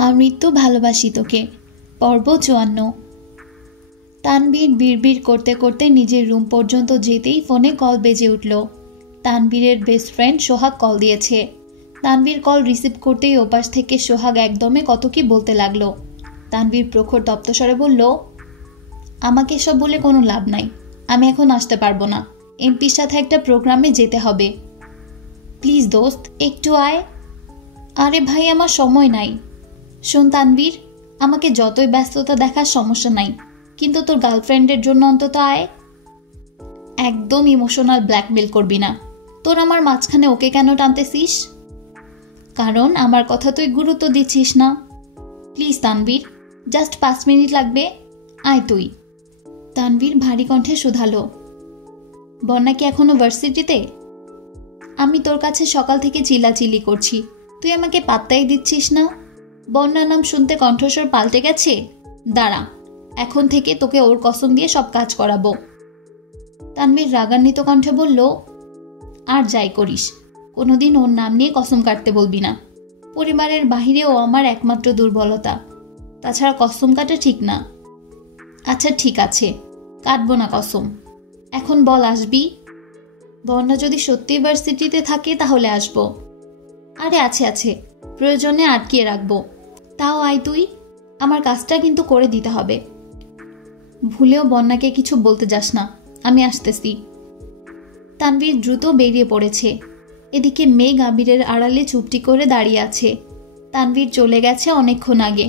আমৃত্যু ভালোবাসি তোকে। পর্ব ৫৪। তানবীর বিড়বিড় করতে করতে নিজের রুম পর্যন্ত যেতেই ফোনে কল বেজে উঠল। তানবীরের বেস্ট ফ্রেন্ড সোহাগ কল দিয়েছে। তানবীর কল রিসিভ করতেই ওপাশ থেকে সোহাগ একদমে কত কি বলতে লাগলো। তানবীর প্রখর তপ্তস্বরে বলল, আমাকে সব বলে কোনো লাভ নাই, আমি এখন আসতে পারবো না, এমপির সাথে একটা প্রোগ্রামে যেতে হবে। প্লিজ দোস্ত একটু আয়। আরে ভাই আমার সময় নাই। শোন তানবীর, আমাকে যতই ব্যস্ততা দেখার সমস্যা নাই, কিন্তু তোর গার্লফ্রেন্ডের জন্য অন্তত আয়। একদম ইমোশনাল ব্ল্যাকমেল করবি না। তোর আমার মাঝখানে ওকে কেন টানতেছিস? কারণ আমার কথা তুই গুরুত্ব দিচ্ছিস না। প্লিজ তানবীর, জাস্ট ৫ মিনিট লাগবে, আয় তুই। তানবীর ভারী কণ্ঠে শুধালো, বন্যা কি এখনো ভার্সিটিতে? আমি তোর কাছে সকাল থেকে চিল্লাচিল্লি করছি, তুই আমাকে পাত্তাই দিচ্ছিস না। বন্যা নাম শুনতে কণ্ঠস্বর পাল্টে গেছে। দাঁড়া, এখন থেকে তোকে ওর কসম দিয়ে সব কাজ করাবো। তানবীর রাগান্বিত কণ্ঠে বলল, আর যাই করিস, কোনোদিন ওর নাম নিয়ে কসম কাটতে বলবি না। পরিবারের বাহিরে ও আমার একমাত্র দুর্বলতা, তাছাড়া কসম কাটা ঠিক না। আচ্ছা ঠিক আছে, কাটবো না কসম। এখন বল আসবি? বন্যা যদি সত্যি ভার্সিটিতে থাকে তাহলে আসবো। আরে আছে, প্রয়োজনে আটকিয়ে রাখবো। তাও আয় তুই, আমার কাজটা কিন্তু করে দিতে হবে। ভুলেও বন্যাকে কিছু বলতে যাস না, আমি আসতেছি। তানবীর দ্রুত বেরিয়ে পড়েছে। এদিকে মেঘ আবিরের আড়ালে চুপটি করে দাঁড়িয়ে আছে। তানবীর চলে গেছে অনেকক্ষণ আগে।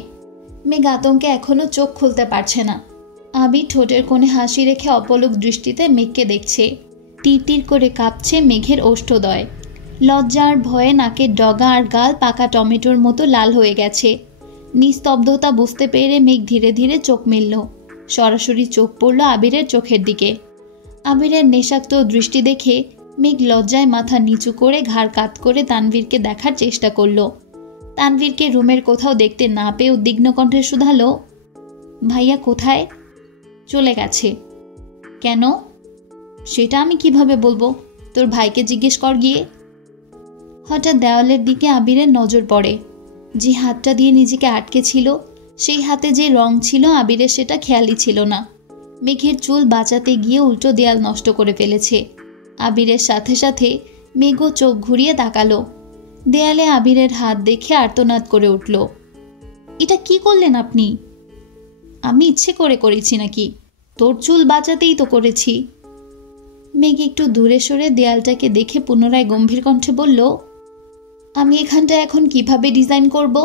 মেঘ আতঙ্কে এখনো চোখ খুলতে পারছে না। আবির ঠোঁটের কোণে হাসি রেখে অপলক দৃষ্টিতে মেঘকে দেখছে। তীর করে কাঁপছে মেঘের ওষ্ঠদ্বয়। লজ্জার ভয়ে নাকের ডগা আর গাল পাকা টমেটোর মতো লাল হয়ে গেছে। নিস্তব্ধতা বুঝতে পেরে মেঘ ধীরে ধীরে চোখ মেলল। সরাসরি চোখ পড়ল আবিরের চোখের দিকে। আবিরের নেশাক্ত দৃষ্টি দেখে মেঘ লজ্জায় মাথা নিচু করে ঘাড় কাত করে তানবীরকে দেখার চেষ্টা করল। তানবীরকে রুমের কোথাও দেখতে না পেয়ে উদ্বিগ্ন কণ্ঠে শুধালো, ভাইয়া কোথায়? চলে গেছে। কেন? সেটা আমি কিভাবে বলবো, তোর ভাইকে জিজ্ঞেস কর গিয়ে। হঠাৎ দেওয়ালের দিকে আবিরের নজর পড়ে। যে হাতটা দিয়ে নিজেকে আটকে ছিল, সেই হাতে যে রং ছিল আবিরের সেটা খেয়ালই ছিল না। মেঘের চুল বাঁচাতে গিয়ে উল্টো দেয়াল নষ্ট করে ফেলেছে। আবিরের সাথে সাথে মেঘও চোখ ঘুরিয়ে তাকালো। দেয়ালে আবিরের হাত দেখে আর্তনাদ করে উঠল, এটা কি করলেন আপনি? আমি ইচ্ছে করে করেছি নাকি? তোর চুল বাঁচাতেই তো করেছি। মেঘ একটু দূরে সরে দেয়ালটাকে দেখে পুনরায় গম্ভীর কণ্ঠে বলল, আমি এখানটা এখন কিভাবে ডিজাইন করব?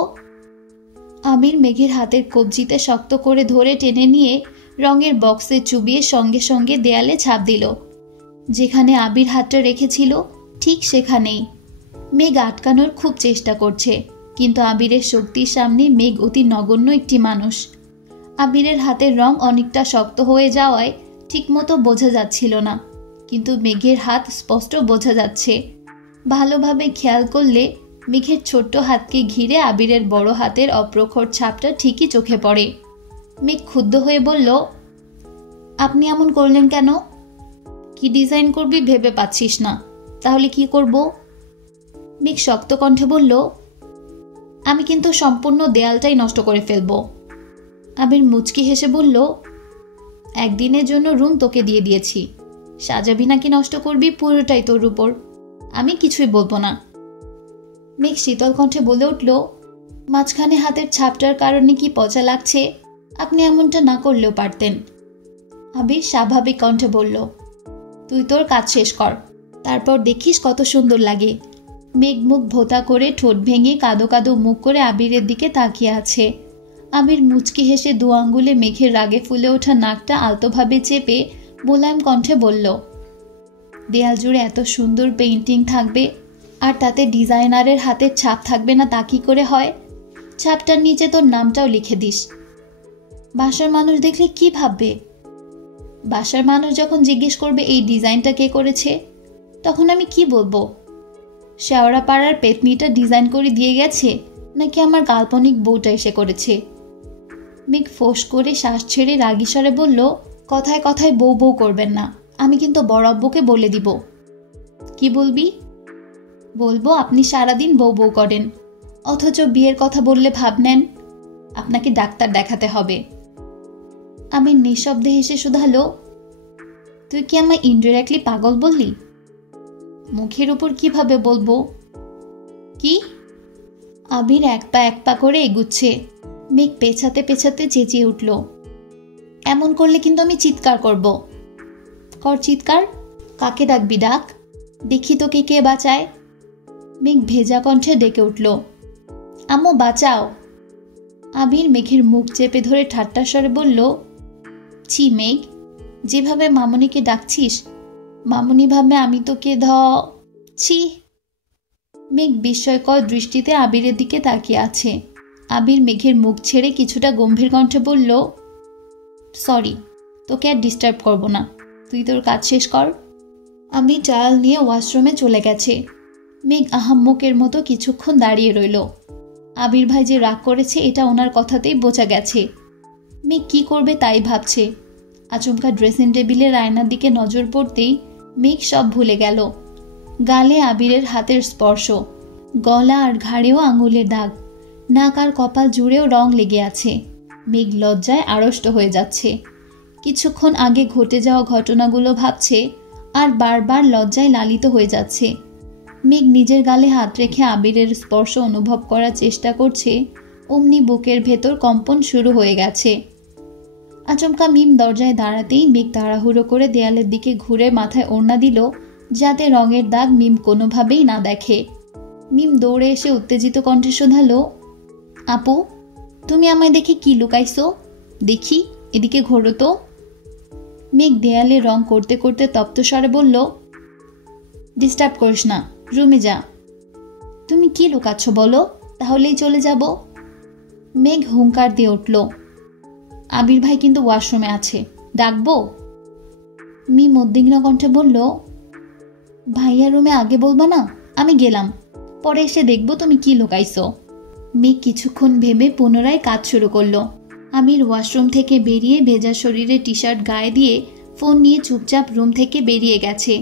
আবির মেঘের হাতের কবজিতে শক্ত করে ধরে টেনে নিয়ে রঙের বক্সে চুবিয়ে সঙ্গে সঙ্গে দেয়ালে ছাপ দিল। যেখানে আবির হাতটা রেখেছিল ঠিক সেখানেই। মেঘ আটকানোর খুব চেষ্টা করছে, কিন্তু আবিরের শক্তির সামনে মেঘ অতি নগণ্য একটি মানুষ। আবিরের হাতের রং অনেকটা শক্ত হয়ে যাওয়ায় ঠিকমতো বোঝা যাচ্ছিল না, কিন্তু মেঘের হাত স্পষ্ট বোঝা যাচ্ছে। ভালোভাবে খেয়াল করলে মেঘের ছোট্ট হাতকে ঘিরে আবিরের বড় হাতের অপ্রখর ছাপটা ঠিকই চোখে পড়ে। মেঘ ক্ষুব্ধ হয়ে বলল, আপনি এমন করলেন কেন? কি ডিজাইন করবি ভেবে পাচ্ছিস না, তাহলে কি করব? মেঘ শক্ত কণ্ঠে বলল, আমি কিন্তু সম্পূর্ণ দেয়ালটাই নষ্ট করে ফেলব। আবির মুচকি হেসে বলল, একদিনের জন্য রুম তোকে দিয়ে দিয়েছি, সাজাবি নাকি নষ্ট করবি পুরোটাই তোর উপর, আমি কিছুই বলবো না। মেঘ শীতল কণ্ঠে বলে উঠল, মাঝখানে হাতের ছাপটার কারণে কি পচা লাগছে? আপনি এমনটা না করলেও পারতেন। আবির স্বাভাবিক কণ্ঠে বলল, তুই তোর কাজ শেষ কর, তারপর দেখিস কত সুন্দর লাগে। মেঘ মুখ ভোতা করে ঠোঁট ভেঙে কাদো কাদো মুখ করে আবিরের দিকে তাকিয়ে আছে। আবির মুচকি হেসে 2 আঙ্গুলে মেঘের রাগে ফুলে ওঠা নাকটা আলতোভাবে চেপে মোলায়েম কণ্ঠে বলল, দেয়াল জুড়ে এত সুন্দর পেইন্টিং থাকবে আর তাতে ডিজাইনারের হাতের ছাপ থাকবে না তা কি করে হয়? ছাপটার নিচে তোর নামটাও লিখে দিস। বাসার মানুষ দেখলে কি ভাববে? বাসার মানুষ যখন জিজ্ঞেস করবে এই ডিজাইনটা কে করেছে, তখন আমি কি বলবো? শেওড়া পাড়ার পেতনিটা ডিজাইন করে দিয়ে গেছে, নাকি আমার কাল্পনিক বউটা এসে করেছে? মেঘ ফোঁস করে শ্বাস ছেড়ে রাগী স্বরে বলল, কথায় কথায় বউ বউ করবেন না, আমি কিন্তু বড় আব্বুকে বলে দিব। কি বলবি? বলবো আপনি সারাদিন বউ বউ করেন, অথচ বিয়ের কথা বললে ভাব নেন। আপনাকে ডাক্তার দেখাতে হবে। আবির নিঃশব্দে হেসে শুধালো, তুই কি আমায় ইনডিরেক্টলি পাগল বললি? মুখের উপর কিভাবে বলবো? কি? আবির এক পা করে এগুচ্ছে। মেঘ পেছাতে পেছাতে চেঁচিয়ে উঠল, এমন করলে কিন্তু আমি চিৎকার করব। কর চিৎকার। কাকে ডাকবি ডাক, দেখি তোকে কে বাঁচায়। মেঘ ভেজা কণ্ঠে ডেকে উঠল, আম্মু বাঁচাও। আবির মেঘের মুখ চেপে ধরে ঠাট্টা স্বরে বলল, ছি মেঘ, যেভাবে মামুনিকে ডাকছিস, মামুনি ভাবে আমি তোকে ছি। মেঘ বিস্ময়কর দৃষ্টিতে আবিরের দিকে তাকিয়ে আছে। আবির মেঘের মুখ ছেড়ে কিছুটা গম্ভীর কণ্ঠে বলল, সরি, তোকে আর ডিস্টার্ব করব না, তুই তোর কাজ শেষ কর। আমি টাওয়াল নিয়ে ওয়াশরুমে চলে গেছে। মেঘ আহাম্মকের মতো কিছুক্ষণ দাঁড়িয়ে রইল। আবির ভাই যে রাগ করেছে এটা ওনার কথাতেই বোঝা গেছে। মেঘ কি করবে তাই ভাবছে। আচমকা ড্রেসিং টেবিলের আয়নার দিকে নজর পড়তেই মেঘ সব ভুলে গেল। গালে আবিরের হাতের স্পর্শ, গলা আর ঘাড়েও আঙুলের দাগ, নাক আর কপাল জুড়েও রং লেগে আছে। মেঘ লজ্জায় আড়ষ্ট হয়ে যাচ্ছে। কিছুক্ষণ আগে ঘটে যাওয়া ঘটনাগুলো ভাবছে আর বারবার লজ্জায় লালিত হয়ে যাচ্ছে। মেঘ নিজের গালে হাত রেখে আবিরের স্পর্শ অনুভব করার চেষ্টা করছে, অমনি বুকের ভেতর কম্পন শুরু হয়ে গেছে। আচমকা মিম দরজায় দাঁড়াতেই মেঘ তাড়াহুড়ো করে দেয়ালের দিকে ঘুরে মাথায় ওড়না দিল, যাতে রঙের দাগ মিম কোনোভাবেই না দেখে। মিম দৌড়ে এসে উত্তেজিত কণ্ঠে শোধালো, আপু, তুমি আমায় দেখে কি লুকাইছো? দেখি, এদিকে ঘোরো তো। মেঘ দেয়ালে রং করতে করতে তপ্ত স্বরে বলল, ডিস্টার্ব করিস না, রুমে যা। তুমি কি লুকাচ্ছ বলো, তাহলেই চলে যাব। মেঘ হুঙ্কার দিয়ে উঠল, আবির ভাই কিন্তু ওয়াশরুমে আছে, ডাকবো? মিম উদ্বিগ্ন কণ্ঠে বলল, ভাইয়া রুমে আগে বলবা না, আমি গেলাম, পরে এসে দেখবো তুমি কি লুকাইছো। মেঘ কিছুক্ষণ ভেবে পুনরায় কাজ শুরু করলো। আমির ওয়াশরুম থেকে বেরিয়ে ভেজা শরীরে টি শার্ট গায়ে দিয়ে ফোন নিয়ে চুপচাপ রুম থেকে বেরিয়ে গেছে।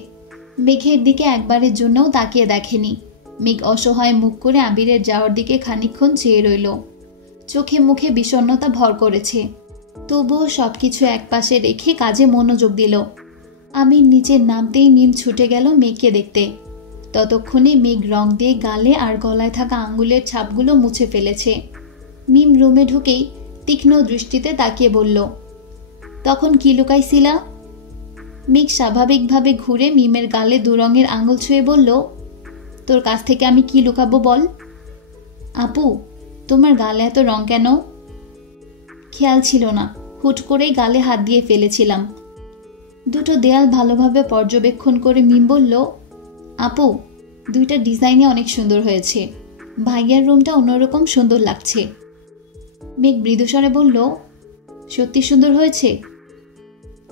মেঘের দিকে একবারের জন্যও তাকিয়ে দেখেনি। মেঘ অসহায় মুখ করে আবিরের যাওয়ার দিকে খানিকক্ষণ চেয়ে রইল। চোখে মুখে বিষণ্ণতা ভর করেছে, তবুও সবকিছু একপাশে রেখে কাজে মনোযোগ দিল। আমির নিচে নামতেই মিম ছুটে গেল মেঘকে দেখতে। ততক্ষণে মেঘ রং দিয়ে গালে আর গলায় থাকা আঙ্গুলের ছাপগুলো মুছে ফেলেছে। মিম রুমে ঢুকেই তীক্ষ্ণ দৃষ্টিতে তাকিয়ে বলল, তখন কি লুকাইছিলা? মেঘ স্বাভাবিকভাবে ঘুরে মিমের গালে দু রঙের আঙুল ছুঁয়ে বলল, তোর কাছ থেকে আমি কি লুকাবো বল। আপু, তোমার গালে এত রং কেন? খেয়াল ছিল না, হুট করেই গালে হাত দিয়ে ফেলেছিলাম। দুটো দেয়াল ভালোভাবে পর্যবেক্ষণ করে মিম বলল, আপু, দুইটা ডিজাইনে অনেক সুন্দর হয়েছে, ভাইয়ার রুমটা অন্যরকম সুন্দর লাগছে। মেঘ মৃদুস্বরে বলল, সত্যি সুন্দর হয়েছে?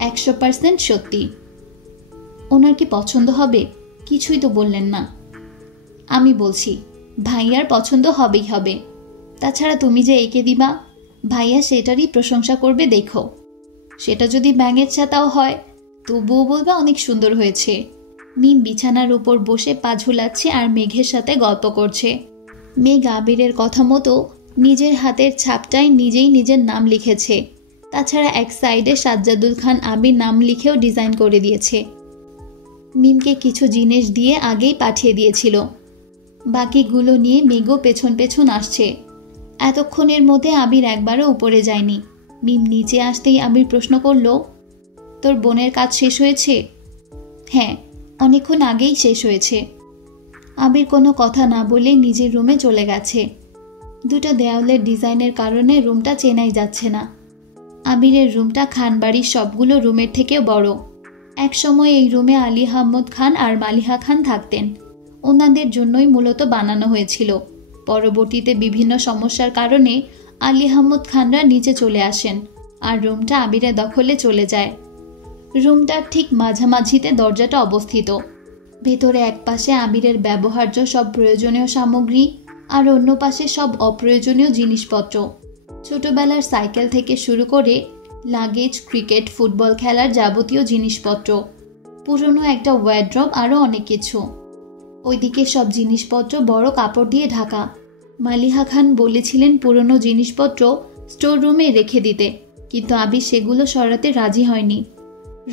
100% সত্যি। ওনার কি পছন্দ হবে? কিছুই তো বললেন না। আমি বলছি, ভাইয়ার পছন্দ হবেই হবে। তাছাড়া তুমি যে এঁকে দিবা, ভাইয়া সেটারই প্রশংসা করবে দেখো। সেটা যদি ব্যাঙের ছাতাও হয়, তবুও বলবা অনেক সুন্দর হয়েছে। মিম বিছানার উপর বসে পা ঝুলাচ্ছে আর মেঘের সাথে গল্প করছে। মেঘ আবিরের কথা মতো নিজের হাতের ছাপটায় নিজেই নিজের নাম লিখেছে। তাছাড়া এক সাইডে সাজ্জাদুল খান আবির নাম লিখেও ডিজাইন করে দিয়েছে। মিমকে কিছু জিনিস দিয়ে আগেই পাঠিয়ে দিয়েছিল। বাকিগুলো নিয়ে মেঘও পেছন পেছন আসছে। এতক্ষণের মধ্যে আবির একবারও উপরে যায়নি। মিম নিচে আসতেই আবির প্রশ্ন করল, তোর বোনের কাজ শেষ হয়েছে? হ্যাঁ, অনেকক্ষণ আগেই শেষ হয়েছে। আবির কোনো কথা না বলে নিজের রুমে চলে গেছে। দুটো দেওয়ালের ডিজাইনের কারণে রুমটা চেনাই যাচ্ছে না। আবিরের রুমটা খানবাড়ির সবগুলো রুমের থেকে বড়। একসময় এই রুমে আলী আহমদ খান আর মালিহা খান থাকতেন। ওনাদের জন্যই মূলত বানানো হয়েছিল। পরবর্তীতে বিভিন্ন সমস্যার কারণে আলী আহমদ খানরা নিচে চলে আসেন আর রুমটা আবিরের দখলে চলে যায়। রুমটার ঠিক মাঝামাঝিতে দরজাটা অবস্থিত। ভেতরে এক পাশে আবিরের ব্যবহার্য সব প্রয়োজনীয় সামগ্রী আর অন্য পাশে সব অপ্রয়োজনীয় জিনিসপত্র। ছোটবেলার সাইকেল থেকে শুরু করে লাগেজ, ক্রিকেট, ফুটবল খেলার যাবতীয় জিনিসপত্র, পুরনো একটা ওয়ার্ড্রব, আরও অনেক কিছু। ওইদিকে সব জিনিসপত্র বড় কাপড় দিয়ে ঢাকা। মালিহা খান বলেছিলেন পুরনো জিনিসপত্র স্টোর রুমে রেখে দিতে, কিন্তু আবির সেগুলো সরাতে রাজি হয়নি।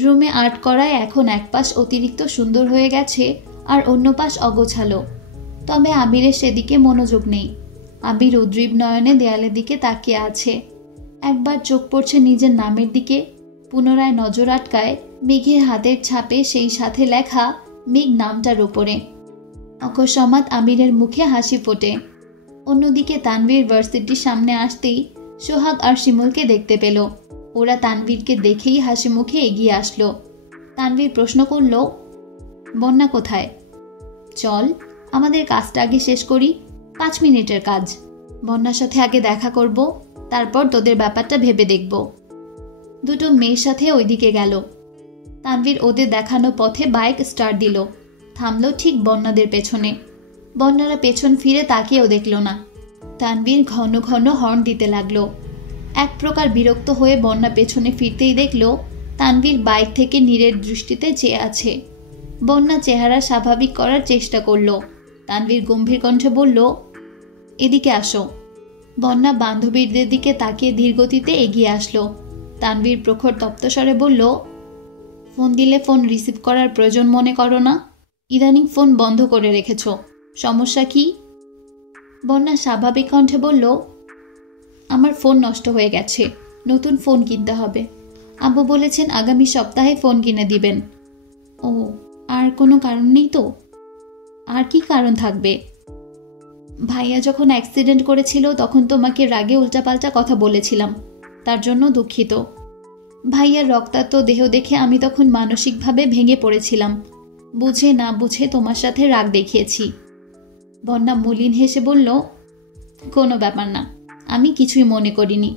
রুমে আর্ট করায় এখন এক পাশ অতিরিক্ত সুন্দর হয়ে গেছে আর অন্য পাশ অগোছালো। তবে আবিরের সেদিকে মনোযোগ নেই। আবির উদ্গ্রীব নয়নে দেয়ালের দিকে তাকিয়ে আছে। একবার চোখ পড়ছে নিজের নামের দিকে, পুনরায় নজর আটকায় মেঘের হাতের ছাপে, সেই সাথে লেখা মেঘ নামটার উপরে। অকস্মাৎ আবিরের মুখে হাসি ফোটে। অন্যদিকে তানভীর ভার্সিটির সামনে আসতেই সোহাগ আর শিমুলকে দেখতে পেল। ওরা তানভীরকে দেখেই হাসি মুখে এগিয়ে আসলো। তানভীর প্রশ্ন করল, বন্যা কোথায়? চল, আমাদের কাজটা আগে শেষ করি, 5 মিনিটের কাজ। বন্যার সাথে আগে দেখা করব, তারপর তোদের ব্যাপারটা ভেবে দেখব। দুটো মেয়ের সাথে ওইদিকে গেল। তানভীর ওদের দেখানো পথে বাইক স্টার্ট দিল, থামল ঠিক বন্যাদের পেছনে। বন্যারা পেছন ফিরে তাকিয়েও দেখল না। তানভীর ঘন ঘন হর্ন দিতে লাগলো। এক প্রকার বিরক্ত হয়ে বন্যা পেছনে ফিরতেই দেখল তানভীর বাইক থেকে নীরের দৃষ্টিতে চেয়ে আছে। বন্যা চেহারা স্বাভাবিক করার চেষ্টা করল। তানভীর গম্ভীর কণ্ঠে বলল, এদিকে আসো। বন্যা বান্ধবীদের দিকে তাকিয়ে ধীরগতিতে এগিয়ে আসলো। তানভীর প্রখর তপ্তস্বরে বলল, ফোন দিলে ফোন রিসিভ করার প্রয়োজন মনে করো না? ইদানিং ফোন বন্ধ করে রেখেছ, সমস্যা কি? বন্যা স্বাভাবিক কণ্ঠে বলল, আমার ফোন নষ্ট হয়ে গেছে, নতুন ফোন কিনতে হবে। আব্বু বলেছেন আগামী সপ্তাহে ফোন কিনে দিবেন। ও, আর কোনো কারণ নেই তো? আর কি কারণ থাকবে? ভাইয়া যখন অ্যাক্সিডেন্ট করেছিল তখন তোমাকে রাগে উল্টাপাল্টা কথা বলেছিলাম, তার জন্য দুঃখিত। ভাইয়ার রক্তাক্ত দেহ দেখে আমি তখন মানসিকভাবে ভেঙে পড়েছিলাম, বুঝে না বুঝে তোমার সাথে রাগ দেখিয়েছি। বন্যা মলিন হেসে বলল, কোনো ব্যাপার না, আমি কিছুই মনে করিনি।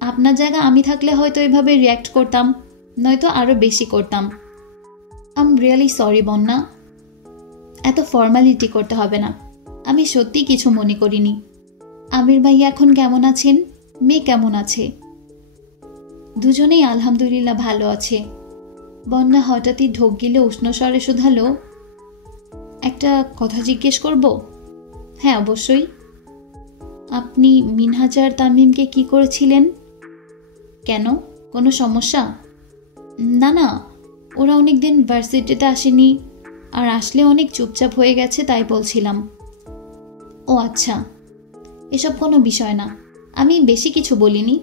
আপনার জায়গা আমি থাকলে হয়তো এভাবে রিয়্যাক্ট করতাম, নয়তো আরও বেশি করতাম। আই এম রিয়েলি সরি বন্যা, এত ফর্মালিটি করতে হবে না। আমি সত্যি কিছু মনে করিনি। আমির ভাইয়া এখন কেমন আছেন? মেয়ে কেমন আছে? দুজনেই আলহামদুলিল্লাহ ভালো আছে। বন্যা হঠাৎই ঢোক গিলে উষ্ণ স্বরে শুধালো, একটা কথা জিজ্ঞেস করব? হ্যাঁ অবশ্যই। আপনি মিনহাজ আর তামিমকে কি করেছিলেন? কেন, কোনো সমস্যা? না না, ওরা অনেকদিন ভার্সিটিতে আসেনি, আর আসলে অনেক চুপচাপ হয়ে গেছে, তাই বলছিলাম। ও আচ্ছা, এসব কোনো বিষয় না, আমি বেশি কিছু বলিনি।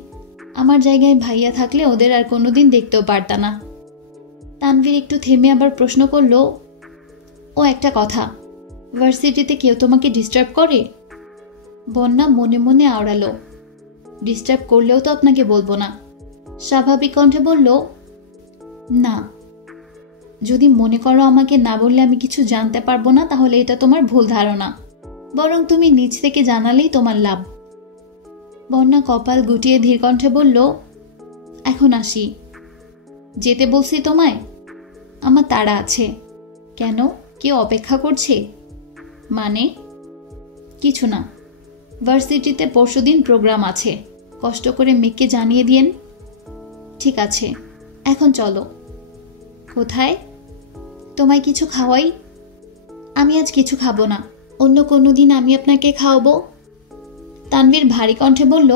আমার জায়গায় ভাইয়া থাকলে ওদের আর কোনোদিন দেখতেও পারতা না। তানভীর একটু থেমে আবার প্রশ্ন করল, ও একটা কথা, ভার্সিটিতে কেউ তোমাকে ডিস্টার্ব করে? বন্যা মনে মনে আওড়ালো, ডিস্টার্ব করলেও তো আপনাকে বলবো না। স্বাভাবিক কণ্ঠে বলল, না, যদি মনে করো আমাকে না বললে আমি কিছু জানতে পারবো না, তাহলে এটা তোমার ভুল ধারণা। বরং তুমি নিজ থেকে জানালেই তোমার লাভ। বন্যা কপাল গুটিয়ে ধীর কণ্ঠে বলল, এখন আসি। যেতে বলছি তোমায়? আমার তাড়া আছে। কেন, কেউ অপেক্ষা করছে? মানে? কিছু না, ভার্সিটিতে পরশুদিন প্রোগ্রাম আছে, কষ্ট করে মেঘকে জানিয়ে দিয়েন। ঠিক আছে, এখন চলো। কোথায়? তোমায় কিছু খাওয়াই। আমি আজ কিছু খাবো না, অন্য কোনো দিন আমি আপনাকে খাওয়াবো। তানভীর ভারী কণ্ঠে বলল,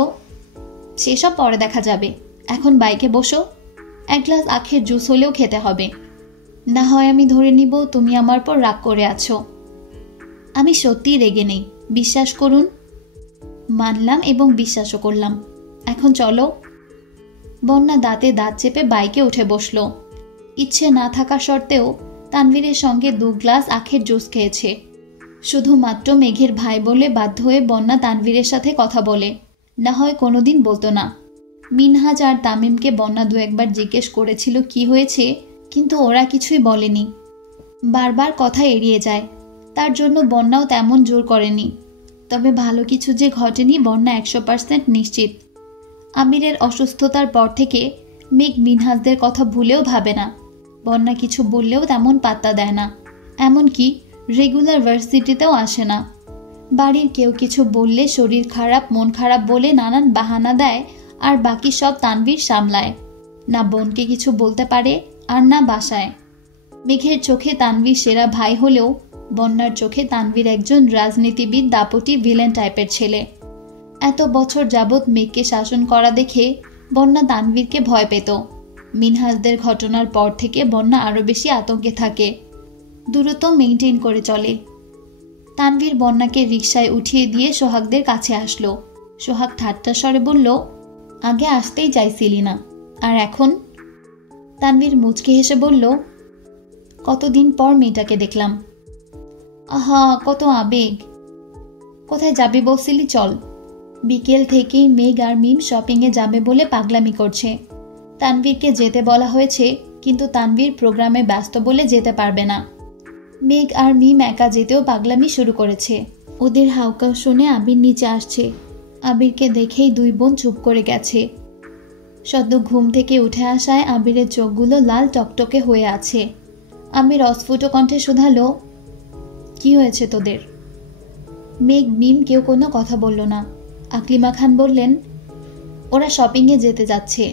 সেসব পরে দেখা যাবে, এখন বাইকে বসো। এক গ্লাস আখের জুস হলেও খেতে হবে, না হয় আমি ধরে নিব তুমি আমার পর রাগ করে আছো। আমি সত্যিই রেগে নেই, বিশ্বাস করুন। মানলাম এবং বিশ্বাসও করলাম, এখন চলো। বন্যা দাঁতে দাঁত চেপে বাইকে উঠে বসলো। ইচ্ছে না থাকা সত্ত্বেও তানভীরের সঙ্গে 2 গ্লাস আখের জুস খেয়েছে। শুধুমাত্র মেঘের ভাই বলে বাধ্য হয়ে বন্যা তানভীরের সাথে কথা বলে, না হয় কোনোদিন বলতো না। মিনহাজ আর তামিমকে বন্যা 2-1 বার জিজ্ঞেস করেছিল কি হয়েছে, কিন্তু ওরা কিছুই বলেনি, বারবার কথা এড়িয়ে যায়। তার জন্য বন্যাও তেমন জোর করেনি। তবে ভালো কিছু যে ঘটেনি বন্যা 100% নিশ্চিত। আমিরের অসুস্থতার পর থেকে মেঘ মিনহাজদের কথা ভুলেও ভাবে না। বন্যা কিছু বললেও তেমন পাত্তা দেয় না, এমনকি রেগুলার ভার্সিটিতেও আসে না। বাড়ির কেউ কিছু বললে শরীর খারাপ, মন খারাপ বলে নানান বাহানা দেয়, আর বাকি সব তানভীর সামলায়। না বোনকে কিছু বলতে পারে, আর না বাসায়। মেঘের চোখে তানভীর সেরা ভাই হলেও বন্যার চোখে তানভীর একজন রাজনীতিবিদ, দাপটি ভিলেন টাইপের ছেলে। এত বছর যাবৎ মেঘকে শাসন করা দেখে বন্যা তানভীরকে ভয় পেত। মিনহাজদের ঘটনার পর থেকে বন্যা আরও বেশি আতঙ্কে থাকে, দূরত্ব মেনটেন করে চলে। তানভীর বন্যাকে রিকশায় উঠিয়ে দিয়ে সোহাগদের কাছে আসলো। সোহাগ ঠাট্টা স্বরে বলল, আগে আসতেই চাইছিলি না, আর এখন? তানভীর মুচকি হেসে বলল, কতদিন পর মেয়েটাকে দেখলাম। আহা, কত আবেগ। কোথায় যাবি বলছিলি? চল। বিকেল থেকেই মেঘ আর মিম শপিংয়ে যাবে বলে পাগলামি করছে। তানভীরকে যেতে বলা হয়েছে, কিন্তু তানভীর প্রোগ্রামে ব্যস্ত বলে যেতে পারবে না। মেঘ আর মিম একা যেতেও পাগলামি শুরু করেছে। ওদের হাউকাউ শুনে আবির নিচে আসছে। আবিরকে দেখেই দুই বোন চুপ করে গেছে। সদ্য ঘুম থেকে উঠে আসায় আবিরের চোখগুলো লাল টকটকে হয়ে আছে। আবির অস্ফুট কণ্ঠে শুধালো, কি হয়েছে তোদের? মেঘ মিম কেউ কোনো কথা বলল না। আকলিমা খান বললেন, ওরা শপিংয়ে যেতে যাচ্ছে।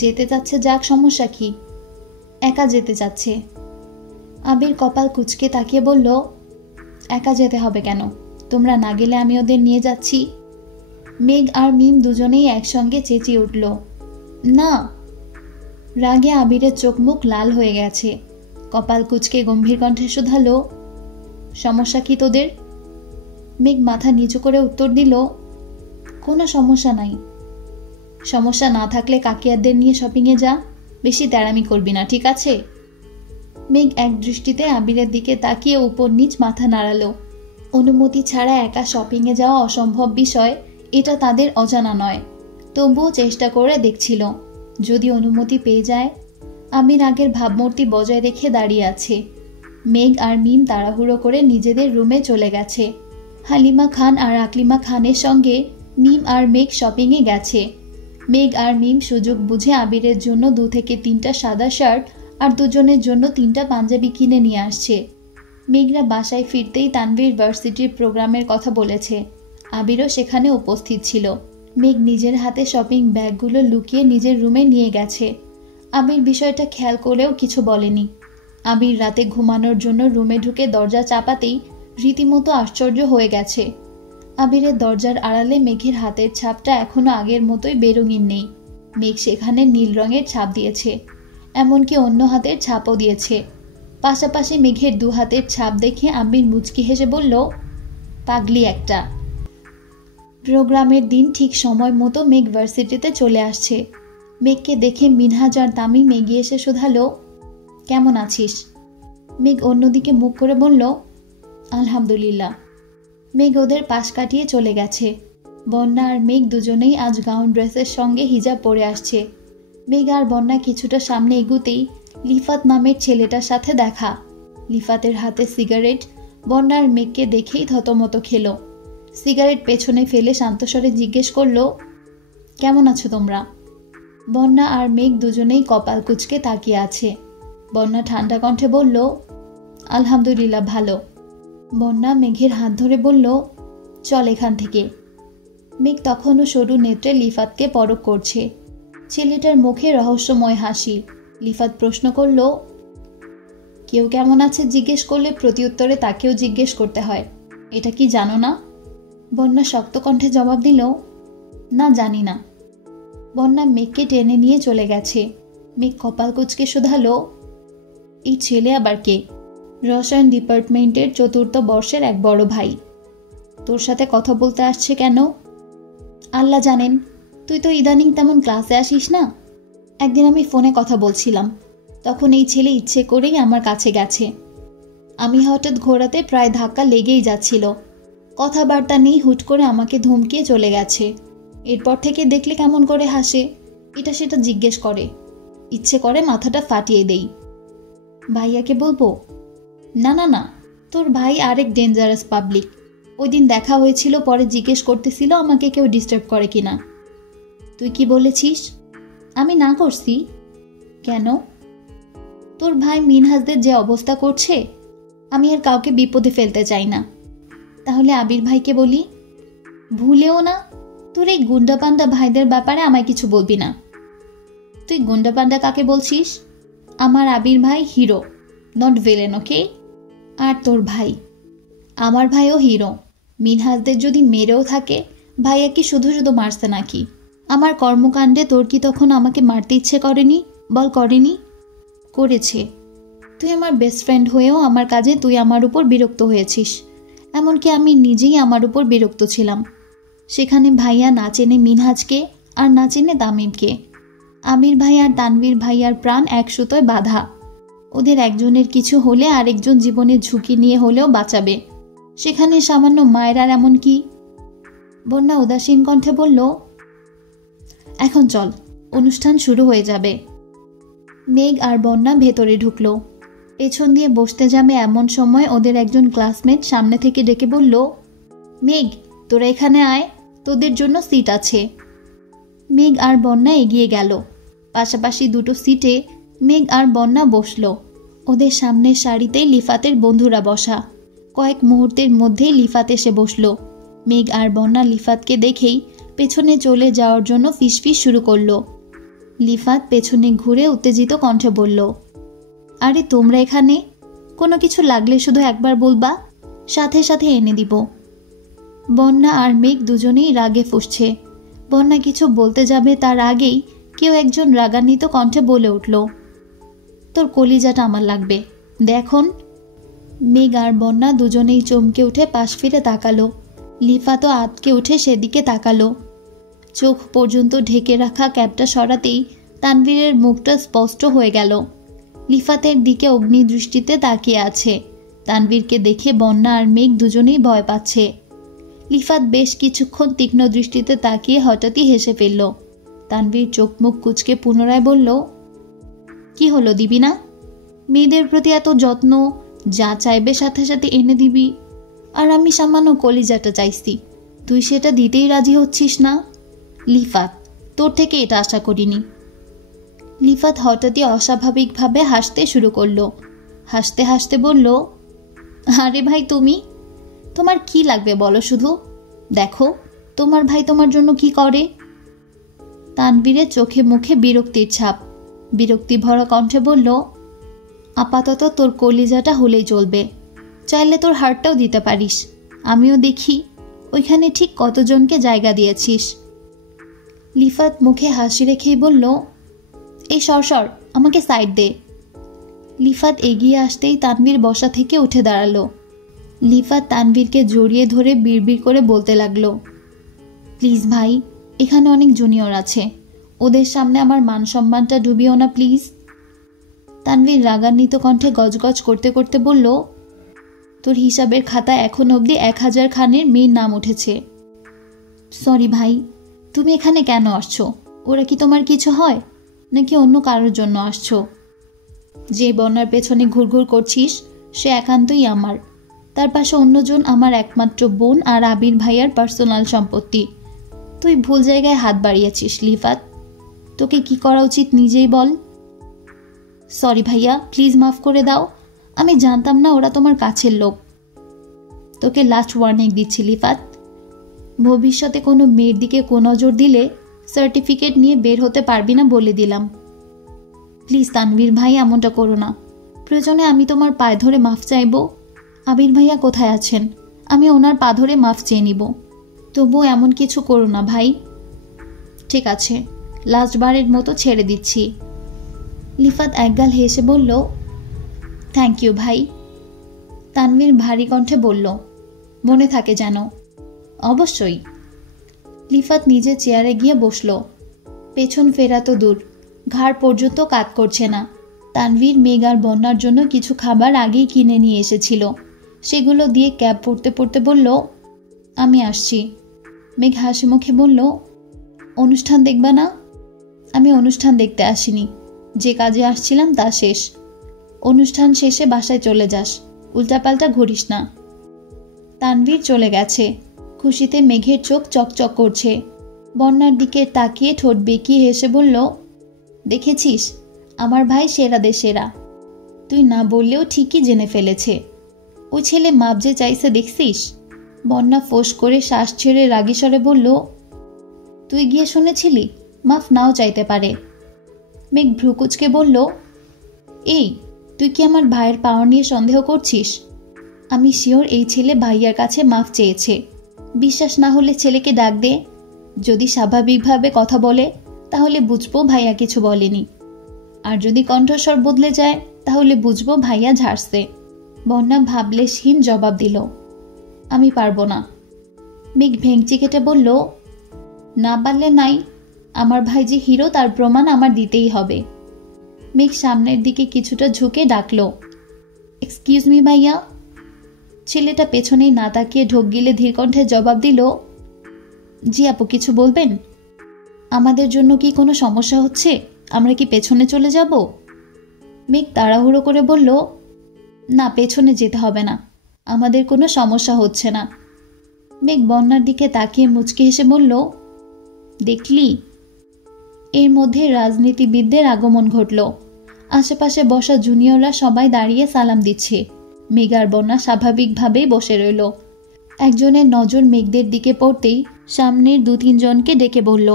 যেতে যাচ্ছে যাক, সমস্যা কি? একা যেতে যাচ্ছে। আবির কপাল কুঁচকে তাকিয়ে বলল, একা যেতে হবে কেন? তোমরা না গেলে আমি ওদের নিয়ে যাচ্ছি। মেঘ আর মিম দুজনেই একসঙ্গে চেঁচিয়ে উঠল, না। রাগে আবিরের চোখ মুখ লাল হয়ে গেছে। কপাল কুঁচকে গম্ভীর কণ্ঠে শুধালো, সমস্যা কি তোদের? মেঘ মাথা নিচু করে উত্তর দিল, কোনো সমস্যা নাই। সমস্যা না থাকলে কাকিয়াদের নিয়ে শপিংয়ে যা, বেশি তেড়ামি করবি না, ঠিক আছে? মেঘ এক দৃষ্টিতে আবিরের দিকে তাকিয়ে উপর নিচ মাথা নাড়ালো। অনুমতি ছাড়া একা শপিংয়ে যাওয়া অসম্ভব বিষয়, এটা তাদের অজানা নয়। তবুও চেষ্টা করে দেখছিল, যদি অনুমতি পেয়ে যায়। আবির আগের ভাবমূর্তি বজায় রেখে দাঁড়িয়ে আছে। মেঘ আর মিম তাড়াহুড়ো করে নিজেদের রুমে চলে গেছে। হালিমা খান আর আকলিমা খানের সঙ্গে মিম আর মেঘ শপিংয়ে গেছে। মেঘ আর মিম সুযোগ বুঝে আবিরের জন্য 2 থেকে 3টা সাদা শার্ট আর দুজনের জন্য 3টা পাঞ্জাবি কিনে নিয়ে আসছে। মেঘরা বাসায় ফিরতেই তানভীর ভার্সিটির প্রোগ্রামের কথা বলেছে। আবিরও সেখানে উপস্থিত ছিল। মেঘ নিজের হাতে শপিং ব্যাগগুলো লুকিয়ে নিজের রুমে নিয়ে গেছে। আবির বিষয়টা খেয়াল করেও কিছু বলেনি। আবির রাতে ঘুমানোর জন্য রুমে ঢুকে দরজা চাপাতেই রীতিমতো আশ্চর্য হয়ে গেছে। আবিরের দরজার আড়ালে মেঘের হাতের ছাপটা এখনো আগের মতোই বেরঙিন নেই। মেঘ সেখানে নীল রঙের ছাপ দিয়েছে, এমনকি অন্য হাতের ছাপও দিয়েছে। পাশাপাশি মেঘের 2 হাতের ছাপ দেখে আবির মুচকি হেসে বলল, পাগলি একটা। প্রোগ্রামের দিন ঠিক সময় মতো মেঘ ভার্সিটিতে চলে আসছে। মেঘকে দেখে মিনহাজ আর তামিম এগিয়ে এসে শুধালো, কেমন আছিস? মেঘ অন্যদিকে মুখ করে বলল, আলহামদুলিল্লাহ। মেঘ ওদের পাশ কাটিয়ে চলে গেছে। বন্যা আর মেঘ দুজনেই আজ গাউন ড্রেসের সঙ্গে হিজাব পরে আসছে। মেঘ আর বন্যা কিছুটা সামনে এগুতেই লিফাত নামের ছেলেটার সাথে দেখা। লিফাতের হাতে সিগারেট। বন্যা আর মেঘকে দেখেই থতমত খেল। সিগারেট পেছনে ফেলে শান্তস্বরে জিজ্ঞেস করল, কেমন আছো তোমরা? বন্যা আর মেঘ দুজনেই কপাল কুঁচকে তাকিয়ে আছে। বন্যা ঠান্ডা কণ্ঠে বলল, আলহামদুলিল্লাহ ভালো। বন্যা মেঘের হাত ধরে বলল, চল এখান থেকে। মেঘ তখনও সরু নেত্রে লিফাতকে পরখ করছে। ছেলেটার মুখে রহস্যময় হাসি। লিফাত প্রশ্ন করল, কেউ কেমন আছে জিজ্ঞেস করলে প্রতিউত্তরে তাকেও জিজ্ঞেস করতে হয়, এটা কি জানো না? বন্যা শক্ত কণ্ঠে জবাব দিল, না জানি না। বন্যা মেঘকে টেনে নিয়ে চলে গেছে। মেঘ কপাল কুঁচকে শুধালো, এই ছেলে আবার কে? রসায়ন ডিপার্টমেন্টের 4র্থ বর্ষের এক বড় ভাই। তোর সাথে কথা বলতে আসছে কেন? আল্লাহ জানেন, তুই তো ইদানিং তেমন ক্লাসে আসিস না। একদিন আমি ফোনে কথা বলছিলাম, তখন এই ছেলে ইচ্ছে করেই আমার কাছে গেছে। আমি হঠাৎ ঘোরাতে প্রায় ধাক্কা লেগেই যাচ্ছিল। কথাবার্তা নেই, হুট করে আমাকে ধমকিয়ে চলে গেছে। এরপর থেকে দেখলে কেমন করে হাসে, এটা সেটা জিজ্ঞেস করে। ইচ্ছে করে মাথাটা ফাটিয়ে দেই। ভাইয়াকে বলবো? না না না, তোর ভাই আরেক ডেঞ্জারাস পাবলিক। ওই দিন দেখা হয়েছিল, পরে জিজ্ঞেস করতেছিল আমাকে কেউ ডিস্টার্ব করে কিনা। তুই কি বলেছিস? আমি না করছি। কেন? তোর ভাই মিনহাজদের যে অবস্থা করছে, আমি আর কাউকে বিপদে ফেলতে চাই না। তাহলে আবির ভাইকে বলি? ভুলেও না। তোর এই গুন্ডা পান্ডা ভাইদের ব্যাপারে আমায় কিছু বলবি না। তুই গুন্ডা পান্ডা কাকে বলছিস? আমার আবির ভাই হিরো, নট ভিলেন, ওকে? আর তোর ভাই? আমার ভাইও হিরো। মিনহাজদের যদি মেরেও থাকে, ভাইয়া কি শুধু শুধু মারছে নাকি? আমার কর্মকাণ্ডে তোর কি তখন আমাকে মারতে ইচ্ছে করেনি? বল করেনি? করেছে। তুই আমার বেস্ট ফ্রেন্ড হয়েও আমার কাজে তুই আমার উপর বিরক্ত হয়েছিস। এমনকি আমি নিজেই আমার উপর বিরক্ত ছিলাম। সেখানে ভাইয়া না চেনে মিনহাজকে আর না চেনে তামিমকে। আমির ভাই আর তানভীর ভাইয়ার প্রাণ এক সুতোয় বাঁধা। ওদের একজনের কিছু হলে আরেকজন জীবনের ঝুঁকি নিয়ে হলেও বাঁচাবে। সেখানে সামান্য মায়েরার এমন কি? বন্যা উদাসীন কণ্ঠে বলল, এখন চল, অনুষ্ঠান শুরু হয়ে যাবে। মেঘ আর বন্যা ভেতরে ঢুকলো। পেছন দিয়ে বসতে যাবে এমন সময় ওদের একজন ক্লাসমেট সামনে থেকে ডেকে বলল, মেঘ, তোরা এখানে আয়, তোদের জন্য সিট আছে। মেঘ আর বন্যা এগিয়ে গেল। পাশাপাশি দুটো সিটে মেঘ আর বন্যা বসল। ওদের সামনের সারিতেই লিফাতের বন্ধুরা বসা। কয়েক মুহূর্তের মধ্যেই লিফাত এসে বসল। মেঘ আর বন্যা লিফাতকে দেখেই পেছনে চলে যাওয়ার জন্য ফিসফিস শুরু করলো। লিফাত পেছনে ঘুরে উত্তেজিত কণ্ঠে বলল, আরে তোমরা এখানে? কোনো কিছু লাগলে শুধু একবার বলবা, সাথে সাথে এনে দিব। বন্যা আর মেঘ দুজনেই রাগে ফুঁসছে। বন্যা কিছু বলতে যাবে তার আগেই কেউ একজন রাগান্বিত কণ্ঠে বলে উঠল, তোর কলিজাটা আমার লাগবে, দেখুন। মেঘ আর বন্যা দুজনেই চমকে উঠে পাশ ফিরে তাকালো। লিফাতও আতকে উঠে সেদিকে তাকালো। চোখ পর্যন্ত ঢেকে রাখা ক্যাপটা সরাতেই তানভীরের মুখটা স্পষ্ট হয়ে গেল। লিফাতের দিকে অগ্নিদৃষ্টিতে তাকিয়ে আছে। তানভীরকে দেখে বন্যা আর মেঘ দুজনেই ভয় পাচ্ছে। লিফাত বেশ কিছুক্ষণ তীক্ষ্ণ দৃষ্টিতে তাকিয়ে হঠাৎই হেসে ফেলল। তানভীর চোখ মুখ কুঁচকে পুনরায় বলল, কি হলো, দিবি না? মেয়েদের প্রতি এত যত্ন, যা চাইবে সাথে সাথে এনে দিবি, আর আমি সামান্য কলিজাটা চাইছি, তুই সেটা দিতেই রাজি হচ্ছিস না। লিফাত, তোর থেকে এটা আশা করিনি। লিফাত হঠাৎই অস্বাভাবিকভাবে হাসতে শুরু করলো। হাসতে হাসতে বলল, আরে ভাই, তোমার কি লাগবে বলো শুধু, দেখো তোমার ভাই তোমার জন্য কি করে। তানভীরের চোখে মুখে বিরক্তির ছাপ। বিরক্তি ভরা কণ্ঠে বলল, আপাতত তোর কলিজাটা হলেই চলবে, চাইলে তোর হার্টটাও দিতে পারিস, আমিও দেখি ওইখানে ঠিক কতজনকে জায়গা দিয়েছিস। লিফাত মুখে হাসি রেখেই বলল, এই সর, আমাকে সাইড দে। লিফাত এগিয়ে আসতেই তানভীর বসা থেকে উঠে দাঁড়ালো। লিফাত তানভীরকে জড়িয়ে ধরে বিড়বিড় করে বলতে লাগলো, প্লিজ ভাই, এখানে অনেক জুনিয়র আছে, ওদের সামনে আমার মান সম্মানটা ডুবিও না প্লিজ। তানভীর রাগান্বিত কণ্ঠে গজগজ করতে করতে বলল, তোর হিসাবের খাতায় এখন অবধি 1000 খানের মেয়ের নাম উঠেছে। সরি ভাই, তুমি এখানে কেন আসছো? ওরা কি তোমার কিছু হয়, নাকি অন্য কারোর জন্য আসছো? যে বন্যার পেছনে ঘুরঘুর করছিস সে একান্তই আমার। তার পাশে অন্যজন আমার একমাত্র বোন আর আবির ভাইয়ার পার্সোনাল সম্পত্তি। তুই ভুল জায়গায় হাত বাড়িয়েছিস লিফাত, তোকে কি করা উচিত নিজেই বল। সরি ভাইয়া, প্লিজ মাফ করে দাও, আমি জানতাম না ওরা তোমার কাছের লোক। তোকে লাস্ট ওয়ার্নিং দিচ্ছি লিফাত, ভবিষ্যতে কোনো মেয়ের দিকে নজর দিলে সার্টিফিকেট নিয়ে বের হতে পারবি না বলে দিলাম। প্লিজ তানভীর ভাই, এমনটা করো না, প্রয়োজনে আমি তোমার পায়ে ধরে মাফ চাইব। আবির ভাইয়া কোথায় আছেন, আমি ওনার পা ধরে মাফ চেয়ে নিব, তবুও এমন কিছু করো না ভাই। ঠিক আছে, লাস্টবারের মতো ছেড়ে দিচ্ছি। লিফাত একগাল হেসে বলল, থ্যাংক ইউ ভাই। তানভীর ভারী কণ্ঠে বলল, মনে থাকে যেন। অবশ্যই। লিফাত নিজে চেয়ারে গিয়ে বসল। পেছন ফেরা তো দূর, ঘাড় পর্যন্ত কাত করছে না। তানভীর মেঘ আর বন্যার জন্য কিছু খাবার আগেই কিনে নিয়ে এসেছিল, সেগুলো দিয়ে ক্যাব পড়তে পড়তে বলল, আমি আসছি। মেঘ হাসি মুখে বলল, অনুষ্ঠান দেখবা না? আমি অনুষ্ঠান দেখতে আসিনি, যে কাজে আসছিলাম তা শেষ। অনুষ্ঠান শেষে বাসায় চলে যাস, উল্টাপাল্টা ঘুরিস না। তানভীর চলে গেছে। খুশিতে মেঘের চোখ চকচক করছে। বন্যার দিকে তাকিয়ে ঠোঁট বেঁকিয়ে হেসে বলল, দেখেছিস, আমার ভাই সেরাদের সেরা। তুই না বললেও ঠিকই জেনে ফেলেছে। ওই ছেলে মাপ যে চাইছে দেখছিস? বন্যা ফোঁস করে শ্বাস ছেড়ে রাগী স্বরে বলল, তুই গিয়ে শুনেছিলি? মাফ নাও চাইতে পারে। মেঘ ভ্রুকুচকে বলল, এই, তুই কি আমার ভাইয়ের পাওয়ার নিয়ে সন্দেহ করছিস? আমি শিওর এই ছেলে ভাইয়ার কাছে মাফ চেয়েছে। বিশ্বাস না হলে ছেলেকে ডাক দে, যদি স্বাভাবিকভাবে কথা বলে তাহলে বুঝবো ভাইয়া কিছু বলেনি, আর যদি কণ্ঠস্বর বদলে যায় তাহলে বুঝবো ভাইয়া ঝাড়ছে। বন্যা ভাবলেশহীন জবাব দিল, আমি পারবো না। মেঘ ভেঙচি কেটে বলল, না পারলে নাই, আমার ভাই যে হিরো তার প্রমাণ আমার দিতেই হবে। মেঘ সামনের দিকে কিছুটা ঝুঁকে ডাকল, এক্সকিউজ মি ভাইয়া। ছেলেটা পেছনে না তাকিয়ে ঢোক গিলে ধীর কণ্ঠে জবাব দিল, জি আপু, কিছু বলবেন? আমাদের জন্য কি কোনো সমস্যা হচ্ছে? আমরা কি পেছনে চলে যাব? মেঘ তাড়াহুড়ো করে বলল, না, পেছনে যেতে হবে না, আমাদের কোনো সমস্যা হচ্ছে না। মেঘ বন্যার দিকে তাকিয়ে মুচকি হেসে বলল, দেখলি? এর মধ্যে রাজনীতিবিদদের আগমন ঘটল। আশেপাশে বসা জুনিয়ররা সবাই দাঁড়িয়ে সালাম দিচ্ছে। মেঘ আর বন্যা স্বাভাবিকভাবেই বসে রইল। একজনের নজর মেঘদের দিকে পড়তেই সামনের 2-3 জনকে ডেকে বলল।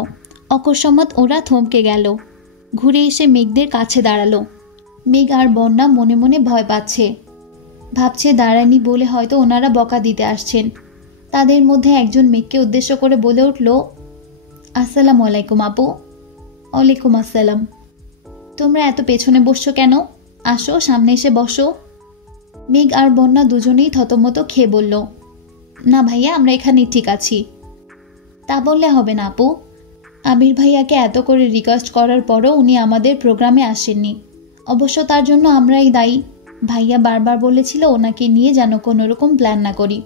অকস্মাৎ ওরা থমকে গেল, ঘুরে এসে মেঘদের কাছে দাঁড়ালো। মেঘ আর বন্যা মনে মনে ভয় পাচ্ছে, ভাবছে দাঁড়ায়নি বলে হয়তো ওনারা বকা দিতে আসছেন। তাদের মধ্যে একজন মেঘকে উদ্দেশ্য করে বলে উঠল, আসসালামু আলাইকুম আপু। ওয়ালাইকুম আসসালাম। তোমরা এত পেছনে বসছো কেন? আসো, সামনে এসে বসো। মেঘ আর বন্যা দুজনেই থতমত খেয়ে বলল, না ভাইয়া, আমরা এখানেই ঠিক আছি। তা বললে হবে না আপু, আবির ভাইয়াকে এত করে রিকোয়েস্ট করার পরও উনি আমাদের প্রোগ্রামে আসেননি। অবশ্য তার জন্য আমরাই দায়ী। ভাইয়া বারবার বলেছিল ওনাকে নিয়ে যেন কোনোরকম প্ল্যান না করি,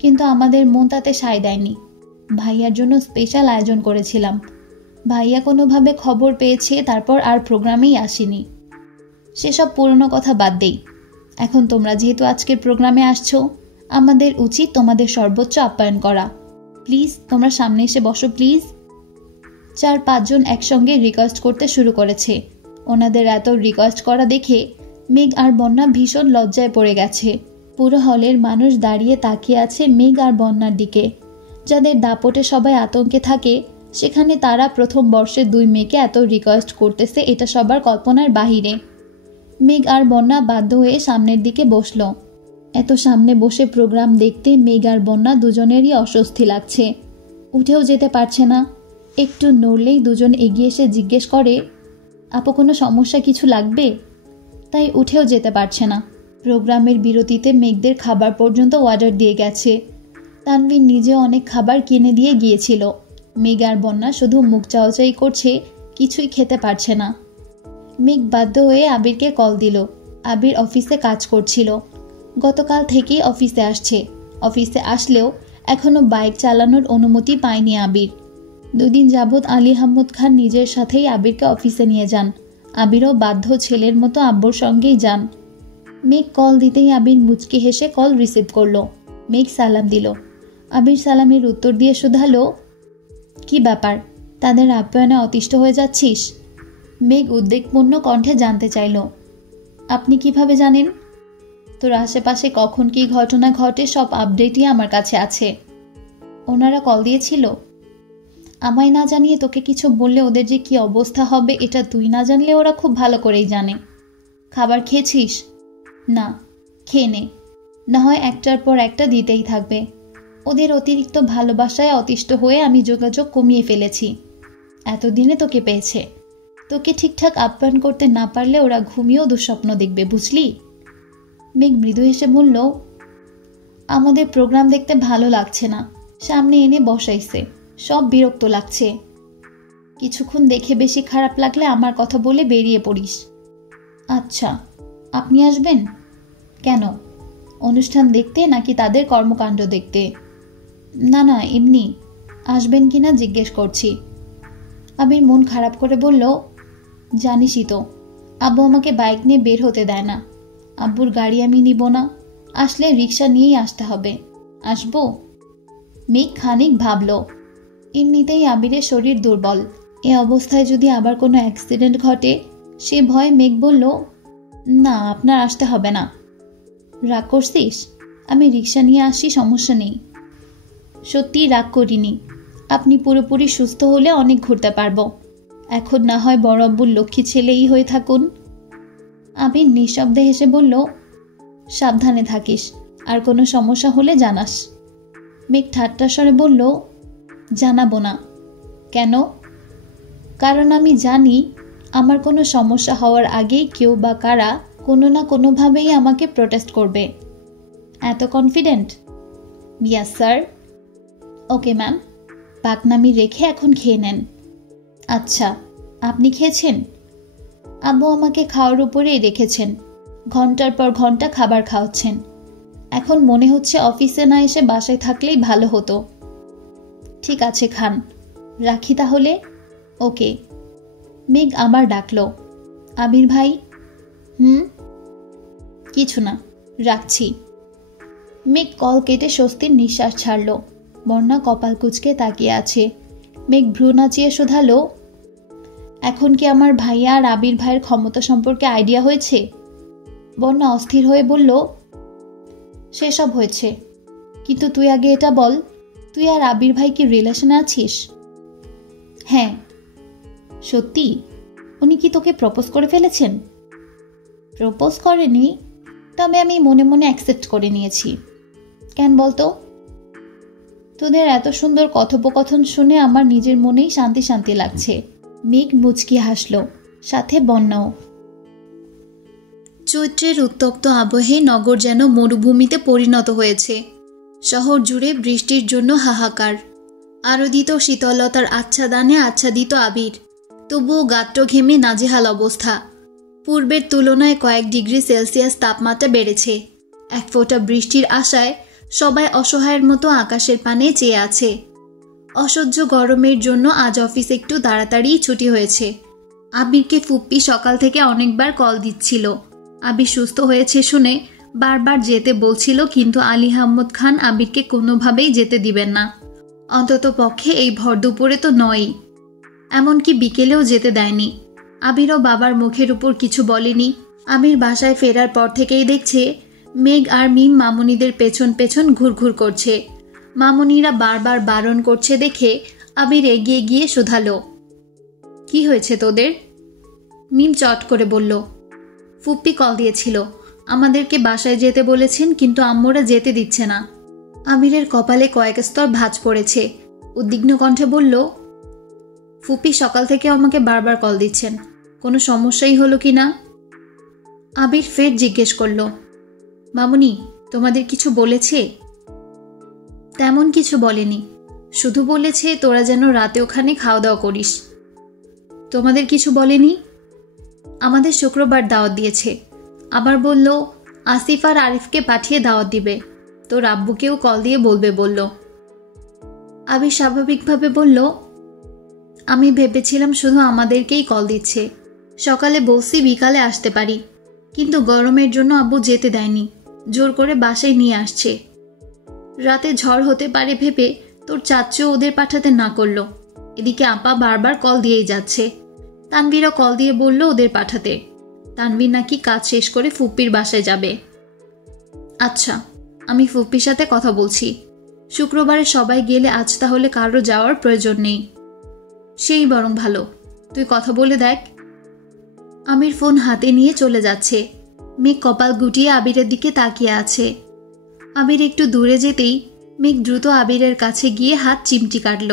কিন্তু আমাদের মন তাতে সায় দেয়নি। ভাইয়ার জন্য স্পেশাল আয়োজন করেছিলাম। ভাইয়া কোনোভাবে খবর পেয়েছে, তারপর আর প্রোগ্রামেই আসেনি। সেসব পুরনো কথা বাদ দেই। এখন তোমরা যেহেতু আজকের প্রোগ্রামে আসছো, আমাদের উচিত তোমাদের সর্বোচ্চ আপ্যায়ন করা। প্লিজ তোমরা সামনে এসে বসো প্লিজ। 4-5 জন একসঙ্গে রিকোয়েস্ট করতে শুরু করেছে। ওনাদের এত রিকোয়েস্ট করা দেখে মেঘ আর বন্যা ভীষণ লজ্জায় পড়ে গেছে। পুরো হলের মানুষ দাঁড়িয়ে তাকিয়ে আছে মেঘ আর বন্যার দিকে। যাদের দাপটে সবাই আতঙ্কে থাকে, সেখানে তারা প্রথম বর্ষের 2 মেয়েকে এত রিকোয়েস্ট করতেছে, এটা সবার কল্পনার বাহিরে। মেঘ আর বন্যা বাধ্য হয়ে সামনের দিকে বসল। এত সামনে বসে প্রোগ্রাম দেখতে মেঘ আর বন্যা দুজনেরই অস্বস্তি লাগছে। উঠেও যেতে পারছে না। একটু নড়লেই দুজন এগিয়ে এসে জিজ্ঞেস করে, আপু কোনো সমস্যা কিছু লাগবে? তাই উঠেও যেতে পারছে না। প্রোগ্রামের বিরতিতে মেঘদের খাবার পর্যন্ত অর্ডার দিয়ে গেছে। তানভীর নিজে অনেক খাবার কিনে দিয়ে গিয়েছিল। মেঘ আর বন্যা শুধু মুখ চাওয়াচাই করছে, কিছুই খেতে পারছে না। মেঘ বাধ্য হয়ে আবিরকে কল দিল। আবির অফিসে কাজ করছিল। গতকাল থেকেই অফিসে আসছে। অফিসে আসলেও এখনও বাইক চালানোর অনুমতি পায়নি আবির। 2 দিন যাবৎ আলী আহমদ খান নিজের সাথেই আবিরকে অফিসে নিয়ে যান। আবিরও বাধ্য ছেলের মতো আব্বুর সঙ্গেই যান। মেঘ কল দিতেই আবির মুচকি হেসে কল রিসিভ করলো। মেঘ সালাম দিল। আবির সালামের উত্তর দিয়ে শুধালো, কি ব্যাপার, তাদের আপ্যায়নে অতিষ্ঠ হয়ে যাচ্ছিস? মেঘ উদ্বেগপূর্ণ কণ্ঠে জানতে চাইল, আপনি কিভাবে জানেন? তোর আশেপাশে কখন কি ঘটনা ঘটে সব আপডেটই আমার কাছে আছে। ওনারা কল দিয়েছিল? আমায় না জানিয়ে তোকে কিছু বললে ওদের যে কি অবস্থা হবে এটা তুই না জানলে ওরা খুব ভালো করেই জানে। খাবার খেয়েছিস? না। খেয়ে নে, না হয় একটার পর একটা দিতেই থাকবে। ওদের অতিরিক্ত ভালোবাসায় অতিষ্ঠ হয়ে আমি যোগাযোগ কমিয়ে ফেলেছি। এতদিনে তোকে পেয়েছে। তোকে ঠিকঠাক আপ্যায়ন করতে না পারলে ওরা ঘুমিয়েও দুঃস্বপ্ন দেখবে, বুঝলি? মেঘ মৃদু হেসে বলল, আমাদের প্রোগ্রাম দেখতে ভালো লাগছে না, সামনে এনে বসাইছে, সব বিরক্ত লাগছে। কিছুক্ষণ দেখে বেশি খারাপ লাগলে আমার কথা বলে বেরিয়ে পড়িস। আচ্ছা, আপনি আসবেন? কেন, অনুষ্ঠান দেখতে নাকি তাদের কর্মকাণ্ড দেখতে? না না, এমনি। আসবেন কিনা জিজ্ঞেস করছি। আবির মন খারাপ করে বলল, জানিসই তো আব্বু আমাকে বাইক নিয়ে বের হতে দেয় না। আব্বুর গাড়ি আমি নিব না, আসলে রিক্সা নিয়েই আসতে হবে। আসবো? মেঘ খানিক ভাবল। এমনিতেই আবিরের শরীর দুর্বল, এ অবস্থায় যদি আবার কোনো অ্যাক্সিডেন্ট ঘটে সে ভয়ে মেঘ বলল, না আপনার আসতে হবে না। রাগ করছিস? আমি রিক্সা নিয়ে আসি, সমস্যা নেই। সত্যিই রাগ করিনি। আপনি পুরোপুরি সুস্থ হলে অনেক ঘুরতে পারবো। এখন না হয় বড় আব্বুর লক্ষ্মী ছেলেই হয়ে থাকুন। আবির নিঃশব্দে হেসে বলল, সাবধানে থাকিস, আর কোনো সমস্যা হলে জানাস। মেঘ ঠাট্টা স্বরে বলল, জানাবো না। কেন? কারণ আমি জানি আমার কোনো সমস্যা হওয়ার আগেই কেউ বা কারা কোনো না কোনোভাবেই আমাকে প্রোটেস্ট করবে। এত confident? Yes sir. Okay ma'am, পাকনামি রেখে এখন খেয়ে নেন। আচ্ছা, আপনি খেয়েছেন? আব্বু আমাকে খাওয়ার উপরেই রেখেছেন, ঘন্টার পর ঘন্টা খাবার খাওয়াচ্ছেন। এখন মনে হচ্ছে অফিসে না এসে বাসায় থাকলেই ভালো হতো। ঠিক আছে খান, রাখি তাহলে। ওকে। মেঘ আবার ডাকলো, আবির ভাই। কিছু না, রাখছি। মেঘ কল কেটে স্বস্তির নিঃশ্বাস ছাড়ল। বর্ণা কপাল কুঁচকে তাকিয়ে আছে। মেঘ ভ্রু নাচিয়ে শোধালো, এখন কি আমার ভাইয়া আর আবির ভাইয়ের ক্ষমতা সম্পর্কে আইডিয়া হয়েছে? বর্ণা অস্থির হয়ে বলল, সেসব হয়েছে, কিন্তু তুই আগে এটা বল, তুই আর আবির ভাই কি রিলেশনে আছিস? হ্যাঁ। সত্যি? উনি কি তোকে প্রপোজ করে ফেলেছেন? প্রপোজ করেনি, তবে আমি মনে মনে অ্যাকসেপ্ট করে নিয়েছি। কেন বলতো? তোদের এত সুন্দর কথোপকথন শুনে আমার নিজের মনেই শান্তি শান্তি লাগছে। মেঘ মুচকি হাসল, সাথে বন্যাও। চৈত্রের উত্তপ্ত আবহে নগর যেন মরুভূমিতে পরিণত হয়েছে। শহর জুড়ে বৃষ্টির জন্য হাহাকার। আরোদিত শীতলতার আচ্ছাদনে আচ্ছাদিত আবির, তবুও গাত্র ঘেমে নাজেহাল অবস্থা। পূর্বের তুলনায় কয়েক ডিগ্রি সেলসিয়াস তাপমাত্রা বেড়েছে। এক ফোঁটা বৃষ্টির আশায় সবাই অসহায়ের মতো আকাশের পানে চেয়ে আছে। অসহ্য গরমের জন্য আজ অফিস একটু তাড়াতাড়ি ছুটি হয়েছে। আবিরকে ফুপ্পি সকাল থেকে অনেকবার কল দিচ্ছিল। আবির সুস্থ হয়েছে শুনে বারবার যেতে বলছিল, কিন্তু আলী আহমদ খান আবিরকে কোনোভাবেই যেতে দিবেন না। অন্তত পক্ষে এই ভর দুপুরে তো নয়ই, এমনকি বিকেলেও যেতে দেয়নি। আবিরও বাবার মুখের উপর কিছু বলেনি। আবির বাসায় ফেরার পর থেকেই দেখছে মেঘ আর মিম মামুনিদের পেছন পেছন ঘুরঘুর করছে। মামুনিরা বারবার বারণ করছে দেখে আবির এগিয়ে গিয়ে শোধালো, কি হয়েছে তোদের? মিম চট করে বলল, ফুপ্পি কল দিয়েছিল, আমাদেরকে বাসায় যেতে বলেছেন, কিন্তু আম্মুরা যেতে দিচ্ছে না। আবিরের কপালে কয়েক স্তর ভাঁজ পড়েছে। উদ্বিগ্ন কণ্ঠে বলল, ফুপ্পি সকাল থেকে আমাকে বারবার কল দিচ্ছেন, কোনো সমস্যাই হলো কি না? আবির ফের জিজ্ঞেস করল, মামুনি তোমাদের কিছু বলেছে? তেমন কিছু বলেনি, শুধু বলেছে তোরা যেন রাতে ওখানে খাওয়া দাওয়া করিস। তোমাদের কিছু বলেনি? আমাদের শুক্রবার দাওয়াত দিয়েছে, আবার বলল আসিফ আর আরিফকে পাঠিয়ে দাওয়াত দিবে, তোর আব্বুকেও কল দিয়ে বলবে বলল। আবির স্বাভাবিকভাবে বলল, আমি ভেবেছিলাম শুধু আমাদেরকেই কল দিচ্ছে। সকালে বলছি বিকালে আসতে পারি, কিন্তু গরমের জন্য আব্বু যেতে দেয়নি, জোর করে বাসায় নিয়ে আসছে। রাতে ঝড় হতে পারে ভেবে তোর চাচ্চু ওদের পাঠাতে না করলো। এদিকে আপা বারবার কল দিয়েই যাচ্ছে। তানভীরও কল দিয়ে বলল ওদের পাঠাতে। তানভীর নাকি কাজ শেষ করে ফুপ্পির বাসায় যাবে। আচ্ছা, আমি ফুপ্পির সাথে কথা বলছি। শুক্রবারে সবাই গেলে আজ তাহলে কারো যাওয়ার প্রয়োজন নেই। সেই বরং ভালো, তুই কথা বলে দেখ। আমির ফোন হাতে নিয়ে চলে যাচ্ছে। মেঘ কপাল গুটিয়ে আবিরের দিকে তাকিয়ে আছে। আবির একটু দূরে যেতেই মেঘ দ্রুত আবিরের কাছে গিয়ে হাত চিমটি কাটল।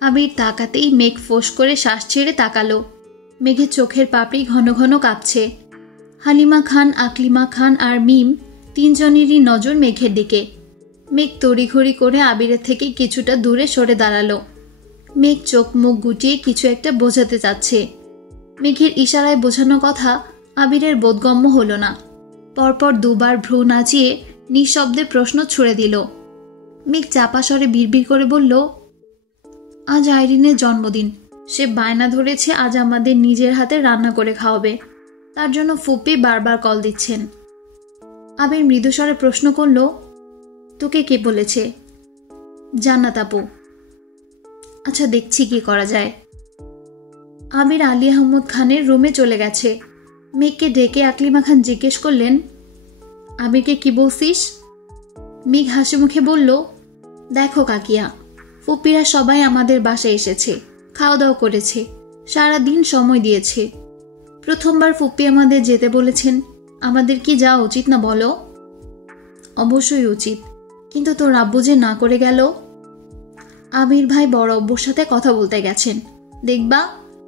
আবির তাকাতেই মেঘ ফোঁস করে শ্বাস ছেড়ে তাকালো। মেঘের চোখের পাপড়ি ঘন ঘন কাঁপছে। হালিমা খান, আকলিমা খান আর মিম তিনজনেরই নজর মেঘের দিকে। মেঘ তড়িঘড়ি করে আবিরের থেকে কিছুটা দূরে সরে দাঁড়ালো। মেঘ চোখ মুখ গুটিয়ে কিছু একটা বোঝাতে চাচ্ছে। মেঘের ইশারায় বোঝানো কথা আবিরের বোধগম্য হলো না। পরপর দুবার ভ্রু নাচিয়ে নিঃশব্দে প্রশ্ন ছুড়ে দিল। মেঘ চাপা স্বরে বিড়বিড় করে বলল, আজ আইরিনের জন্মদিন, সে বায়না ধরেছে আজ আমাদের নিজের হাতে রান্না করে খাওয়াবে, তার জন্য ফুপ্পি বারবার কল দিচ্ছেন। আবির মৃদুস্বরে প্রশ্ন করল, তোকে কে বলেছে? জান্নাত আপু। আচ্ছা, দেখছি কি করা যায়। আবির আলী আহমদ খানের রুমে চলে গেছে। মেঘকে ডেকে আকলিমা খান জিজ্ঞেস করলেন, আবিরকে কি বলছিস? মেঘ হাসি মুখে বলল, দেখো কাকিয়া, ফুপ্পিরা সবাই আমাদের বাসায় এসেছে, খাওয়া দাওয়া করেছে, সারা দিন সময় দিয়েছে। প্রথমবার ফুপ্পি আমাদের যেতে বলেছেন, আমাদের কি যাওয়া উচিত না বলো? অবশ্যই উচিত, কিন্তু তোর আব্বু যে না করে গেল। আবির ভাই বড় আব্বুর সাথে কথা বলতে গেছেন, দেখবা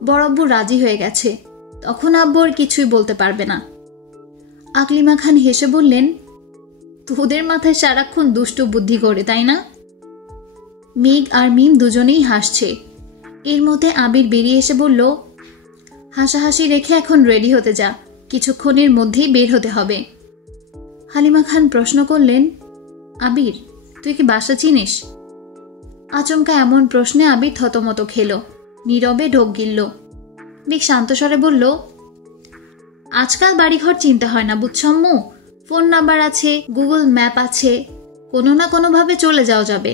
বড় আব্বু রাজি হয়ে গেছে, তখন আব্বু আর কিছুই বলতে পারবে না। আকলিমা খান হেসে বললেন, তোদের মাথায় সারাক্ষণ দুষ্টু বুদ্ধি করে, তাই না? মেঘ আর মিম দুজনেই হাসছে। এর মধ্যে আবির বেরিয়ে এসে বলল, হাসাহাসি রেখে এখন রেডি হতে যা, কিছুক্ষণের মধ্যেই বের হতে হবে। হালিমা খান প্রশ্ন করলেন, আবির তুই কি বাসা চিনিস? আচমকা এমন প্রশ্নে আবির থতমত খেল, নীরবে ঢোক গিলল। মেঘ শান্ত স্বরে বলল, আজকাল বাড়িঘর চিনতে হয় না বুঝছ আম্মু, ফোন নাম্বার আছে, গুগল ম্যাপ আছে, কোনো না কোনোভাবে চলে যাওয়া যাবে।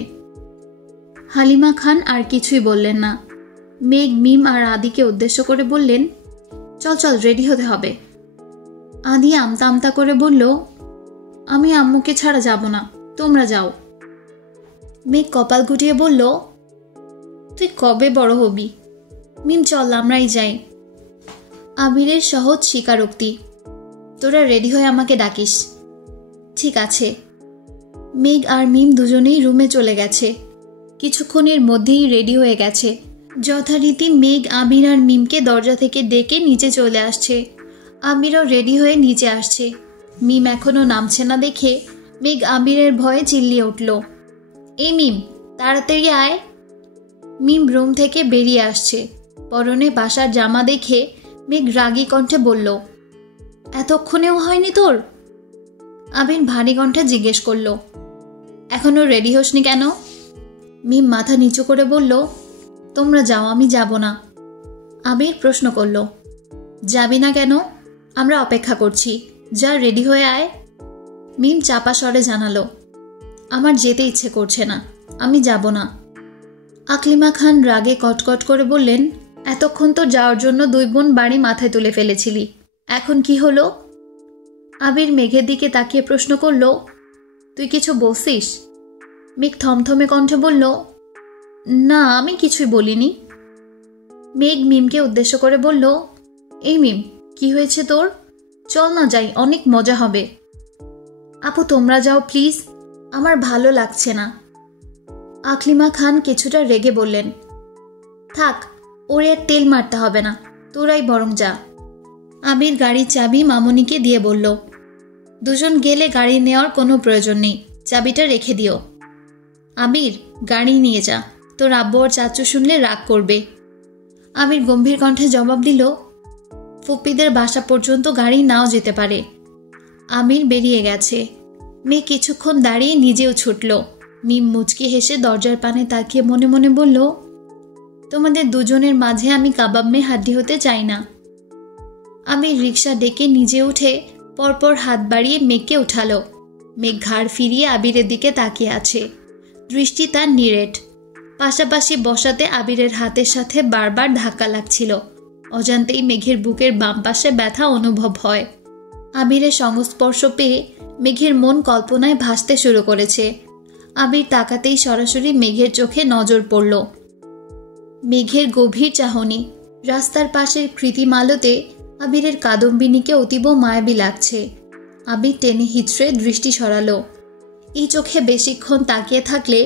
হালিমা খান আর কিছুই বললেন না। মেঘ মিম আর আদিকে উদ্দেশ্য করে বললেন, চল চল রেডি হতে হবে। আদি আমতা আমতা করে বলল, আমি আম্মুকে ছাড়া যাব না, তোমরা যাও। মেঘ কপাল গুটিয়ে বলল, তুই কবে বড় হবি? মিম চল আমরাই যাই। আবিরের সহজ স্বীকারোক্তি, তোরা রেডি হয়ে আমাকে ডাকিস। ঠিক আছে। মেঘ আর মিম দুজনেই রুমে চলে গেছে। কিছুক্ষণের মধ্যেই রেডি হয়ে গেছে। যথারীতি মেঘ আবির আর মিমকে দরজা থেকে ডেকে নিচে চলে আসছে। আবিরও রেডি হয়ে নিচে আসছে। মিম এখনো নামছে না দেখে মেঘ আবিরের ভয়ে চিল্লিয়ে উঠল, এই মিম তাড়াতাড়ি আয়। মিম রুম থেকে বেরিয়ে আসছে। পরনে বাসার জামা দেখে মেঘ রাগী কণ্ঠে বলল, এতক্ষণেও হয়নি তোর? আবির ভারী কণ্ঠে জিজ্ঞেস করল, এখনো রেডি হসনি কেন? মিম মাথা নিচু করে বলল, তোমরা যাও, আমি যাব না। আবির প্রশ্ন করল, যাবি না কেন? আমরা অপেক্ষা করছি, যা রেডি হয়ে আয়। মিম চাপা স্বরে জানালো, আমার যেতে ইচ্ছে করছে না, আমি যাব না। আকলিমা খান রাগে কটকট করে বললেন, এতক্ষণ তো যাওয়ার জন্য দুই বোন বাড়ি মাথায় তুলে ফেলেছিলি, এখন কি হলো? আবির মেঘের দিকে তাকিয়ে প্রশ্ন করল, তুই কিছু বলছিস? মেঘ থমথমে কণ্ঠে বলল, না আমি কিছুই বলিনি। মেঘ মিমকে উদ্দেশ্য করে বলল, এই মিম কি হয়েছে তোর? চল না যাই, অনেক মজা হবে। আপু তোমরা যাও প্লিজ, আমার ভালো লাগছে না। আকলিমা খান কিছুটা রেগে বললেন, থাক ওরে আর তেল মারতে হবে না, তোরাই বরং যা। আবির গাড়ির চাবি মামুনিকে দিয়ে বলল, দুজন গেলে গাড়ি নেওয়ার কোনো প্রয়োজন নেই, চাবিটা রেখে দিও। আবির গাড়ি নিয়ে যা, তোর আব্বু আর চাচু শুনলে রাগ করবে। আবির গম্ভীর কণ্ঠে জবাব দিল, ফুপ্পিদের বাসা পর্যন্ত গাড়ি নাও যেতে পারে। আবির বেরিয়ে গেছে। মেয়ে কিছুক্ষণ দাঁড়িয়ে নিজেও ছুটল। মিম মুচকি হেসে দরজার পানে তাকিয়ে মনে মনে বলল, তোমাদের দুজনের মাঝে আমি কাবাব মেয়ে হাড্ডি হতে চাই না। আবির রিক্সা ডেকে নিজে উঠে পরপর হাত বাড়িয়ে মেঘকে উঠালো। মেঘ ঘাড় ফিরিয়ে আবিরের দিকে তাকিয়ে আছে, দৃষ্টি তার নিরেট। পাশাপাশি বসাতে আবিরের হাতের সাথে বারবার ধাক্কা লাগছিল। অজান্তেই মেঘের বুকের বাম পাশে ব্যথা অনুভব হয়। আবিরের সংস্পর্শ পেয়ে মেঘের মন কল্পনায় ভাসতে শুরু করেছে। আবির তাকাতেই সরাসরি মেঘের চোখে নজর পড়ল। মেঘের গভীর চাহনি, রাস্তার পাশের কৃত্রিম আলোতে আবিরের কাদম্বিনীকে অতীব মায়াবী লাগছে। আবির টেনে হিচড়ে দৃষ্টি সরালো। এই চোখে বেশিক্ষণ তাকিয়ে থাকলে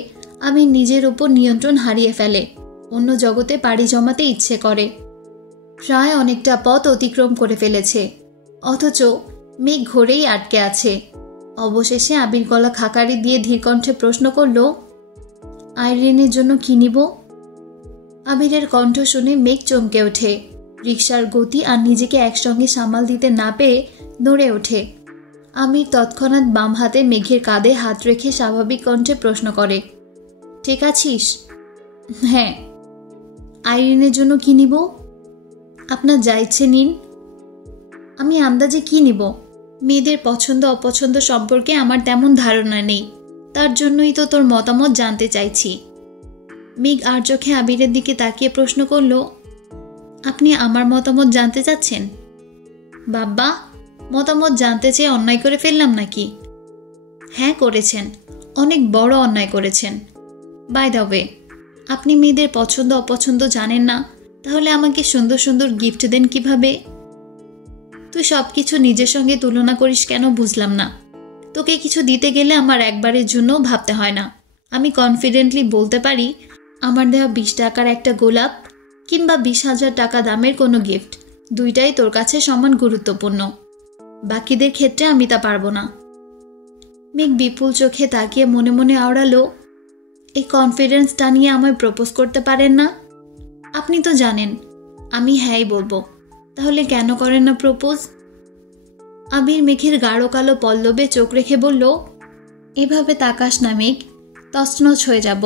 আবির নিজের উপর নিয়ন্ত্রণ হারিয়ে ফেলে, অন্য জগতে পাড়ি জমাতে ইচ্ছে করে। প্রায় অনেকটা পথ অতিক্রম করে ফেলেছে, অথচ মেঘ ঘোরেই আটকে আছে। অবশেষে আবির গলা খাকারি দিয়ে ধীরকণ্ঠে প্রশ্ন করল, আইরিনের জন্য কি নিব? আবিরের কণ্ঠ শুনে মেঘ চমকে ওঠে। রিকশার গতি আর নিজেকে একসঙ্গে সামাল দিতে না পেরে নড়ে ওঠে। আমির তৎক্ষণাৎ বাম হাতে মেঘের কাঁধে হাত রেখে স্বাভাবিক কণ্ঠে প্রশ্ন করে, ঠিক আছিস? হ্যাঁ। আইরিনের জন্য কি নিব? আপনার যা ইচ্ছে নিন। আমি আন্দাজে কি নিব? মেয়েদের পছন্দ অপছন্দ সম্পর্কে আমার তেমন ধারণা নেই, তার জন্যই তো তোর মতামত জানতে চাইছি। মেঘ আর চোখে আবিরের দিকে তাকিয়ে প্রশ্ন করল, আপনি আমার মতামত জানতে চাচ্ছেন? বাবা, মতামত জানতে চেয়ে অন্যায় করে ফেললাম নাকি? হ্যাঁ করেছেন, অনেক বড় অন্যায় করেছেন। বাই দ্য ওয়ে, আপনি মেয়েদের পছন্দ অপছন্দ জানেন না, তাহলে আমাকে সুন্দর সুন্দর গিফট দেন কিভাবে? তুই সব কিছু নিজের সঙ্গে তুলনা করিস কেন বুঝলাম না। তোকে কিছু দিতে গেলে আমার একবারের জন্যও ভাবতে হয় না। আমি কনফিডেন্টলি বলতে পারি আমার দেওয়া 20 টাকার একটা গোলাপ কিংবা 20,000 টাকা দামের কোনো গিফট, দুইটাই তোর কাছে সমান গুরুত্বপূর্ণ। বাকিদের ক্ষেত্রে আমি তা পারবো না। মেঘ বিপুল চোখে তাকিয়ে মনে মনে আওড়ালো, এই কনফিডেন্সটা নিয়ে আমায় প্রপোজ করতে পারেন না? আপনি তো জানেন আমি হ্যাঁই বলবো, তাহলে কেন করেন না প্রপোজ? আবির মেঘের গাঢ় কালো পল্লবে চোখ রেখে বলল, এভাবে তাকাস না মেঘ, তছনছ হয়ে যাব।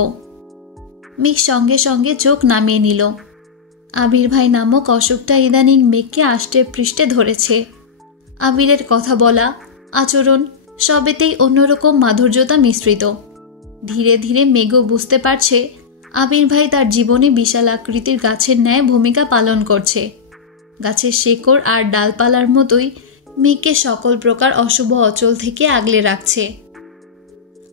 মেঘ সঙ্গে সঙ্গে চোখ নামিয়ে নিল। আবির ভাই নামক অসুখটা ইদানিং মেঘকে আষ্টে পৃষ্ঠে ধরেছে। আবিরের কথা বলা, আচরণ সবেতেই অন্যরকম মাধুর্যতা মিশ্রিত। ধীরে ধীরে মেঘও বুঝতে পারছে আবির ভাই তার জীবনে বিশাল আকৃতির গাছের ন্যায় ভূমিকা পালন করছে। গাছের শেকড় আর ডালপালার মতোই মেঘকে সকল প্রকার অশুভ অচল থেকে আগলে রাখছে।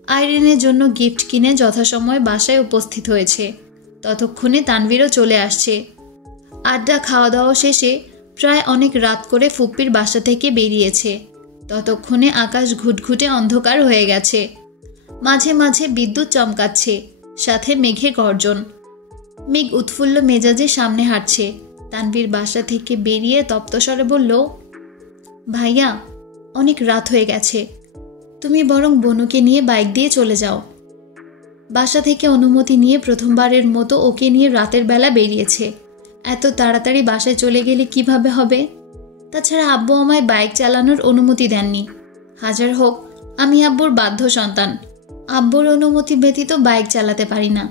আইরিনের জন্য গিফট কিনে যথাসময়ে বাসায় উপস্থিত হয়েছে। ততক্ষণে তানভীরও চলে আসছে। আড্ডা খাওয়া দাওয়া শেষে প্রায় অনেক রাত করে ফুপ্পির বাসা থেকে বেরিয়েছে। ততক্ষণে আকাশ ঘুটঘুটে অন্ধকার হয়ে গেছে। মাঝে মাঝে বিদ্যুৎ চমকাচ্ছে, সাথে মেঘের গর্জন। মেঘ উৎফুল্ল মেজাজে সামনে হাঁটছে। তানভীর বাসা থেকে বেরিয়ে তপ্তস্বরে বলল, ভাইয়া অনেক রাত হয়ে গেছে, তুমি বরং বনুকে নিয়ে বাইক দিয়ে চলে যাও। বাসা থেকে অনুমতি নিয়ে প্রথমবারের মতো ওকে নিয়ে রাতের বেলা বেরিয়েছে। এত তাড়াতাড়ি বাসায় চলে গেলে কিভাবে হবে? তাছাড়া আব্বু আমায় বাইক চালানোর অনুমতি দেননি। হাজার হোক আমি আব্বুর বাধ্য সন্তান, আব্বুর অনুমতি ব্যতীত বাইক চালাতে পারি না।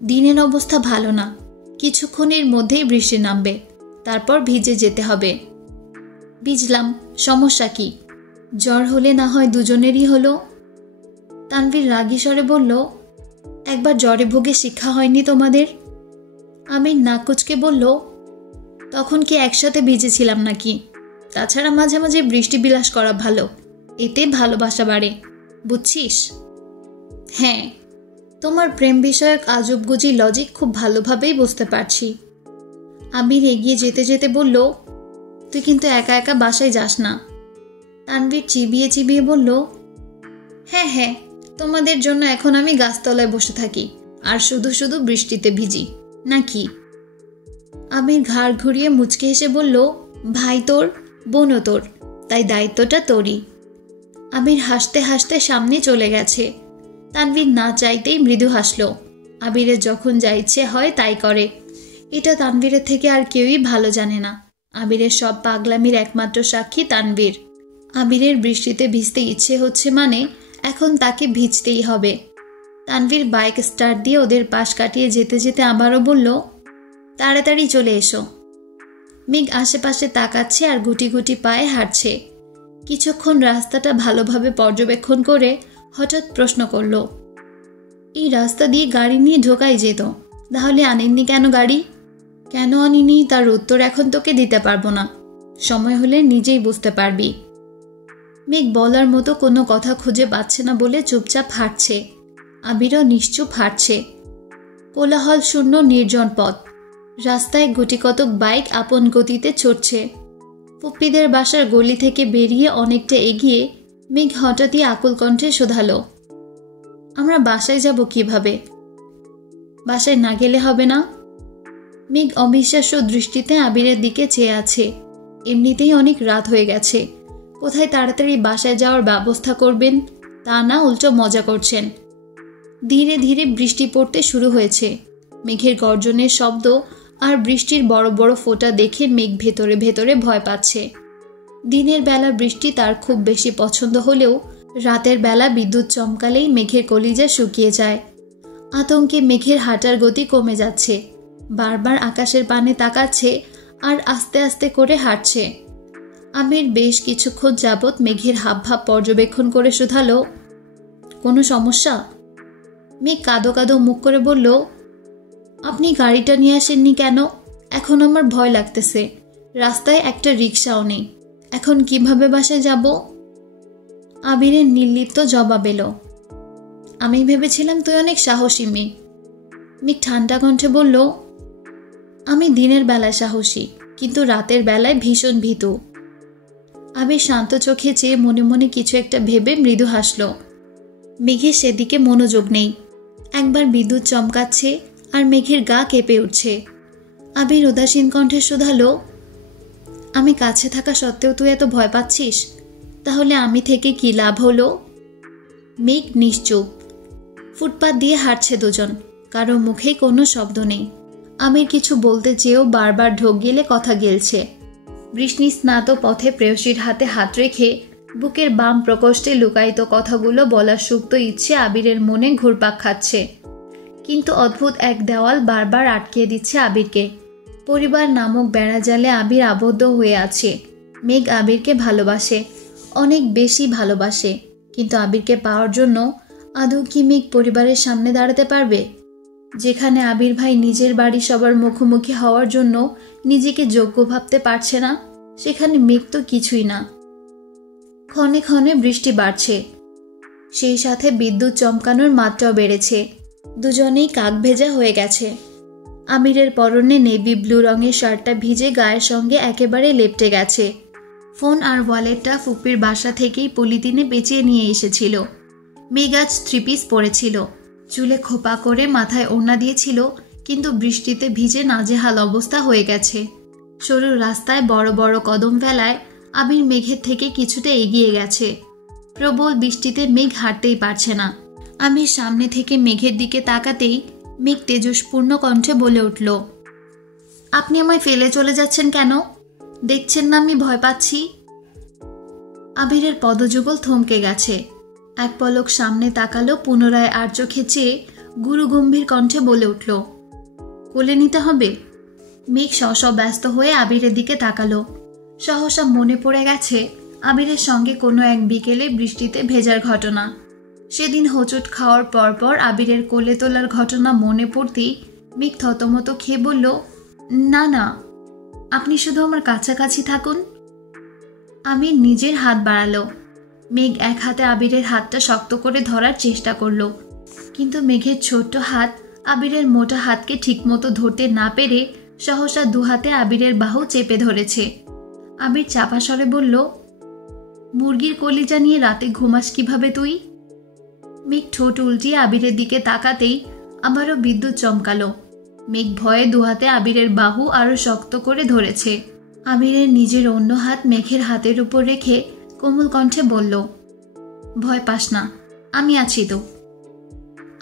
দিনের অবস্থা ভালো না, কিছুক্ষণের মধ্যেই বৃষ্টি নামবে, তারপর ভিজে যেতে হবে। ভিজলাম, সমস্যা কি? জ্বর হলে না হয় দুজনেরই হলো। তানভীর রাগী স্বরে বলল, একবার জ্বরে ভুগে শিক্ষা হয়নি তোমাদের? আমির নাকুচকে বলল, তখন কি একসাথে ভিজেছিলাম নাকি? তাছাড়া মাঝে মাঝে বৃষ্টি বিলাস করা ভালো, এতে ভালোবাসা বাড়ে, বুঝছিস? হ্যাঁ, তোমার প্রেম বিষয়ক আজবগুজি লজিক খুব ভালোভাবেই বুঝতে পারছি। আবির এগিয়ে যেতে যেতে বলল, তুই কিন্তু একা একা বাসায় যাস না। তানভীর চিবিয়ে চিবিয়ে বলল, হ্যাঁ হ্যাঁ, তোমাদের জন্য এখন আমি গাছতলায় বসে থাকি আর শুধু শুধু বৃষ্টিতে ভিজি নাকি? আবির ঘাড় ঘুরিয়ে মুচকে হেসে বলল, ভাই তোর, বোনও তোর, তাই দায়িত্বটা তোরই। আবির হাসতে হাসতে সামনে চলে গেছে। তানভীর না চাইতেই মৃদু হাসল। আবিরের যখন যা ইচ্ছে হয় তাই করে, এটা তানভীরের থেকে আর কেউই ভালো জানে না। আবিরের সব পাগলামির একমাত্র সাক্ষী তানভীর। আবিরের বৃষ্টিতে ভিজতে ইচ্ছে হচ্ছে মানে এখন তাকে ভিজতেই হবে। তানভীর বাইক স্টার্ট দিয়ে ওদের পাশ কাটিয়ে যেতে যেতে আবারও বলল, তাড়াতাড়ি চলে এসো। মেঘ আশেপাশে তাকাচ্ছে আর গুটি গুটি পায়ে হাঁটছে। কিছুক্ষণ রাস্তাটা ভালোভাবে পর্যবেক্ষণ করে হঠাৎ প্রশ্ন করল, এই রাস্তা দিয়ে গাড়ি নিয়ে ঢোকাই যেত, তাহলে আনেননি কেন গাড়ি? কেন আনিনি তার উত্তর এখন তোকে দিতে পারবো না, সময় হলে নিজেই বুঝতে পারবি। মেঘ বলার মতো কোনো কথা খুঁজে পাচ্ছে না বলে চুপচাপ হাঁটছে। আবিরও নিশ্চুপ হাঁটছে। কোলাহল শূন্য নির্জন পথ। রাস্তায় গুটিকতক বাইক আপন গতিতে ছুটছে। পুপ্পিদের বাসার গলি থেকে বেরিয়ে অনেকটা এগিয়ে মেঘ হঠাৎই আকুল কণ্ঠে শোধালো, আমরা বাসায় যাব কিভাবে? বাসায় না গেলে হবে না? মেঘ অবিশ্বাস্য দৃষ্টিতে আবিরের দিকে চেয়ে আছে। এমনিতেই অনেক রাত হয়ে গেছে, কোথায় তাড়াতাড়ি বাসায় যাওয়ার ব্যবস্থা করবেন তা না, উল্টো মজা করছেন। ধীরে ধীরে বৃষ্টি পড়তে শুরু হয়েছে। মেঘের গর্জনের শব্দ আর বৃষ্টির বড় বড় ফোঁটা দেখে মেঘ ভেতরে ভেতরে ভয় পাচ্ছে। দিনের বেলা বৃষ্টি তার খুব বেশি পছন্দ হলেও রাতের বেলা বিদ্যুৎ চমকালেই মেঘের কলিজা শুকিয়ে যায়। আতঙ্কে মেঘের হাঁটার গতি কমে যাচ্ছে। বারবার আকাশের পানে তাকাচ্ছে আর আস্তে আস্তে করে হাঁটছে। আমির বেশ কিছুক্ষণ যাবৎ মেঘের হাবভাব পর্যবেক্ষণ করে শুধালো, কোনো সমস্যা? মেঘ কাঁদো কাঁদো মুখ করে বলল, আপনি গাড়িটা নিয়ে আসেননি কেন? এখন আমার ভয় লাগতেছে, রাস্তায় একটা রিক্সাও নেই, এখন কিভাবে বাসায় যাব? আবিরের নির্লিপ্ত জবাব এলো, আমি ভেবেছিলাম তুই অনেক সাহসী মেয়ে। মেঘ ঠান্ডা কণ্ঠে বলল, আমি দিনের বেলায় সাহসী, কিন্তু রাতের বেলায় ভীষণ ভীতু। আবির শান্ত চোখে চেয়ে মনে মনে কিছু একটা ভেবে মৃদু হাসল। মেঘের সেদিকে মনোযোগ নেই। একবার বিদ্যুৎ চমকাচ্ছে আর মেঘের গা কেঁপে উঠছে। আবির উদাসীন কণ্ঠে শুধালো, আমি কাছে থাকা সত্ত্বেও তুই এত ভয় পাচ্ছিস? তাহলে আমি থেকে কি লাভ হলো? মেঘ নিশ্চুপ। ফুটপাত দিয়ে হাঁটছে দুজন, কারো মুখে কোনো শব্দ নেই। আমির কিছু বলতে চেয়েও বারবার ঢোক গেলে কথা গেলছে। বৃষ্ণি স্নাত পথে প্রেয়সীর হাতে হাত রেখে বুকের বাম প্রকোষ্ঠে লুকায়িত কথাগুলো বলার সুপ্ত ইচ্ছে আবিরের মনে ঘুরপাক খাচ্ছে। কিন্তু অদ্ভুত এক দেওয়াল বারবার আটকিয়ে দিচ্ছে আবিরকে। পরিবার নামক বেড়াজালে আবির আবদ্ধ হয়ে আছে। মেঘ আবিরকে ভালোবাসে, অনেক বেশি ভালোবাসে, কিন্তু আবিরকে পাওয়ার জন্য আদৌ কি মেঘ পরিবারের সামনে দাঁড়াতে পারবে? যেখানে আবির ভাই নিজের বাড়ি সবার মুখোমুখি হওয়ার জন্য নিজেকে যোগ্য ভাবতে পারছে না, সেখানে মেঘ তো কিছুই না। ক্ষণে ক্ষণে বৃষ্টি বাড়ছে, সেই সাথে বিদ্যুৎ চমকানোর মাত্রাও বেড়েছে। দুজনেই কাক ভেজা হয়ে গেছে। আবিরের পরনে নেভি ব্লু রঙের শার্টটা ভিজে গায়ের সঙ্গে একেবারে লেপ্টে গেছে। ফোন আর ওয়ালেটটা ফুপির বাসা থেকেই পলিথিনে পেঁচিয়ে নিয়ে এসেছিল। মেঘ আজ 3 পিস পরেছিল, চুলে খোপা করে মাথায় ওড়না দিয়েছিল, কিন্তু বৃষ্টিতে ভিজে নাজেহাল অবস্থা হয়ে গেছে। সরু রাস্তায় বড় বড় কদম ফেলায় আবির মেঘের থেকে কিছুটা এগিয়ে গেছে। প্রবল বৃষ্টিতে মেঘ হাঁটতেই পারছে না। আমির সামনে থেকে মেঘের দিকে তাকাতেই মেঘ তেজস্পূর্ণ কণ্ঠে বলে উঠল, আপনি আমায় ফেলে চলে যাচ্ছেন কেন? দেখছেন না আমি ভয় পাচ্ছি? আবিরের পদযুগল থমকে গেছে। এক পলক সামনে তাকালো, পুনরায় আর চোখে চেয়ে গুরুগম্ভীর কণ্ঠে বলে উঠল, কোলে নিতে হবে? মেঘ ব্যস্ত হয়ে আবিরের দিকে তাকালো। সহসা মনে পড়ে গেছে আবিরের সঙ্গে কোনো এক বিকেলে বৃষ্টিতে ভেজার ঘটনা। সেদিন হোঁচট খাওয়ার পরপর আবিরের কোলে তোলার ঘটনা মনে পড়তেই মেঘ থতমত খেয়ে বলল, না না, আপনি শুধু আমার কাছাকাছি থাকুন। আবির নিজের হাত বাড়ালো। মেঘ এক হাতে আবিরের হাতটা শক্ত করে ধরার চেষ্টা করলো, কিন্তু মেঘের ছোট্ট হাত আবিরের মোটা হাতকে ঠিকমতো ধরতে না পেরে সহসা 2 হাতে আবিরের বাহু চেপে ধরেছে। আবির চাপা স্বরে বলল, মুরগির কলিজা নিয়ে রাতে ঘুমাস কিভাবে তুই? মেঘ ঠোঁট উল্টিয়ে আবিরের দিকে তাকাতেই আবারও বিদ্যুৎ চমকালো। মেঘ ভয়ে 2 হাতে আবিরের বাহু আরো শক্ত করে ধরেছে। আবিরের নিজের অন্য হাত মেঘের হাতের উপর রেখে কোমল কণ্ঠে বলল, ভয় পাস না, আমি আছি তো।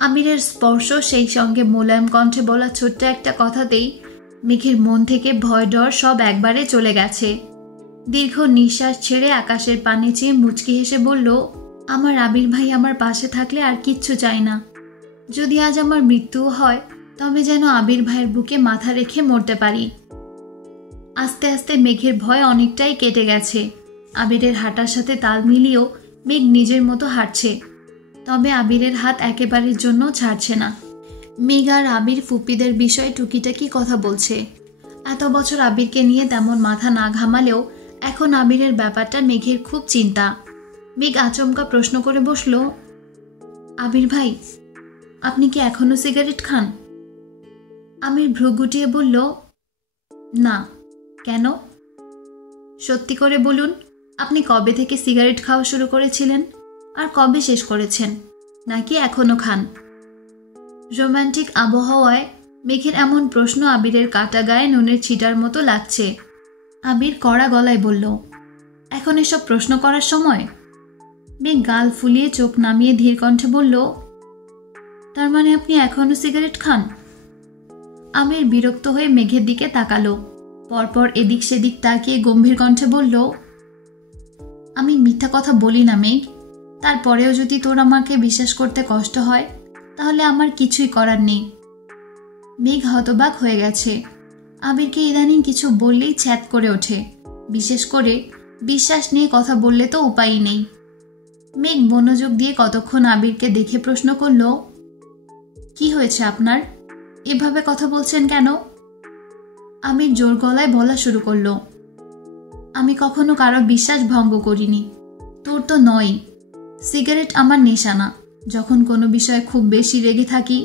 আবিরের স্পর্শ, সেই সঙ্গে মোলায়েম কণ্ঠে বলা ছোট্ট একটা কথাতেই মেঘের মন থেকে ভয় ডর সব একবারে চলে গেছে। দীর্ঘ নিঃশ্বাস ছেড়ে আকাশের পানে চেয়ে মুচকি হেসে বলল, আমার আবির ভাই আমার পাশে থাকলে আর কিচ্ছু চাই না। যদি আজ আমার মৃত্যুও হয়, তবে যেন আবির ভাইয়ের বুকে মাথা রেখে মরতে পারি। আস্তে আস্তে মেঘের ভয় অনেকটাই কেটে গেছে। আবিরের হাঁটার সাথে তাল মিলিয়েও মেঘ নিজের মতো হাঁটছে, তবে আবিরের হাত একেবারের জন্য ছাড়ছে না। মেঘ আর আবির ফুপিদের বিষয়ে টুকিটাকি কথা বলছে। এত বছর আবিরকে নিয়ে তেমন মাথা না ঘামালেও এখন আবিরের ব্যাপারটা মেঘের খুব চিন্তা। মেঘ আচমকা প্রশ্ন করে বসল, আবির ভাই, আপনি কি এখনো সিগারেট খান? আমির ভ্রু গুটিয়ে বলল, না। কেন? সত্যি করে বলুন, আপনি কবে থেকে সিগারেট খাওয়া শুরু করেছিলেন আর কবে শেষ করেছেন, নাকি এখনো খান? রোমান্টিক আবহাওয়ায় মেঘের এমন প্রশ্ন আবিরের কাটা গায়ে নুনের ছিটার মতো লাগছে। আবির কড়া গলায় বলল, এখন এসব প্রশ্ন করার সময়? মেঘ গাল ফুলিয়ে চোখ নামিয়ে ধীর কণ্ঠে বলল, তার মানে আপনি এখনো সিগারেট খান? আমির বিরক্ত হয়ে মেঘের দিকে তাকালো। পরপর এদিক সেদিক তাকিয়ে গম্ভীর কণ্ঠে বলল, আমি মিথ্যা কথা বলি না মেঘ। তারপরেও যদি তোর আমাকে বিশ্বাস করতে কষ্ট হয়, তাহলে আমার কিছুই করার নেই। মেঘ হতবাক হয়ে গেছে। আবিরকে ইদানিং কিছু বললেই ছ্যাদ করে ওঠে, বিশেষ করে বিশ্বাস নিয়ে কথা বললে তো উপায়ই নেই। মেঘ মনোযোগ দিয়ে কতক্ষণ আবিরকে দেখে প্রশ্ন করল, কি হয়েছে আপনার? এভাবে কথা বলছেন কেন? আমির জোর গলায় বলা শুরু করল, আমি কখনো কারো বিশ্বাস ভঙ্গ করিনি, তোর তো নয়। সিগারেট আমার নেশা না। যখন কোনো বিষয়ে খুব বেশি রেগে থাকি,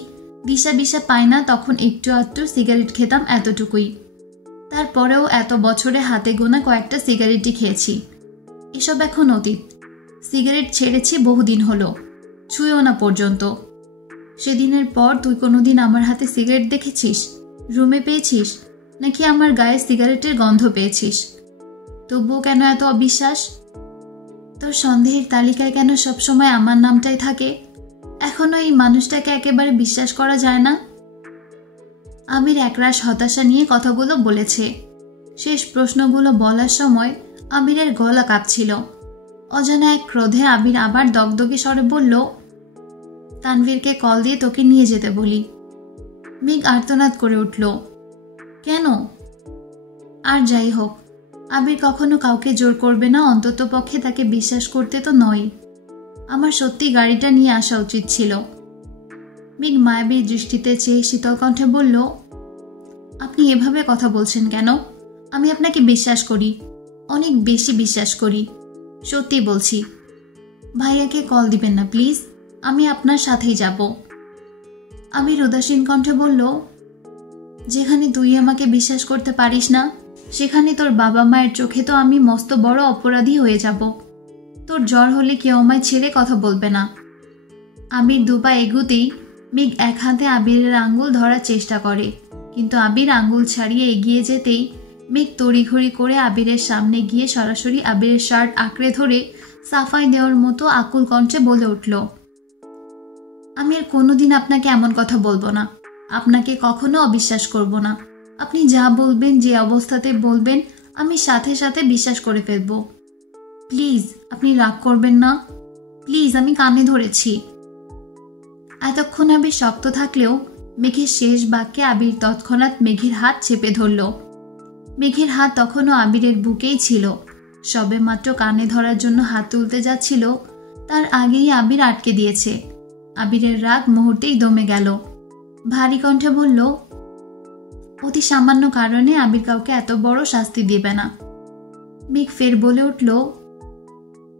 দিশা পাই না, তখন একটু আধটু সিগারেট খেতাম, এতটুকুই। তারপরেও এত বছরে হাতে গোনা কয়েকটা সিগারেটই খেয়েছি। এসব এখন অতীত। সিগারেট ছেড়েছি বহুদিন হলো, ছুঁয়েও না পর্যন্ত। সেদিনের পর তুই কোনোদিন আমার হাতে সিগারেট দেখেছিস, রুমে পেয়েছিস, নাকি আমার গায়ে সিগারেটের গন্ধ পেয়েছিস? তবুও কেন এত অবিশ্বাস? তোর সন্দেহের তালিকায় কেন সবসময় আমার নামটাই থাকে? এখনো এই মানুষটাকে একেবারে বিশ্বাস করা যায় না? আবির একরাশ হতাশা নিয়ে কথাগুলো বলেছে। শেষ প্রশ্নগুলো বলার সময় আবিরের গলা কাঁপছিল। অজানা এক ক্রোধে আবির আবার দগদগে স্বরে বলল, তানভীরকে কল দিয়ে তোকে নিয়ে যেতে বলি। মেঘ আর্তনাদ করে উঠল, কেন? আর যাই হোক, আবির কখনো কাউকে জোর করবে না, অন্তত পক্ষে তাকে বিশ্বাস করতে তো নয়। আমার সত্যি গাড়িটা নিয়ে আসা উচিত ছিল। মেঘ মায়াবীর দৃষ্টিতে চেয়ে শীতল কণ্ঠে বলল, আপনি এভাবে কথা বলছেন কেন? আমি আপনাকে বিশ্বাস করি, অনেক বেশি বিশ্বাস করি। সত্যি বলছি। ভাইয়াকে কল দিবেন না প্লিজ, আমি আপনার সাথেই যাব। আবির উদাসীন কণ্ঠে বলল, যেখানে তুই আমাকে বিশ্বাস করতে পারিস না, সেখানে তোর বাবা মায়ের চোখে তো আমি মস্ত বড় অপরাধী হয়ে যাব। তোর জ্বর হলে কেউ আমায় ছেড়ে কথা বলবে না। আবির দুপা এগুতেই মেঘ এক হাতে আবিরের আঙ্গুল ধরার চেষ্টা করে, কিন্তু আবির আঙ্গুল ছাড়িয়ে এগিয়ে যেতেই মেঘ তড়িঘড়ি করে আবিরের সামনে গিয়ে সরাসরি আবিরের শার্ট আঁকড়ে ধরে সাফাই দেওয়ার মতো আকুল কণ্ঠে বলে উঠল, আমি আর কোনোদিন আপনাকে এমন কথা বলবো না, আপনাকে কখনো অবিশ্বাস করব না। আপনি যা বলবেন, যে অবস্থাতে বলবেন, আমি সাথে সাথে বিশ্বাস করে ফেলব। প্লিজ আপনি রাগ করবেন না, প্লিজ, আমি কানে ধরেছি। এতক্ষণ আবির শক্ত থাকলেও মেঘের শেষ বাক্যে আবির তৎক্ষণাৎ মেঘের হাত চেপে ধরল। মেঘের হাত তখনও আবিরের বুকেই ছিল। সবে মাত্র কানে ধরার জন্য হাত তুলতে যাচ্ছিল, তার আগেই আবির আটকে দিয়েছে। আবিরের রাগ মুহূর্তেই দমে গেল। ভারী কণ্ঠে বলল, অতি সামান্য কারণে আবির কাউকে এত বড় শাস্তি দিবে না। মেঘ ফের বলে উঠল,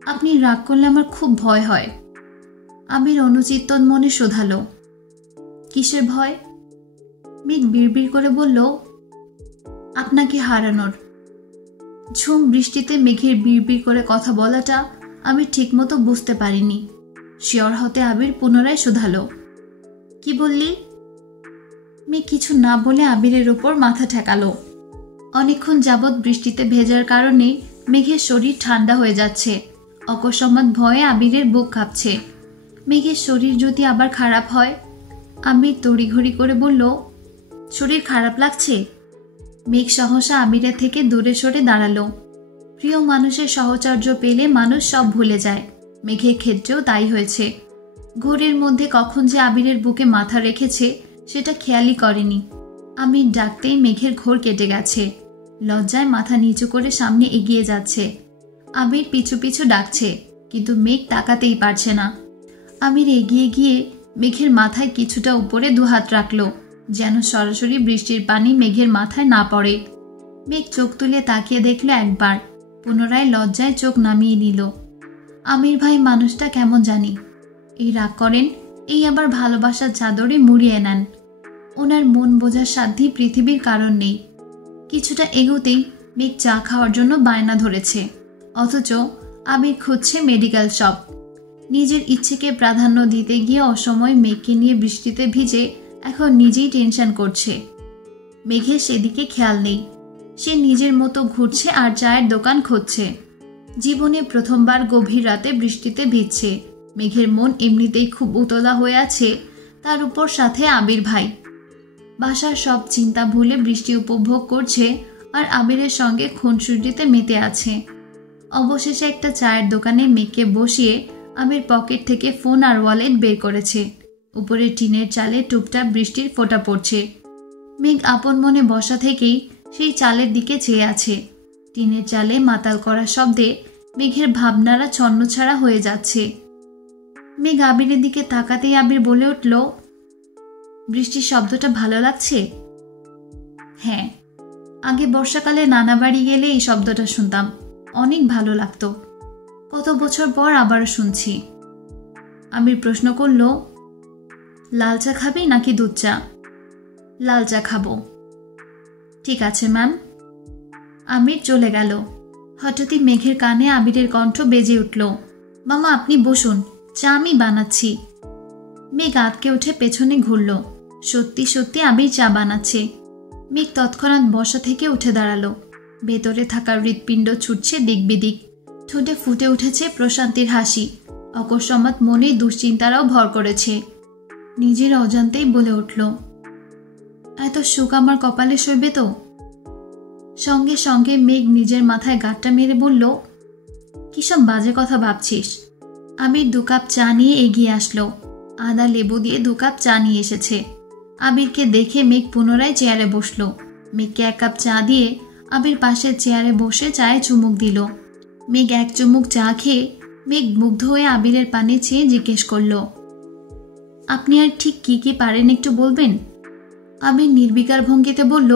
আপনি রাগ করলে আমার খুব ভয় হয়। আবির অনুচিত্তন মনে শোধালো, কিসের ভয়? মেঘ বিড়বিড় করে বলল, আপনাকে হারানোর। ঝুম বৃষ্টিতে মেঘের বিড়বিড় করে কথা বলাটা আমি ঠিকমতো বুঝতে পারিনি। শিওর হতে আবির পুনরায় শোধালো, কি বললি? মেঘ কিছু না বলে আবিরের উপর মাথা ঠেকালো। অনেকক্ষণ যাবৎ বৃষ্টিতে ভেজার কারণে মেঘের শরীর ঠান্ডা হয়ে যাচ্ছে। অকস্মাৎ ভয়ে আবিরের বুক কাঁপছে। মেঘের শরীর যদি আবার খারাপ হয়? আবির তড়িঘড়ি করে বলল, শরীর খারাপ লাগছে? মেঘ সহসা আবিরের থেকে দূরে সরে দাঁড়ালো। প্রিয় মানুষের সহচর্য পেলে মানুষ সব ভুলে যায়। মেঘের ক্ষেত্রেও তাই হয়েছে। ঘোরের মধ্যে কখন যে আবিরের বুকে মাথা রেখেছে সেটা খেয়ালই করেনি। আবির ডাকতেই মেঘের ঘোর কেটে গেছে। লজ্জায় মাথা নিচু করে সামনে এগিয়ে যাচ্ছে। আবির পিছু পিছু ডাকছে, কিন্তু মেঘ তাকাতেই পারছে না। আবির এগিয়ে গিয়ে মেঘের মাথায় কিছুটা উপরে দুহাত রাখল, যেন সরাসরি বৃষ্টির পানি মেঘের মাথায় না পড়ে। মেঘ চোখ তুলে তাকিয়ে দেখল একবার, পুনরায় লজ্জায় চোখ নামিয়ে নিল। আমির ভাই মানুষটা কেমন জানি, এই রাগ করেন, এই আবার ভালোবাসার চাদরে মুড়িয়ে নেন। ওনার মন বোঝার সাধ্যি পৃথিবীর কারণ নেই। কিছুটা এগোতেই মেঘ চা খাওয়ার জন্য বায়না ধরেছে, অথচ আবির খুঁজছে মেডিকেল শপ। নিজের ইচ্ছেকে প্রাধান্য দিতে গিয়ে অসময় মেঘকে নিয়ে বৃষ্টিতে ভিজে এখন নিজেই টেনশন করছে। মেঘের সেদিকে খেয়াল নেই। সে নিজের মতো ঘুরছে আর চায়ের দোকান খুঁজছে। জীবনে প্রথমবার গভীর রাতে বৃষ্টিতে ভিজছে। মেঘের মন এমনিতেই খুব উতলা হয়ে আছে, তার উপর সাথে আবির ভাই। বাসার সব চিন্তা ভুলে বৃষ্টি উপভোগ করছে আর আবিরের সঙ্গে খুনসুটিতে মেতে আছে। অবশেষে একটা চায়ের দোকানে মেঘকে বসিয়ে আবির পকেট থেকে ফোন আর ওয়ালেট বের করেছে। উপরে টিনের চালে টুপটাপ বৃষ্টির ফোঁটা পড়ছে। মেঘ আপন মনে বসা থেকেই সেই চালের দিকে চেয়ে আছে। টিনের চালে মাতাল করা শব্দে মেঘের ভাবনারা ছন্নছাড়া হয়ে যাচ্ছে। মেঘ আবিরের দিকে তাকাতেই আবির বলে উঠল, বৃষ্টির শব্দটা ভালো লাগছে? হ্যাঁ, আগে বর্ষাকালে নানা বাড়ি গেলে এই শব্দটা শুনতাম, অনেক ভালো লাগতো। কত বছর পর আবারও শুনছি। আবির প্রশ্ন করল, লাল চা খাবি নাকি দুধ চা? লাল চা খাবো। ঠিক আছে ম্যাম। আমির চলে গেল। হঠাৎই মেঘের কানে আবিরের কণ্ঠ বেজে উঠল, মামা আপনি বসুন, চা আমি বানাচ্ছি। মেঘ আঁতকে উঠে পেছনে ঘুরল। সত্যি সত্যি আবির চা বানাচ্ছে। মেঘ তৎক্ষণাৎ বসা থেকে উঠে দাঁড়ালো। ভেতরে থাকা হৃৎপিণ্ড ছুটছে দিক বিদিক। ঠোঁটে ফুটে উঠেছে প্রশান্তির হাসি। অকস্মাৎ মনে দুশ্চিন্তারাও ভর করেছে। নিজের অজান্তেই বলে উঠল, এত সুখ আমার কপালে সইবে তো? সঙ্গে সঙ্গে মেঘ নিজের মাথায় গাঁটটা মেরে বলল, কিসব বাজে কথা ভাবছিস? আবির 2 কাপ চা নিয়ে এগিয়ে আসলো। আদা লেবু দিয়ে 2 কাপ চা নিয়ে এসেছে। আবিরকে দেখে মেঘ পুনরায় চেয়ারে বসল। মেঘকে 1 কাপ চা দিয়ে আবির পাশের চেয়ারে বসে চায়ে চুমুক দিল। মেঘ 1 চুমুক চা খেয়ে মেঘ মুগ্ধ হয়ে আবিরের পানে চেয়ে জিজ্ঞেস করল, আপনি আর ঠিক কি কি পারেন একটু বলবেন? আবির নির্বিকার ভঙ্গিতে বলল,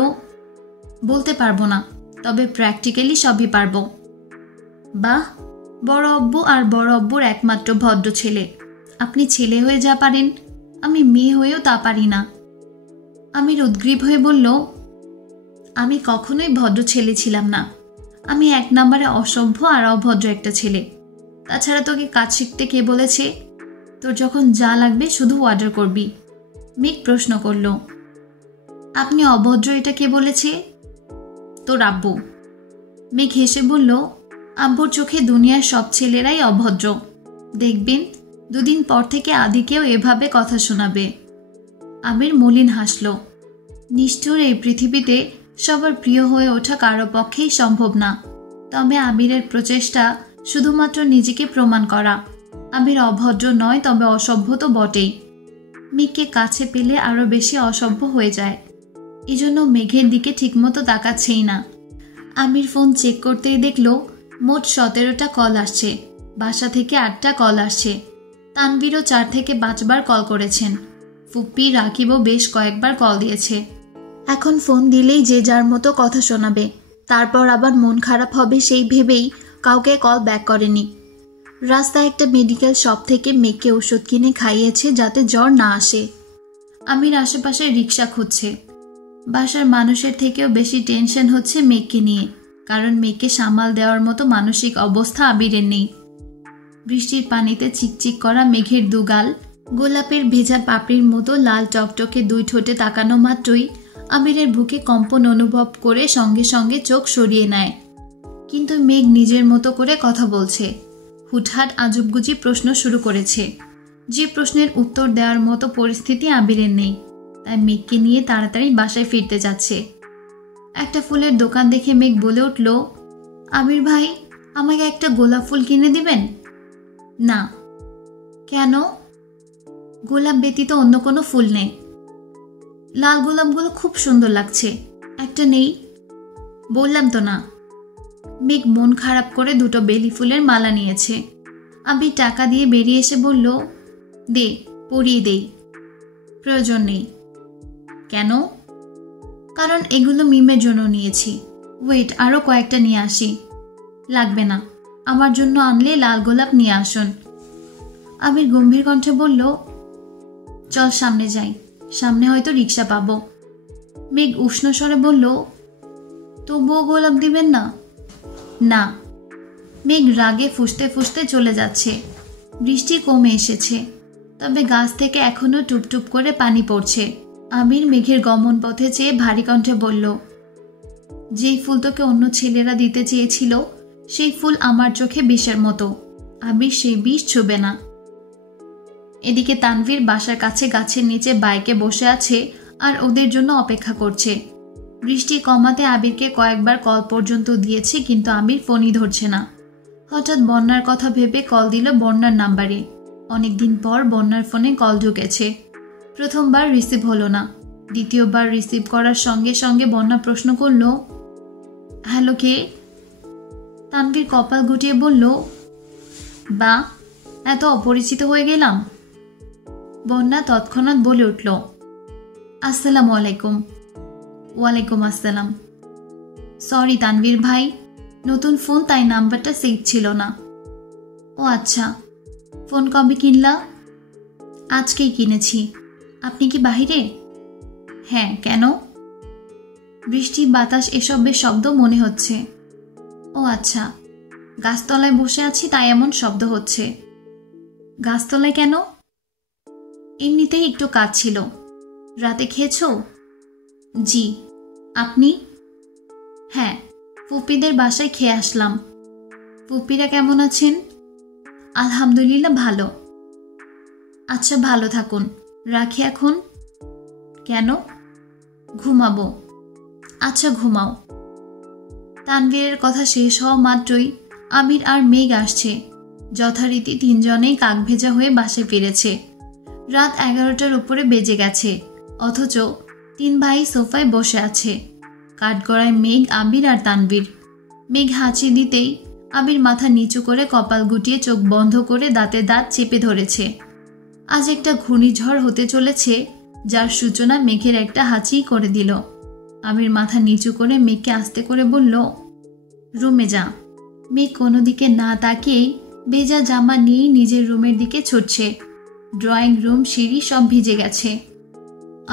বলতে পারবো না, তবে প্র্যাকটিক্যালি সবই পারবো। বাহ, বড় আব্বু আর বড় আব্বুর একমাত্র ভদ্র ছেলে। আপনি ছেলে হয়ে যা পারেন, আমি মেয়ে হয়েও তা পারি না। আমির উদ্গ্রীব হয়ে বলল, আমি কখনোই ভদ্র ছেলে ছিলাম না। আমি 1 নম্বরে অসভ্য আর অভদ্র একটা ছেলে। তাছাড়া তোকে কাজ শিখতে কে বলেছে? তোর যখন যা লাগবে শুধু অর্ডার করবি। মেঘ প্রশ্ন করল, আপনি অভদ্র এটা কে বলেছে? তোর আব্বু। মেঘ হেসে বলল, আব্বুর চোখে দুনিয়ার সব ছেলেরাই অভদ্র। দেখবেন 2 দিন পর থেকে আদিকেও এভাবে কথা শোনাবে। আবির মলিন হাসল। নিষ্ঠুর এই পৃথিবীতে সবার প্রিয় হয়ে ওঠা কারো পক্ষেই সম্ভব না। তবে আবিরের প্রচেষ্টা শুধুমাত্র নিজেকে প্রমাণ করা। আবির অভদ্র নয়, তবে অসভ্য তো বটেই। মেঘকে কাছে পেলে আরো বেশি অসভ্য হয়ে যায়। এজন্য মেঘের দিকে ঠিকমতো তাকাচ্ছেই না। আবির ফোন চেক করতেই দেখল মোট 17টা কল আসছে। বাসা থেকে 8টা কল আসছে। তানবীরও 4 থেকে 5 বার কল করেছেন। ফুপ্পি রাকিবও বেশ কয়েকবার কল দিয়েছে। এখন ফোন দিলেই যে যার মতো কথা শোনাবে, তারপর আবার মন খারাপ হবে সেই ভেবেই কাউকে কল ব্যাক করেনি। রাস্তায় একটা মেডিকেল শপ থেকে মেঘকে ওষুধ কিনে খাইয়েছে যাতে জ্বর না আসে। আমির আশেপাশে রিক্সা খুঁজছে। বাসার মানুষের থেকেও বেশি টেনশন হচ্ছে মেঘকে নিয়ে, কারণ মেঘকে সামাল দেওয়ার মতো মানসিক অবস্থা আবিরের নেই। বৃষ্টির পানিতে চিকচিক করা মেঘের 2 গাল গোলাপের ভেজা পাপড়ির মতো লাল টকটকে 2 ঠোঁটে তাকানো মাত্রই আবিরের বুকে কম্পন অনুভব করে সঙ্গে সঙ্গে চোখ সরিয়ে নেয়। কিন্তু মেঘ নিজের মতো করে কথা বলছে। হুটহাট আজবগুজি প্রশ্ন শুরু করেছে, যে প্রশ্নের উত্তর দেওয়ার মতো পরিস্থিতি আবিরের নেই। তাই মেঘকে নিয়ে তাড়াতাড়ি বাসায় ফিরতে যাচ্ছে। একটা ফুলের দোকান দেখে মেঘ বলে উঠল, আবির ভাই, আমাকে একটা গোলাপ ফুল কিনে দিবেন? না। কেন? গোলাপ ব্যতীত অন্য কোনো ফুল নেই। লাল গোলাপগুলো খুব সুন্দর লাগছে, একটা নেই? বললাম তো না। মেঘ মন খারাপ করে 2টো বেলি ফুলের মালা নিয়েছে। আবির টাকা দিয়ে বেরিয়ে এসে বলল, দে, পরিয়ে দেই। প্রয়োজন নেই। কেন? কারণ এগুলো মিমের জন্য নিয়েছি। ওয়েট, আরো কয়েকটা নিয়ে আসি। লাগবে না, আমার জন্য আনলে লাল গোলাপ নিয়ে আসুন। আবির গম্ভীর কণ্ঠে বলল, চল সামনে যাই, সামনে হয়তো রিক্সা পাবো। মেঘ উষ্ণ স্বরে বলল, তবুও গোলাপ দিবেন না? না। মেঘ রাগে ফুঁসতে ফুঁসতে চলে যাচ্ছে। বৃষ্টি কমে এসেছে, তবে গাছ থেকে এখনো টুপটুপ করে পানি পড়ছে। আবির মেঘের গমন পথে চেয়ে ভারী কণ্ঠে বলল, যেই ফুল তোকে অন্য ছেলেরা দিতে চেয়েছিল সেই ফুল আমার চোখে বিষের মতো। আবির সেই বিষ ছুবে না। এদিকে তানভীর বাসার কাছে গাছের নিচে বাইকে বসে আছে আর ওদের জন্য অপেক্ষা করছে। বৃষ্টি কমাতে আবিরকে কয়েকবার কল পর্যন্ত দিয়েছে, কিন্তু আবির ফোনই ধরছে না। হঠাৎ বন্যার কথা ভেবে কল দিল বন্যার নাম্বারে। অনেকদিন পর বন্যার ফোনে কল ঢুকেছে। প্রথমবার রিসিভ হলো না। দ্বিতীয়বার রিসিভ করার সঙ্গে সঙ্গে বন্যা প্রশ্ন করল, হ্যালো কে? তানভীর কপাল গুটিয়ে বলল, বা, এত অপরিচিত হয়ে গেলাম। বন্যা তৎক্ষণাৎ বলে উঠল, আসসালামু আলাইকুম। ওয়ালাইকুম আসসালাম। সরি তানভীর ভাই, নতুন ফোন, তাই নাম্বারটা সেভ ছিল না। ও আচ্ছা, ফোন কবে কিনলা? আজকেই কিনেছি। আপনি কি বাহিরে? হ্যাঁ, কেন? বৃষ্টি বাতাস এসবের শব্দ মনে হচ্ছে। ও আচ্ছা, গাছতলায় বসে আছি তাই এমন শব্দ হচ্ছে। গাছতলায় কেন? এমনিতেই একটু কাজ ছিল। রাতে খেয়েছো? জি। আপনি? হ্যাঁ, ফুপিদের বাসায় খেয়ে আসলাম। ফুপিরা কেমন আছেন? আলহামদুলিল্লাহ ভালো। আচ্ছা, ভালো থাকুন, রাখি এখন। কেন? ঘুমাবো। আচ্ছা, ঘুমাও। তানভীরের কথা শেষ হওয়া মাত্রই আবির আর মেঘ আসছে। যথারীতি তিনজনেই কাক ভেজা হয়ে বাসায় ফিরেছে। রাত 11টার উপরে বেজে গেছে, অথচ তিন ভাই সোফায় বসে আছে। কাঠগড়ায় মেঘ, আবির আর তানভীর। মেঘ হাঁচি দিতেই আবির মাথা নিচু করে কপাল গুটিয়ে চোখ বন্ধ করে দাঁতে দাঁত চেপে ধরেছে। আজ একটা ঘূর্ণিঝড় হতে চলেছে, যার সূচনা মেঘের একটা হাঁচি করে দিল। আবির মাথা নিচু করে মেঘকে আস্তে করে বলল, রুমে যা। মেঘ কোনো দিকে না তাকিয়েই ভেজা জামা নিয়েই নিজের রুমের দিকে ছুটছে। ড্রয়িং রুম, সিঁড়ি সব ভিজে গেছে।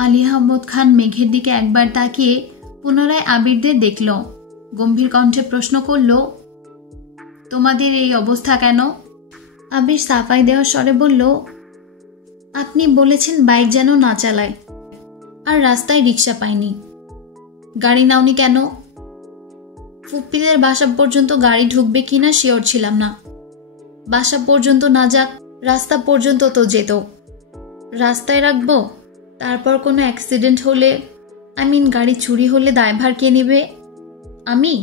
আলী আহমদ খান মেঘের দিকে একবার তাকিয়ে পুনরায় আবিরদের দেখল। গম্ভীর কণ্ঠে প্রশ্ন করল, তোমাদের এই অবস্থা কেন? আবির সাফাই দেওয়ার স্বরে বলল, আপনি বলেছেন বাইক যেন না চালায়, আর রাস্তায় রিক্সা পাইনি। গাড়ি নাওনি কেন? ফুপ্পিদের বাসা পর্যন্ত গাড়ি ঢুকবে কিনা শিওর ছিলাম না। বাসা পর্যন্ত না যাক, রাস্তা পর্যন্ত তো যেত। রাস্তায় রাখবো? তারপর কোনো অ্যাক্সিডেন্ট হলে, গাড়ি চুরি হলে দায়ভার কে নেবে? আমি?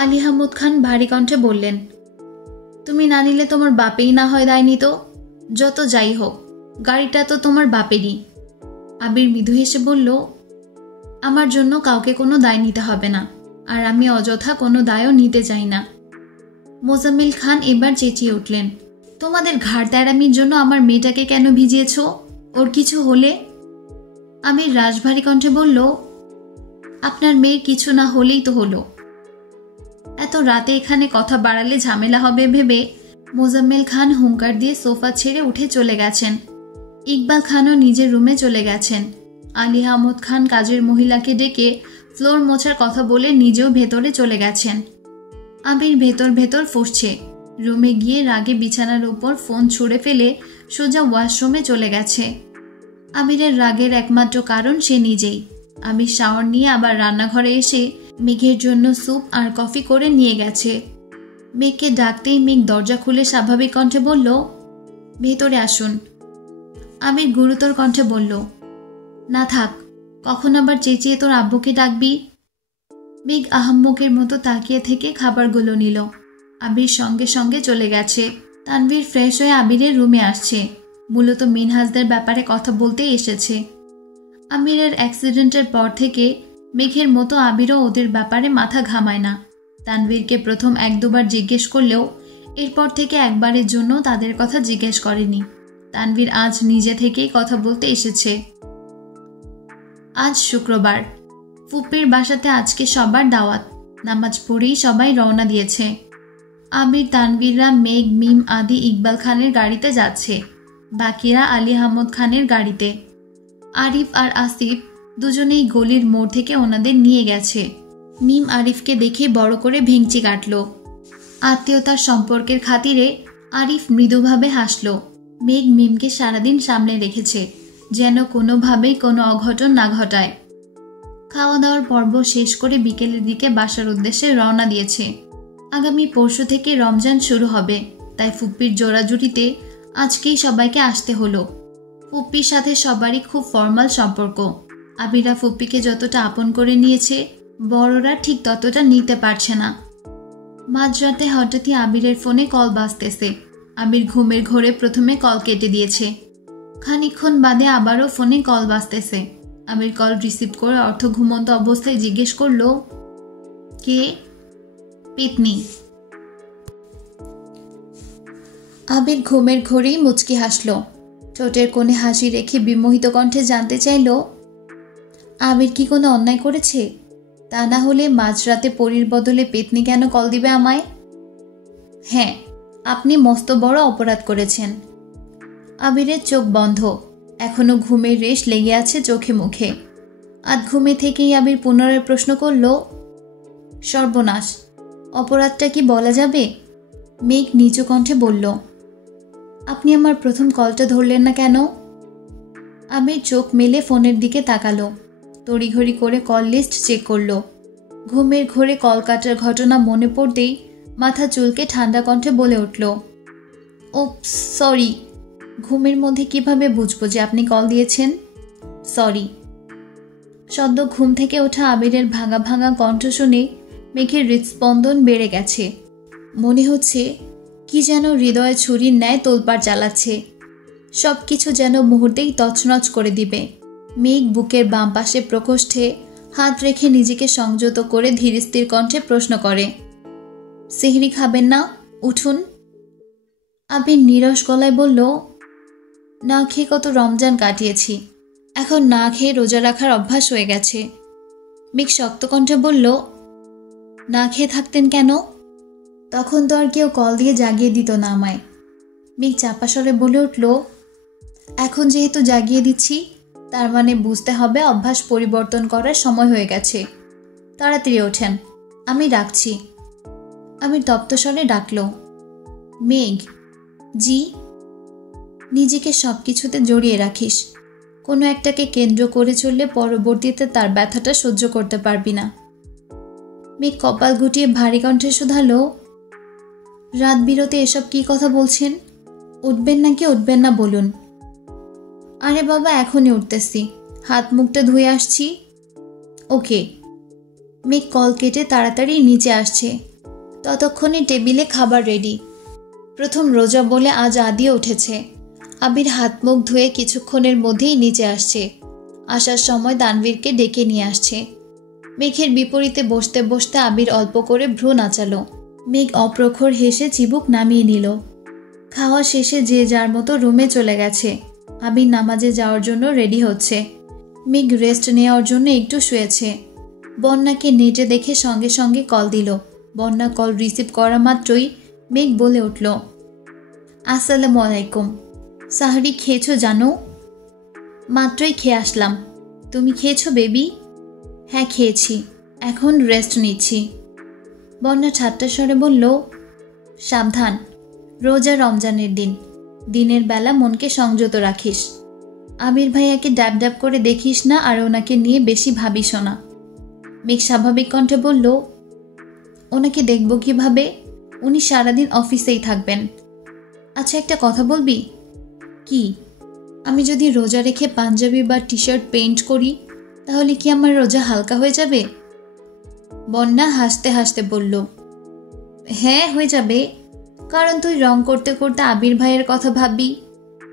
আলী আহমদ খান ভারী কণ্ঠে বললেন, তুমি না নিলে তোমার বাপেই না হয় দায় নিত। যত যাই হোক, গাড়িটা তো তোমার বাপেরই। আবির মৃদু হেসে বলল, আমার জন্য কাউকে কোনো দায় নিতে হবে না, আর আমি অযথা কোনো দায়ও নিতে চাই না। মোজাম্মেল খান এবার চেঁচিয়ে উঠলেন, তোমাদের ঘাড় তেড়ামির জন্য আমার মেয়েটাকে কেন ভিজিয়েছ? ওর কিছু হলে? আবির রাশভারী কণ্ঠে বলল, আপনার মেয়ের কিছু না হলেই তো হলো। এত রাতে এখানে কথা বাড়ালে ঝামেলা হবে ভেবে মোজাম্মেল খান হুঙ্কার দিয়ে সোফা ছেড়ে উঠে চলে গেছেন। ইকবাল খানও নিজের রুমে চলে গেছেন। আলী আহমদ খান কাজের মহিলাকে ডেকে ফ্লোর মোছার কথা বলে নিজেও ভেতরে চলে গেছেন। আবির ভেতর ভেতর ফুঁসছে। রুমে গিয়ে রাগে বিছানার উপর ফোন ছুঁড়ে ফেলে সোজা ওয়াশরুমে চলে গেছে। আবিরের রাগের একমাত্র কারণ সে নিজেই। আবির শাওয়ার নিয়ে আবার রান্নাঘরে এসে মেঘের জন্য স্যুপ আর কফি করে নিয়ে গেছে। মেঘকে ডাকতেই মেঘ দরজা খুলে স্বাভাবিক কণ্ঠে বলল, ভেতরে আসুন। আবির গুরুতর কণ্ঠে বলল, না থাক, কখন আবার চেঁচিয়ে তোর আব্বুকে ডাকবি। মেঘ আহাম্মকের মতো তাকিয়ে থেকে খাবারগুলো নিল। আবির সঙ্গে সঙ্গে চলে গেছে। তানভীর ফ্রেশ হয়ে আবিরের রুমে আসছে। মূলত মিনহাজদের ব্যাপারে কথা বলতে এসেছে। আমিরের অ্যাক্সিডেন্টের পর থেকে মেঘের মতো আবিরও ওদের ব্যাপারে মাথা ঘামায় না। তানভীরকে প্রথম 1-2বার জিজ্ঞেস করলেও এরপর থেকে একবারের জন্য তাদের কথা জিজ্ঞেস করেনি। তানভীর আজ নিজে থেকেই কথা বলতে এসেছে। আজ শুক্রবার, ফুপির বাসাতে আজকে সবার দাওয়াত। নামাজ পড়েই সবাই রওনা দিয়েছে। আবির, তানভীররা মেঘ, মিম আদি ইকবাল খানের গাড়িতে যাচ্ছে। বাকিরা আলী আহমদ খানের গাড়িতে। আরিফ আর আসিফ দুজনেই গলির মোড় থেকে ওনাদের নিয়ে গেছে। মিম আরিফকে দেখে বড় করে ভেঙচি কাটল। আত্মীয়তার সম্পর্কের খাতিরে আরিফ মৃদুভাবে হাসল। মেঘ মিমকে সারাদিন সামনে রেখেছে, যেন কোনোভাবেই কোনো অঘটন না ঘটায়। খাওয়া দাওয়ার পর্ব শেষ করে বিকেলের দিকে বাসার উদ্দেশ্যে রওনা দিয়েছে। আগামী পরশু থেকে রমজান শুরু হবে, তাই ফুপ্পির জোড়াজুটিতে আজকেই সবাইকে আসতে হলো। ফুপ্পির সাথে সবারই খুব ফর্মাল সম্পর্ক। আবিরা ফুপ্পিকে যতটা আপন করে নিয়েছে, বড়রা ঠিক ততটা নিতে পারছে না। মাঝরাতে হঠাৎই আবিরের ফোনে কল বাজতেছে। আবির ঘুমের ঘোরে প্রথমে কল কেটে দিয়েছে। খানিকক্ষণ বাদে আবারও ফোনে কল বাজতেছে। আবির কল রিসিভ করে অর্ধ ঘুমন্ত অবস্থায় জিজ্ঞেস করলো, কে? পেতনি। আবির ঘুমের ঘোরেই মুচকি হাসল। ঠোঁটের কোণে হাসি রেখে বিমোহিত কণ্ঠে জানতে চাইল, আবির কি কোনো অন্যায় করেছে? তা না হলে মাঝরাতে পরীর বদলে পেতনি কেন কল দিবে আমায়? হ্যাঁ, আপনি মস্ত বড় অপরাধ করেছেন। আবিরের চোখ বন্ধ, এখনো ঘুমের রেশ লেগে আছে চোখে মুখে। আধ ঘুমে থেকেই আবির পুনরায় প্রশ্ন করল, সর্বনাশ, অপরাধটা কি বলা যাবে? মেঘ নিচু কণ্ঠে বলল। আপনি আমার প্রথম কলটা ধরলেন না কেন? আবির চোখ মেলে ফোনের দিকে তাকালো। তড়িঘড়ি করে কল লিস্ট চেক করলো। ঘুমের ঘোরে কল কাটার ঘটনা মনে পড়তেই মাথা চুলকে ঠান্ডা কণ্ঠে বলে উঠল, ওপস সরি। ঘুমের মধ্যে কিভাবে বুঝবো যে আপনি কল দিয়েছেন? সরি। সদ্য ঘুম থেকে ওঠা আবিরের ভাঙা ভাঙা কণ্ঠ শুনে মেঘের হৃদস্পন্দন বেড়ে গেছে। মনে হচ্ছে কি যেন হৃদয়ে ছুরির ন্যায় তোলপাড় চালাচ্ছে। সব কিছু যেন মুহূর্তেই তছনছ করে দিবে। মেঘ বুকের বাম পাশে প্রকোষ্ঠে হাত রেখে নিজেকে সংযত করে ধীরস্থির কণ্ঠে প্রশ্ন করে, সেহরি খাবেন না? উঠুন। আবির নীরস গলায় বলল, না খেয়ে কত রমজান কাটিয়েছি, এখন না খেয়ে রোজা রাখার অভ্যাস হয়ে গেছে। মেঘ শক্ত কণ্ঠে বলল, না খেয়ে থাকতেন কেন? তখন তো আর কেউ কল দিয়ে জাগিয়ে দিত না আমায়। মেঘ চাপা স্বরে বলে উঠল, এখন যেহেতু জাগিয়ে দিচ্ছি তার মানে বুঝতে হবে অভ্যাস পরিবর্তন করার সময় হয়ে গেছে। তাড়াতাড়ি ওঠেন, আমি রাখছি। আমি তপ্ত স্বরে ডাকল, মেঘ। জি। নিজেকে সব কিছুতে জড়িয়ে রাখিস। কোনো একটাকে কেন্দ্র করে চললে পরবর্তীতে তার ব্যথাটা সহ্য করতে পারবি না। মেঘ কপাল গুটিয়ে ভারী কণ্ঠে শুধালো, রাত বিরতে এসব কি কথা বলছেন? উঠবেন নাকি উঠবেন না বলুন। আরে বাবা, এখনই উঠতেছি, হাত মুখটা ধুয়ে আসছি। ওকে। মেঘ কল কেটে তাড়াতাড়ি নিচে আসছে। ততক্ষণে টেবিলে খাবার রেডি। প্রথম রোজা বলে আজ আদিও উঠেছে। আবির হাত মুখ ধুয়ে কিছুক্ষণের মধ্যেই নিচে আসছে। আসার সময় তানভীরকে ডেকে নিয়ে আসছে। মেঘের বিপরীতে বসতে বসতে আবির অল্প করে ভ্রু নাচালো। মেঘ অপ্রখর হেসে চিবুক নামিয়ে নিল। খাওয়া শেষে যে যার মতো রুমে চলে গেছে। আবির নামাজে যাওয়ার জন্য রেডি হচ্ছে। মেঘ রেস্ট নেওয়ার জন্য একটু শুয়েছে। বন্যাকে নেটে দেখে সঙ্গে সঙ্গে কল দিল। বন্যা কল রিসিভ করা মাত্রই মেঘ বলে উঠল, আসসালামু আলাইকুম। সাহরি খেয়েছো জানো? মাত্রই খেয়ে আসলাম। তুমি খেয়েছো বেবি? হ্যাঁ খেয়েছি, এখন রেস্ট নিচ্ছি। বন্যা ঠাট্টা স্বরে বলল, সাবধান, রোজা রমজানের দিন, দিনের বেলা মনকে সংযত রাখিস। আবির ভাইয়াকে ড্যাব ড্যাব করে দেখিস না, আর ওনাকে নিয়ে বেশি ভাবিস না। মেঘ স্বাভাবিক কণ্ঠে বলল, ওনাকে দেখব কিভাবে? উনি সারাদিন অফিসেই থাকবেন। আচ্ছা একটা কথা বলবি? কি? আমি যদি রোজা রেখে পাঞ্জাবি বা টি শার্ট পেইন্ট করি তাহলে কি আমার রোজা হালকা হয়ে যাবে? বন্যা হাসতে হাসতে বলল, হ্যাঁ হয়ে যাবে, কারণ তুই রং করতে করতে আবির ভাইয়ের কথা ভাববি,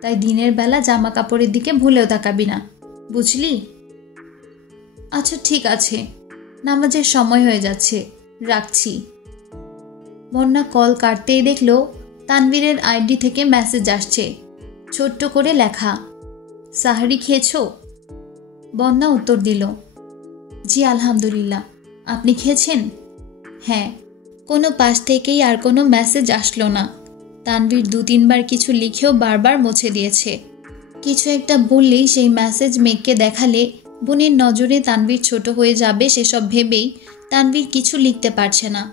তাই দিনের বেলা জামা কাপড়ের দিকে ভুলেও তাকাবি না, বুঝলি? আচ্ছা ঠিক আছে, নামাজের সময় হয়ে যাচ্ছে, রাখছি। বন্যা কল কাটতেই দেখল তানভীরের আইডি থেকে মেসেজ আসছে, ছোট্ট করে লেখা, সাহারি খেয়েছো? বন্যা উত্তর দিল, জি আলহামদুলিল্লাহ, আপনি খেয়েছেন? হ্যাঁ। কোনো পাশ থেকেই আর কোনো মেসেজ আসলো না। তানভীর 2-3 বার কিছু লিখেও বারবার মুছে দিয়েছে। কিছু একটা বললেই সেই মেসেজ মেঘকে দেখালে বোনের নজরে তানভীর ছোট হয়ে যাবে সেসব ভেবেই তানভীর কিছু লিখতে পারছে না।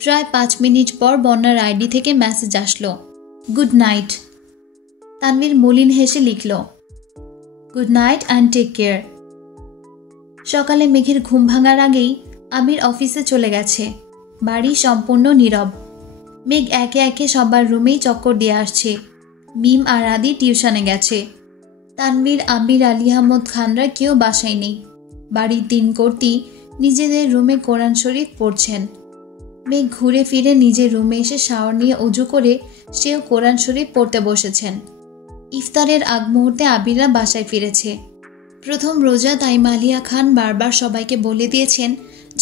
প্রায় 5 মিনিট পর বন্যার আইডি থেকে মেসেজ আসলো, গুড নাইট। তানভীর মলিন হেসে লিখল, good night and take care. সকালে মেঘের ঘুম ভাঙার আগেই আবির অফিসে চলে গেছে। বাড়ি সম্পূর্ণ নীরব। মেঘ একে একে সবার রুমেই চক্কর দিয়ে আসছে। মিম আর আদি টিউশনে গেছে। তানভীর, আবির, আলী আহমদ খানরা কেউ বাসায় নেই। বাড়ির 3 কর্তি নিজেদের রুমে কোরআন শরীফ পড়ছেন। মেঘ ঘুরে ফিরে নিজের রুমে এসে শাওয়ার নিয়ে উজু করে সেও কোরআন শরীফ পড়তে বসেছেন। ইফতারের আগ মুহূর্তে আবিররা বাসায় ফিরেছে। প্রথম রোজা, তাই মালিয়া খান বারবার সবাইকে বলে দিয়েছেন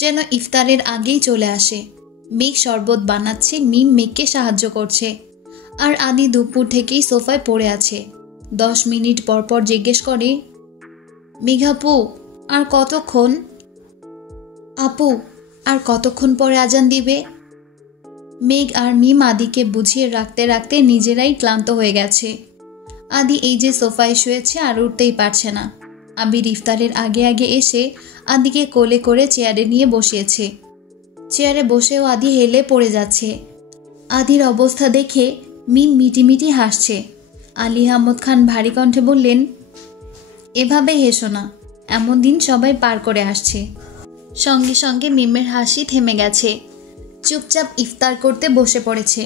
যেন ইফতারের আগেই চলে আসে। মেঘ শরবত বানাচ্ছে, মিম মেঘকে সাহায্য করছে, আর আদি দুপুর থেকেই সোফায় পড়ে আছে। 10 মিনিট পর পর জিজ্ঞেস করে, মেঘাপু আর কতক্ষণ? আপু আর কতক্ষণ পরে আজান দিবে? মেঘ আর মিম আদিকে বুঝিয়ে রাখতে রাখতে নিজেরাই ক্লান্ত হয়ে গেছে। আদি এই যে সোফায় শুয়েছে আর উঠতেই পারছে না। আবির ইফতারের আগে আগে এসে আদিকে কোলে করে চেয়ারে নিয়ে বসিয়েছে। চেয়ারে বসেও আদি হেলে পড়ে যাচ্ছে। আদির অবস্থা দেখে মিম মিটিমিটি হাসছে। আলী আহমদ খান ভারী কণ্ঠে বললেন, এভাবে হেসো না, এমন দিন সবাই পার করে আসছে। সঙ্গে সঙ্গে মিমের হাসি থেমে গেছে। চুপচাপ ইফতার করতে বসে পড়েছে।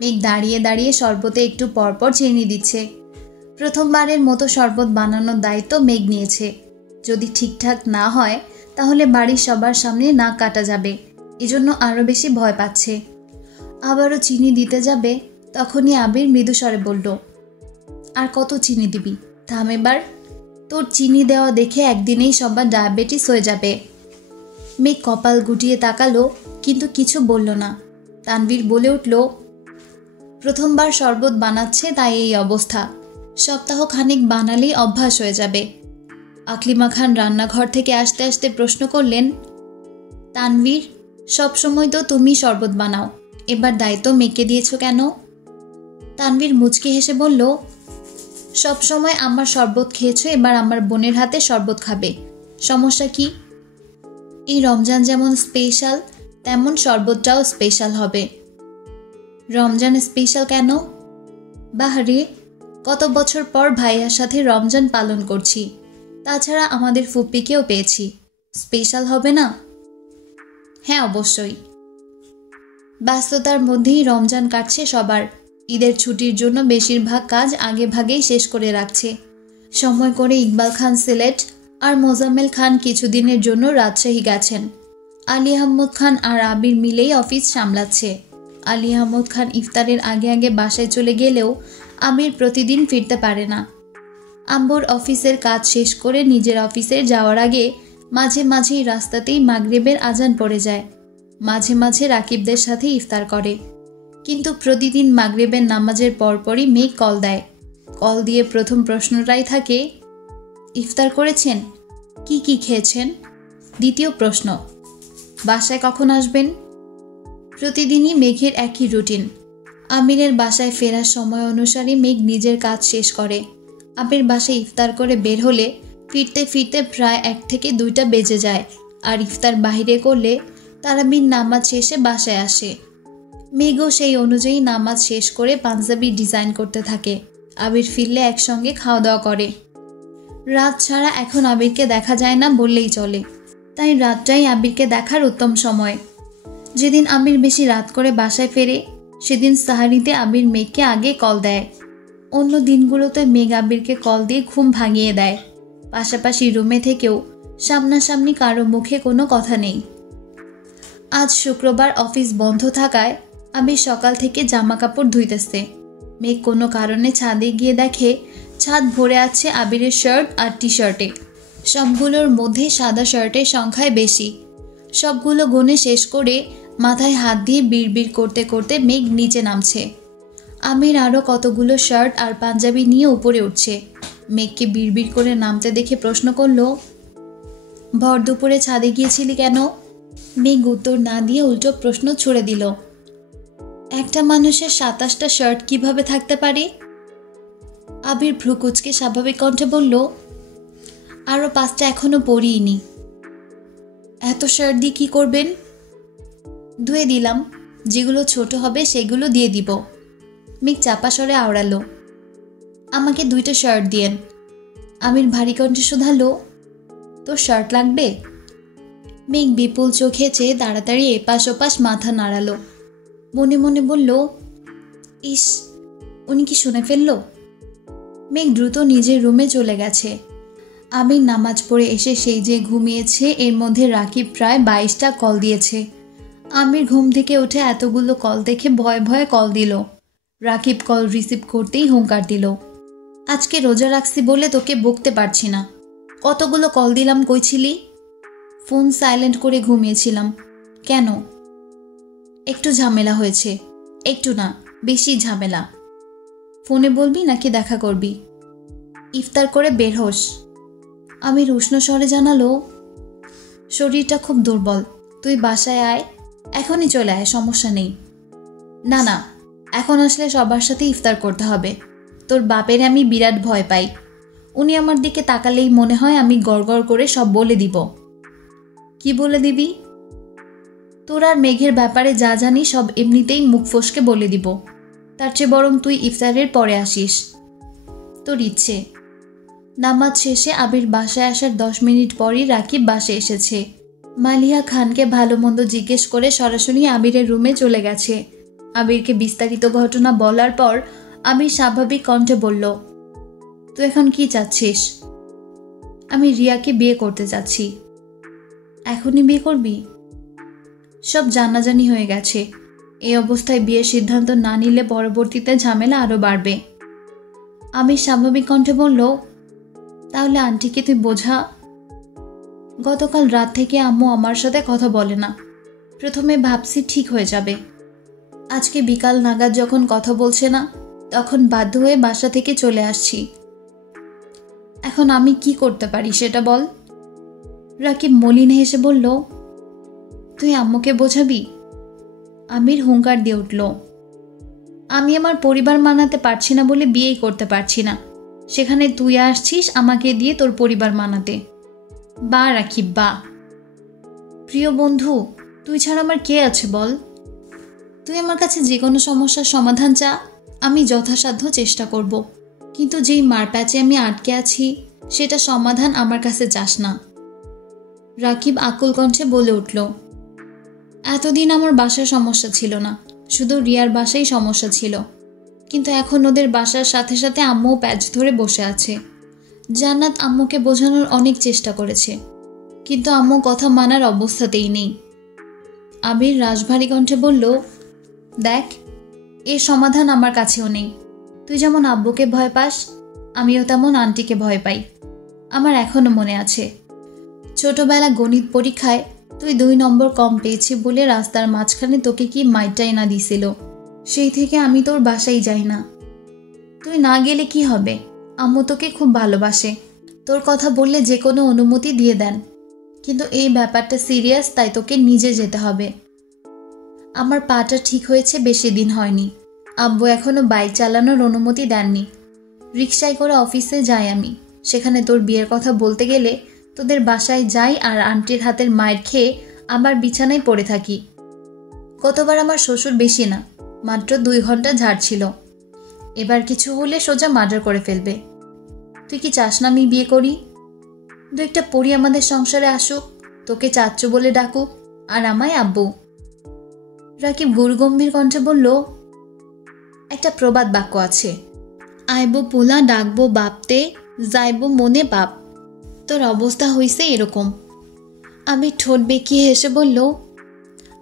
মেঘ দাঁড়িয়ে দাঁড়িয়ে শরবতে একটু পরপর চিনি দিচ্ছে। প্রথমবারের মতো শরবত বানানোর দায়িত্ব মেঘ নিয়েছে। যদি ঠিকঠাক না হয় তাহলে বাড়ির সবার সামনে নাক কাটা যাবে, এজন্য আরও বেশি ভয় পাচ্ছে। আবারও চিনি দিতে যাবে, তখনই আবির মৃদুস্বরে বলল, আর কত চিনি দিবি, থাম এবার। তোর চিনি দেওয়া দেখে একদিনেই সবার ডায়াবেটিস হয়ে যাবে। মেঘ কপাল গুটিয়ে তাকালো, কিন্তু কিছু বলল না। তানভীর বলে উঠল, প্রথমবার শরবত বানাচ্ছে তাই এই অবস্থা, সপ্তাহ খানিক বানালেই অভ্যাস হয়ে যাবে। আকলিমা খান রান্নাঘর থেকে আসতে আসতে প্রশ্ন করলেন, তানভীর, সবসময় তো তুমি শরবত বানাও, এবার দায়িত্ব মেঘকে দিয়েছ কেন? তানভীর মুচকি হেসে বলল, সবসময় আমার শরবত খেয়েছো, এবার আমার বোনের হাতে শরবত খাবে, সমস্যা কি? এই রমজান যেমন স্পেশাল তেমন শরবতটাও স্পেশাল হবে। রমজান স্পেশাল কেন? বাহারে, কত বছর পর ভাইয়ার সাথে রমজান পালন করছি, তাছাড়া আমাদের ফুপ্পিকেও পেয়েছি, স্পেশাল হবে না? হ্যাঁ অবশ্যই। ব্যস্ততার মধ্যেই রমজান কাটছে সবার। ঈদের ছুটির জন্য বেশিরভাগ কাজ আগে ভাগেই শেষ করে রাখছে। সময় করে ইকবাল খান সিলেট আর মোজাম্মেল খান কিছুদিনের জন্য রাজশাহী গেছেন। আলী আহমদ খান আর আবির মিলেই অফিস সামলাচ্ছে। আলী আহমদ খান ইফতারের আগে আগে বাসায় চলে গেলেও আবির প্রতিদিন ফিরতে পারে না। আম্বুর অফিসের কাজ শেষ করে নিজের অফিসে যাওয়ার আগে মাঝে মাঝেই রাস্তাতেই মাগরিবের আজান পড়ে যায়। মাঝে মাঝে রাকিবদের সাথে ইফতার করে, কিন্তু প্রতিদিন মাগরিবের নামাজের পরপরই মেঘ কল দেয়। কল দিয়ে প্রথম প্রশ্নটাই থাকে, ইফতার করেছেন? কি কি খেয়েছেন? দ্বিতীয় প্রশ্ন, বাসায় কখন আসবেন? প্রতিদিনই মেঘের একই রুটিন। আমিরের বাসায় ফেরার সময় অনুসারে মেঘ নিজের কাজ শেষ করে। আবির বাসায় ইফতার করে বের হলে ফিরতে ফিরতে প্রায় 1 থেকে 2টা বেজে যায়। আর ইফতার বাহিরে করলে তারাবির নামাজ শেষে বাসায় আসে। মেঘও সেই অনুযায়ী নামাজ শেষ করে পাঞ্জাবি ডিজাইন করতে থাকে। আবির ফিরলে একসঙ্গে খাওয়া দাওয়া করে। রাত ছাড়া এখন আবিরকে দেখা যায় না বললেই চলে, তাই রাতটাই আবিরকে দেখার উত্তম সময়। যেদিন আবির বেশি রাত করে বাসায় ফেরে সেদিন সাহারিতে আবির মেঘকে আগে কল দেয়। অন্য দিনগুলোতে মেঘ আবিরকে কল দিয়ে ঘুম ভাঙিয়ে দেয়। পাশাপাশি রুমে থেকেও সামনাসামনি কারো মুখে কোনো কথা নেই। আজ শুক্রবার অফিস বন্ধ থাকায় আবির সকাল থেকে জামা কাপড় ধুইতেছে। মেঘ কোনো কারণে ছাদে গিয়ে দেখে ছাদ ভরে আছে আবিরের শার্ট আর টি শার্টে। সবগুলোর মধ্যে সাদা শার্টের সংখ্যায় বেশি। সবগুলো গুনে শেষ করে মাথায় হাত দিয়ে বিড়বিড় করতে করতে মেঘ নিচে নামছে। আমির আরও কতগুলো শার্ট আর পাঞ্জাবি নিয়ে উপরে উঠছে। মেঘকে বিড়বিড় করে নামতে দেখে প্রশ্ন করল, ভর দুপুরে ছাদে গিয়েছিলি কেন? মেঘ উত্তর না দিয়ে উল্টো প্রশ্ন ছুড়ে দিল, একটা মানুষের 27টা শার্ট কিভাবে থাকতে পারে? আবির ভ্রুকুচকে স্বাভাবিক কণ্ঠে বলল, আরও 5টা এখনো পরিইনি। এত শার্ট দিয়ে কী করবেন? ধুয়ে দিলাম, যেগুলো ছোট হবে সেগুলো দিয়ে দিব। মেঘ চাপা স্বরে আওড়ালো, আমাকে 2টা শার্ট দিয়েন। আমির ভারী কণ্ঠে শোধালো, তোর শার্ট লাগবে? মেঘ বিপুল চোখে চেয়ে তাড়াতাড়ি এপাশ ওপাশ মাথা নাড়ালো। মনে মনে বলল, ইস, উনি কি শুনে ফেলল? মেঘ দ্রুত নিজের রুমে চলে গেছে। আমির নামাজ পড়ে এসে সেই যে ঘুমিয়েছে, এর মধ্যে রাকিব প্রায় 22টা কল দিয়েছে। আমির ঘুম থেকে উঠে এতগুলো কল দেখে ভয়ে ভয়ে কল দিল। রাকিব কল রিসিভ করতেই হুঙ্কার দিল, আজকে রোজা রাখছি বলে তোকে বকতে পারছি না। কতগুলো কল দিলাম কইছিলি? ফোন সাইলেন্ট করে ঘুমিয়েছিলাম। কেন? একটু ঝামেলা হয়েছে। একটু না, বেশি ঝামেলা। ফোনে বলবি নাকি দেখা করবি? ইফতার করে বের হোস। আমির উষ্ণ স্বরে জানালো, শরীরটা খুব দুর্বল, তুই বাসায় আয়, এখনই চলে আয়, সমস্যা নেই। না না, এখন আসলে সবার সাথে ইফতার করতে হবে। তোর বাপের আমি বিরাট ভয় পাই। উনি আমার দিকে তাকালেই মনে হয় আমি গড়গড় করে সব বলে দিব। কি বলে দিবি? তোর আর মেঘের ব্যাপারে যা জানি সব এমনিতেই মুখ ফসকে বলে দিব। তার চেয়ে বরং তুই ইফতারের পরে আসিস। তোর ইচ্ছে। নামাজ শেষে আবির বাসায় আসার 10 মিনিট পরই রাকিব বাসে এসেছে। মালিহা খানকে ভালো মন্দ জিজ্ঞেস করে সরাসরি আবিরের রুমে চলে গেছে। আবিরকে বিস্তারিত ঘটনা বলার পর আবির স্বাভাবিক কণ্ঠে বলল, তুই এখন কি চাচ্ছিস? আমি রিয়াকে বিয়ে করতে চাচ্ছি। এখনই বিয়ে করবি? সব জানাজানি হয়ে গেছে। এই অবস্থায় বিয়ের সিদ্ধান্ত না নিলে পরবর্তীতে ঝামেলা আরো বাড়বে। আমি স্বাভাবিক কণ্ঠে বলল, তাহলে আন্টিকে তুই বোঝা। গতকাল রাত থেকে আম্মু আমার সাথে কথা বলে না। প্রথমে ভাবছি ঠিক হয়ে যাবে। আজকে বিকাল নাগাদ যখন কথা বলছে না, তখন বাধ্য হয়ে বাসা থেকে চলে আসছি। এখন আমি কি করতে পারি সেটা বল। রাকিব মলিন হেসে বলল, তুই আম্মুকে বোঝাবি? আমির হুঙ্কার দিয়ে উঠল, আমি আমার পরিবার মানাতে পারছি না বলে বিয়েই করতে পারছি না, সেখানে তুই আসছিস আমাকে দিয়ে তোর পরিবার মানাতে। বা রাকিব বা। প্রিয় বন্ধু, তুই ছাড়া আমার কে আছে বল? তুই আমার কাছে যে কোনো সমস্যার সমাধান চা, আমি যথাসাধ্য চেষ্টা করব। কিন্তু যেই মারপ্যাচে আমি আটকে আছি সেটা সমাধান আমার কাছে চাস না। রাকিব আকুল কণ্ঠে বলে উঠল, এতদিন আমার বাসার সমস্যা ছিল না, শুধু রিয়ার বাসাই সমস্যা ছিল। কিন্তু এখন ওদের বাসার সাথে সাথে আম্মুও প্যাচ ধরে বসে আছে। জান্নাত আম্মুকে বোঝানোর অনেক চেষ্টা করেছে, কিন্তু আম্মু কথা মানার অবস্থাতেই নেই। আবির রাশভারী কণ্ঠে বলল, দেখ, এর সমাধান আমার কাছেও নেই। তুই যেমন আব্বুকে ভয় পাস, আমিও তেমন আন্টিকে ভয় পাই। আমার এখনো মনে আছে, ছোটবেলা গণিত পরীক্ষায় তুই 2 নম্বর কম পেয়েছি বলে রাস্তার মাঝখানে তোকে কি মাইটাই না দিছিল। সেই থেকে আমি তোর বাসায় যাই না। তুই না গেলে কি হবে? আম্মু তোকে খুব ভালোবাসে, তোর কথা বললে যে কোনো অনুমতি দিয়ে দেন। কিন্তু এই ব্যাপারটা সিরিয়াস, তাই তোকে নিজে যেতে হবে। আমার পাটা ঠিক হয়েছে বেশি দিন হয়নি। আব্বু এখনো বাইক চালানোর অনুমতি দেননি। রিকশায় করে অফিসে যাই আমি। সেখানে তোর বিয়ের কথা বলতে গেলে তোদের বাসায় যাই আর আন্টির হাতের মায়ের খেয়ে আবার বিছানায় পড়ে থাকি। গতবার আমার শ্বশুর বেশি না, মাত্র 2 ঘন্টা ঝাড়ছিল। এবার কিছু হলে সোজা মার্ডার করে ফেলবে। তুই কি চাস না আমি বিয়ে করি? 2-একটা পরি আমাদের সংসারে আসুক, তোকে চাচ্চু বলে ডাকুক, আর আমায় আব্বু। রাকিব গুরুগম্ভীর কণ্ঠে বলল, একটা প্রবাদ বাক্য আছে, আইবো পোলা ডাকবো বাপতে, যাইবো মনে বাপ। তোর অবস্থা হইছে এরকম। আমি ঠোঁট বেঁকিয়ে হেসে বলল,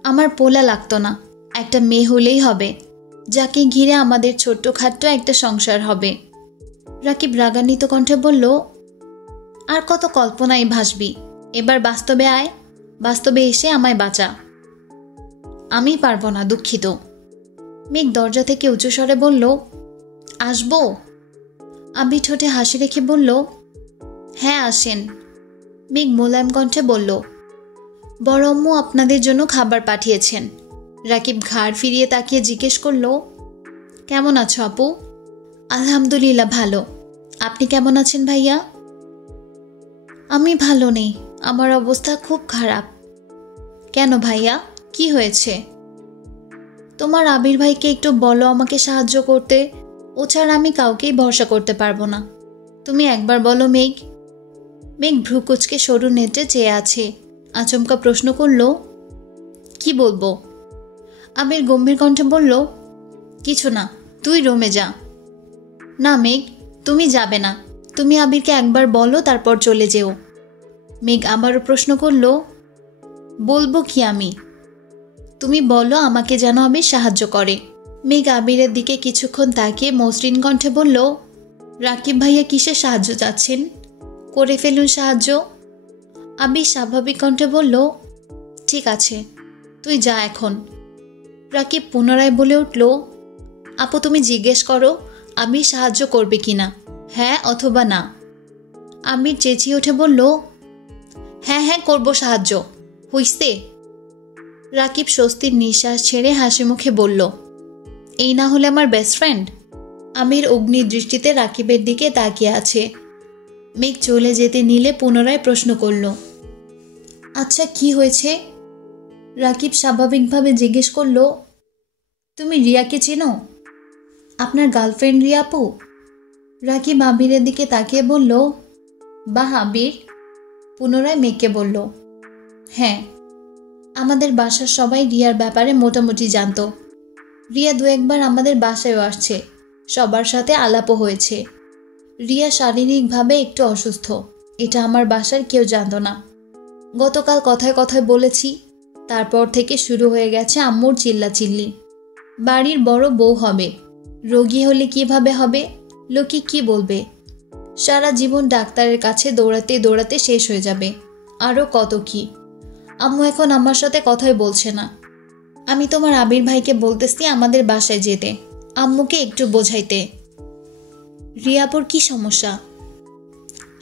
আমার পোলা লাগতো না, একটা মেয়ে হলেই হবে, যাকে ঘিরে আমাদের ছোট্টখাট্ট একটা সংসার হবে। রাকিব রাগান্বিত কণ্ঠে বলল, আর কত কল্পনায় ভাসবি, এবার বাস্তবে আয়, বাস্তবে এসে আমায় বাঁচা। আমি পারবো না, দুঃখিত। মেঘ দরজা থেকে উঁচু স্বরে বলল, আসবো? আবি ঠোঁটে হাসি রেখে বলল, হ্যাঁ আসেন। মেঘ মোলায়েম কণ্ঠে বলল, বড় আম্মু আপনাদের জন্য খাবার পাঠিয়েছেন। রাকিব ঘাড় ফিরিয়ে তাকিয়ে জিজ্ঞেস করল, কেমন আছো আপু? আলহামদুলিল্লাহ ভালো। আপনি কেমন আছেন ভাইয়া? আমি ভালো নেই, আমার অবস্থা খুব খারাপ। কেন ভাইয়া, কি হয়েছে? তোমার আবির ভাইকে একটু বলো আমাকে সাহায্য করতে, ও ছাড়া আমি কাউকেই ভরসা করতে পারবো না। তুমি একবার বলো মেঘ। মেঘ ভ্রুকুচকে সরু নেত্রে চেয়ে আছে। আচমকা প্রশ্ন করল, কি বলবো? আবির গম্ভীর কণ্ঠে বলল, কিছু না, তুই রুমে যা। না মেঘ, তুমি যাবে না, তুমি আবিরকে একবার বলো, তারপর চলে যেও। মেঘ আবারও প্রশ্ন করল, বলবো কি আমি? তুমি বলো আমাকে যেন আবির সাহায্য করে। মেঘ আবিরের দিকে কিছুক্ষণ তাকিয়ে মসৃণ কণ্ঠে বলল, রাকিব ভাইয়া কিসের সাহায্য চাচ্ছেন? করে ফেলুন সাহায্য। আবির স্বাভাবিক কণ্ঠে বলল, ঠিক আছে, তুই যা এখন। রাকিব পুনরায় বলে উঠল, আপু তুমি জিজ্ঞেস করো আবির সাহায্য করবে কিনা, হ্যাঁ অথবা না। আবির চেঁচিয়ে উঠে বলল, হ্যাঁ হ্যাঁ করবো সাহায্য, হইছে? রাকিব স্বস্তির নিঃশ্বাস ছেড়ে হাসি মুখে বলল, এই না হলে আমার বেস্ট ফ্রেন্ড। আমির অগ্নি দৃষ্টিতে রাকিবের দিকে তাকিয়ে আছে। মেঘ চলে যেতে নিলে পুনরায় প্রশ্ন করল, আচ্ছা কি হয়েছে? রাকিব স্বাভাবিকভাবে জিজ্ঞেস করলো, তুমি রিয়াকে চেনো? আপনার গার্লফ্রেন্ড রিয়া আপু? রাকিব আবিরের দিকে তাকিয়ে বলল, বাহ আবির। পুনরায় মেঘকে বলল, হ্যাঁ, আমাদের বাসার সবাই রিয়ার ব্যাপারে মোটামুটি জানতো। রিয়া দু একবার আমাদের বাসায়ও আসছে, সবার সাথে আলাপও হয়েছে। রিয়া শারীরিকভাবে একটু অসুস্থ, এটা আমার বাসার কেউ জানতো না। গতকাল কথায় কথায় বলেছি, তারপর থেকে শুরু হয়ে গেছে আম্মুর চিল্লাচিল্লি। বাড়ির বড় বউ হবে, রোগী হলে কিভাবে হবে, লোকে কি বলবে? সারা জীবন ডাক্তারের কাছে দৌড়াতে দৌড়াতে শেষ হয়ে যাবে। আরও কত কি। আম্মু এখন আমার সাথে কথাই বলছে না। আমি তোমার আবির ভাইকে বলতেছি আমাদের বাসায় যেতে, আম্মুকে একটু বোঝাইতে। রিয়াপুর কি সমস্যা?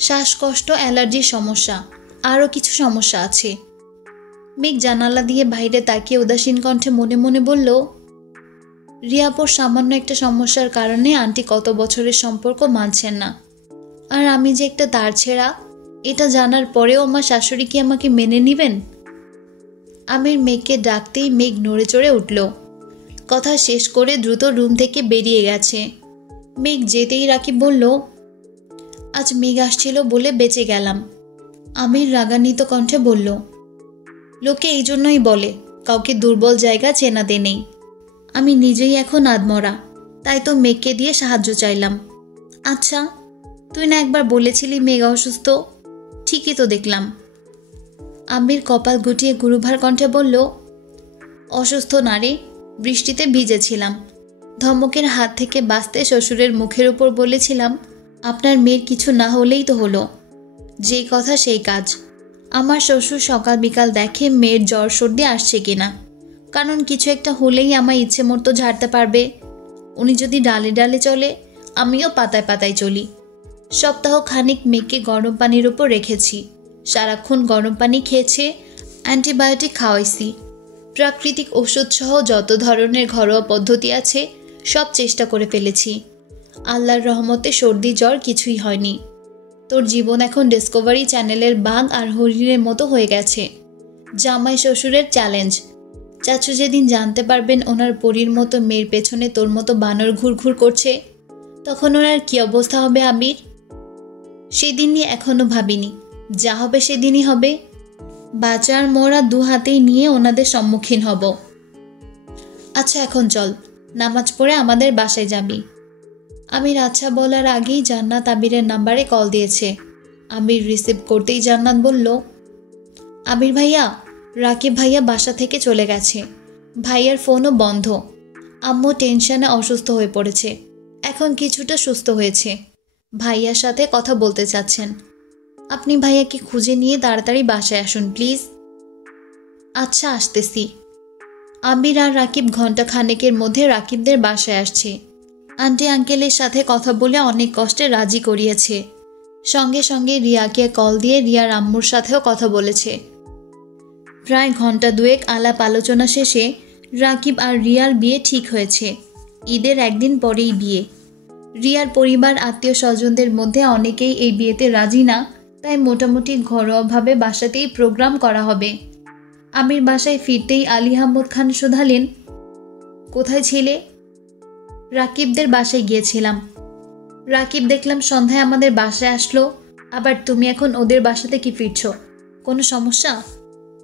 শ্বাসকষ্ট, অ্যালার্জির সমস্যা, আরও কিছু সমস্যা আছে। মেঘ জানালা দিয়ে বাইরে তাকিয়ে উদাসীন কণ্ঠে মনে মনে বলল, রিয়াপুর সামান্য একটা সমস্যার কারণে আন্টি কত বছরের সম্পর্ক মানছেন না। আর আমি যে একটা তার ছেঁড়া, এটা জানার পরেও আমার শাশুড়ি কি আমাকে মেনে নেবেন? আমির মেঘকে ডাকতেই মেঘ নড়ে চড়ে উঠল। কথা শেষ করে দ্রুত রুম থেকে বেরিয়ে গেছে। মেঘ যেতেই রাকিব বলল, আজ মেঘ আসছিল বলে বেঁচে গেলাম। আমির রাগান্বিত কণ্ঠে বলল, লোকে এই জন্যই বলে কাউকে দুর্বল জায়গা চেনাতে নেই। আমি নিজেই এখন আদমরা, তাই তো মেঘকে দিয়ে সাহায্য চাইলাম। আচ্ছা, তুই না একবার বলেছিলি মেঘ অসুস্থ? ঠিকই তো দেখলাম। আমির কপাল গুটিয়ে গুরুভার কণ্ঠে বলল, অসুস্থ না রে, বৃষ্টিতে ভিজেছিলাম। ধমকের হাত থেকে বাঁচতে শ্বশুরের মুখের উপর বলেছিলাম, আপনার মেয়ের কিছু না হলেই তো হলো। যেই কথা সেই কাজ। আমার শ্বশুর সকাল বিকাল দেখে মেয়ের জ্বর সর্দি আসছে কিনা, কারণ কিছু একটা হলেই আমার ইচ্ছে মতো ঝাড়তে পারবে। উনি যদি ডালে ডালে চলে, আমিও পাতায় পাতায় চলি। সপ্তাহ খানিক মেয়েকে গরম পানির উপর রেখেছি, সারাক্ষণ গরম পানি খেয়েছে, অ্যান্টিবায়োটিক খাওয়াইছি। প্রাকৃতিক ওষুধ সহ যত ধরনের ঘরোয়া পদ্ধতি আছে সব চেষ্টা করে ফেলেছি। আল্লাহর রহমতে সর্দি জ্বর কিছুই হয়নি। তোর জীবন এখন ডিসকভারি চ্যানেলের বাঘ আর হরিণের মতো হয়ে গেছে। জামাই শ্বশুরের চ্যালেঞ্জ। চাচু যেদিন জানতে পারবেন ওনার পরীর মতো মেয়ের পেছনে তোর মতো বানর ঘুরঘুর করছে, তখন ওনার কি অবস্থা হবে আবির? সেদিন নিয়ে এখনো ভাবিনি, যা হবে সেদিনই হবে। বাঁচার মোড়া দু হাতেই নিয়ে ওনাদের সম্মুখীন হব। আচ্ছা এখন চল, নামাজ পড়ে আমাদের বাসায় যাবি। আমির আচ্ছা বলার আগেই জান্নাত আবিরের নাম্বারে কল দিয়েছে। আমির রিসিভ করতেই জান্নাত বলল, আবির ভাইয়া, রাকিব ভাইয়া বাসা থেকে চলে গেছে। ভাইয়ার ফোনও বন্ধ। আম্মু টেনশনে অসুস্থ হয়ে পড়েছে, এখন কিছুটা সুস্থ হয়েছে। ভাইয়ার সাথে কথা বলতে চাচ্ছেন। আপনি ভাইয়াকে খুঁজে নিয়ে তাড়াতাড়ি বাসায় আসুন প্লিজ। আচ্ছা, আসতেছি। আবির আর রাকিব ঘন্টা খানেকের মধ্যে রাকিবদের বাসায় আসছে। আন্টি আঙ্কেলের সাথে কথা বলে অনেক কষ্টে রাজি করিয়েছে। সঙ্গে সঙ্গে রিয়াকে কল দিয়ে রিয়ার আম্মুর সাথেও কথা বলেছে। প্রায় ঘন্টা দুয়েক আলাপ আলোচনা শেষে রাকিব আর রিয়ার বিয়ে ঠিক হয়েছে। ঈদের একদিন পরেই বিয়ে। রিয়ার পরিবার আত্মীয় স্বজনদের মধ্যে অনেকেই এই বিয়েতে রাজি না, তাই মোটামুটি ঘরোয়াভাবে বাসাতেই প্রোগ্রাম করা হবে। আমির বাসায় ফিরতেই আলী আহমদ খান শুধালেন, কোথায় ছিলে? রাকিবদের বাসায় গিয়েছিলাম। রাকিব দেখলাম সন্ধ্যায় আমাদের বাসায় আসলো, আবার তুমি এখন ওদের বাসাতে কি ফিরছ? কোনো সমস্যা?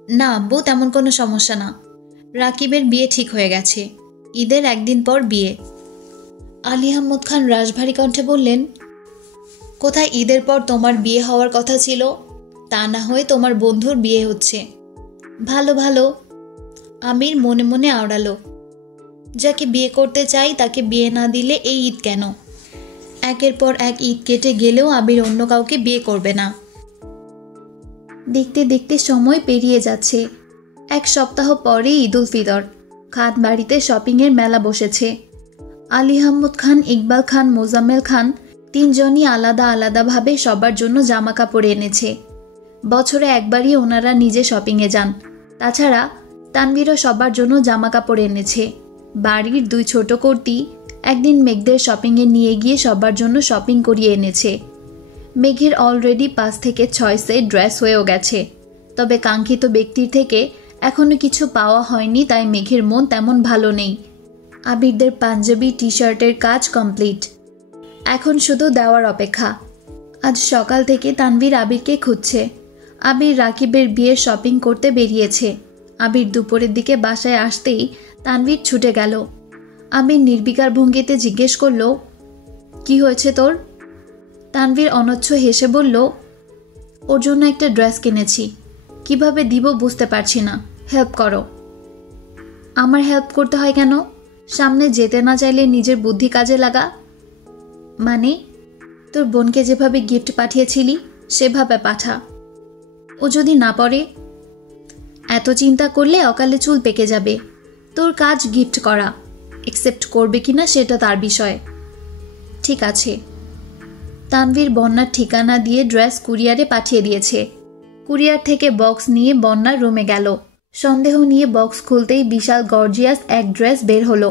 না আব্বু, তেমন কোনো সমস্যা না। রাকিবের বিয়ে ঠিক হয়ে গেছে, ঈদের একদিন পর বিয়ে। আলী আহমদ খান রাশভারী কণ্ঠে বললেন, কোথায় ঈদের পর তোমার বিয়ে হওয়ার কথা ছিল? তা না হয়ে তোমার বন্ধুর বিয়ে হচ্ছে। ভালো ভালো। আমির মনে মনে আওড়ালো, যাকে বিয়ে করতে চাই তাকে বিয়ে না দিলে এই ঈদ কেন? একের পর এক ঈদ কেটে গেলেও আবির অন্য কাউকে বিয়ে করবে না। দেখতে দেখতে সময় পেরিয়ে যাচ্ছে। এক সপ্তাহ পরে ঈদ উল ফিতর। খান বাড়িতে শপিংয়ের মেলা বসেছে। আলী আহমদ খান, ইকবাল খান, মোজাম্মেল খান তিনজনই আলাদা আলাদাভাবে সবার জন্য জামা কাপড় এনেছে। বছরে একবারই ওনারা নিজে শপিংয়ে যান। তাছাড়া তানভীরও সবার জন্য জামা কাপড় এনেছে। বাড়ির দুই ছোট কর্তি একদিন মেঘদের শপিংয়ে নিয়ে গিয়ে সবার জন্য শপিং করিয়ে এনেছে। মেঘের অলরেডি 5 থেকে 6 সেট ড্রেস হয়েও গেছে, তবে কাঙ্ক্ষিত ব্যক্তির থেকে এখনো কিছু পাওয়া হয়নি, তাই মেঘের মন তেমন ভালো নেই। আবিরদের পাঞ্জাবি টি শার্টের কাজ কমপ্লিট, এখন শুধু দেওয়ার অপেক্ষা। আজ সকাল থেকে তানভীর আবিরকে খুঁজছে। আবির রাকিবের বিয়ের শপিং করতে বেরিয়েছে। আবির দুপুরের দিকে বাসায় আসতেই তানভীর ছুটে গেল। আবির নির্বিকার ভঙ্গিতে জিজ্ঞেস করল, কি হয়েছে তোর? তানভীর অনচ্ছ হেসে বলল, ওর জন্য একটা ড্রেস কিনেছি, কিভাবে দিব বুঝতে পারছি না, হেল্প করো। আমার হেল্প করতে হয় কেন? সামনে যেতে না চাইলে নিজের বুদ্ধি কাজে লাগা। মানে, তোর বোনকে যেভাবে গিফট পাঠিয়েছিলি সেভাবে পাঠা। ও যদি না পড়ে? এত চিন্তা করলে অকালে চুল পেকে যাবে। তোর কাজ গিফট করা, অ্যাকসেপ্ট করবে কিনা সেটা তার বিষয়। ঠিক আছে। তানভীর বন্যার ঠিকানা দিয়ে ড্রেস কুরিয়ারে পাঠিয়ে দিয়েছে। কুরিয়ার থেকে বক্স নিয়ে বন্যার রুমে গেল। সন্দেহ নিয়ে বক্স খুলতেই বিশাল গর্জিয়াস এক ড্রেস বের হলো।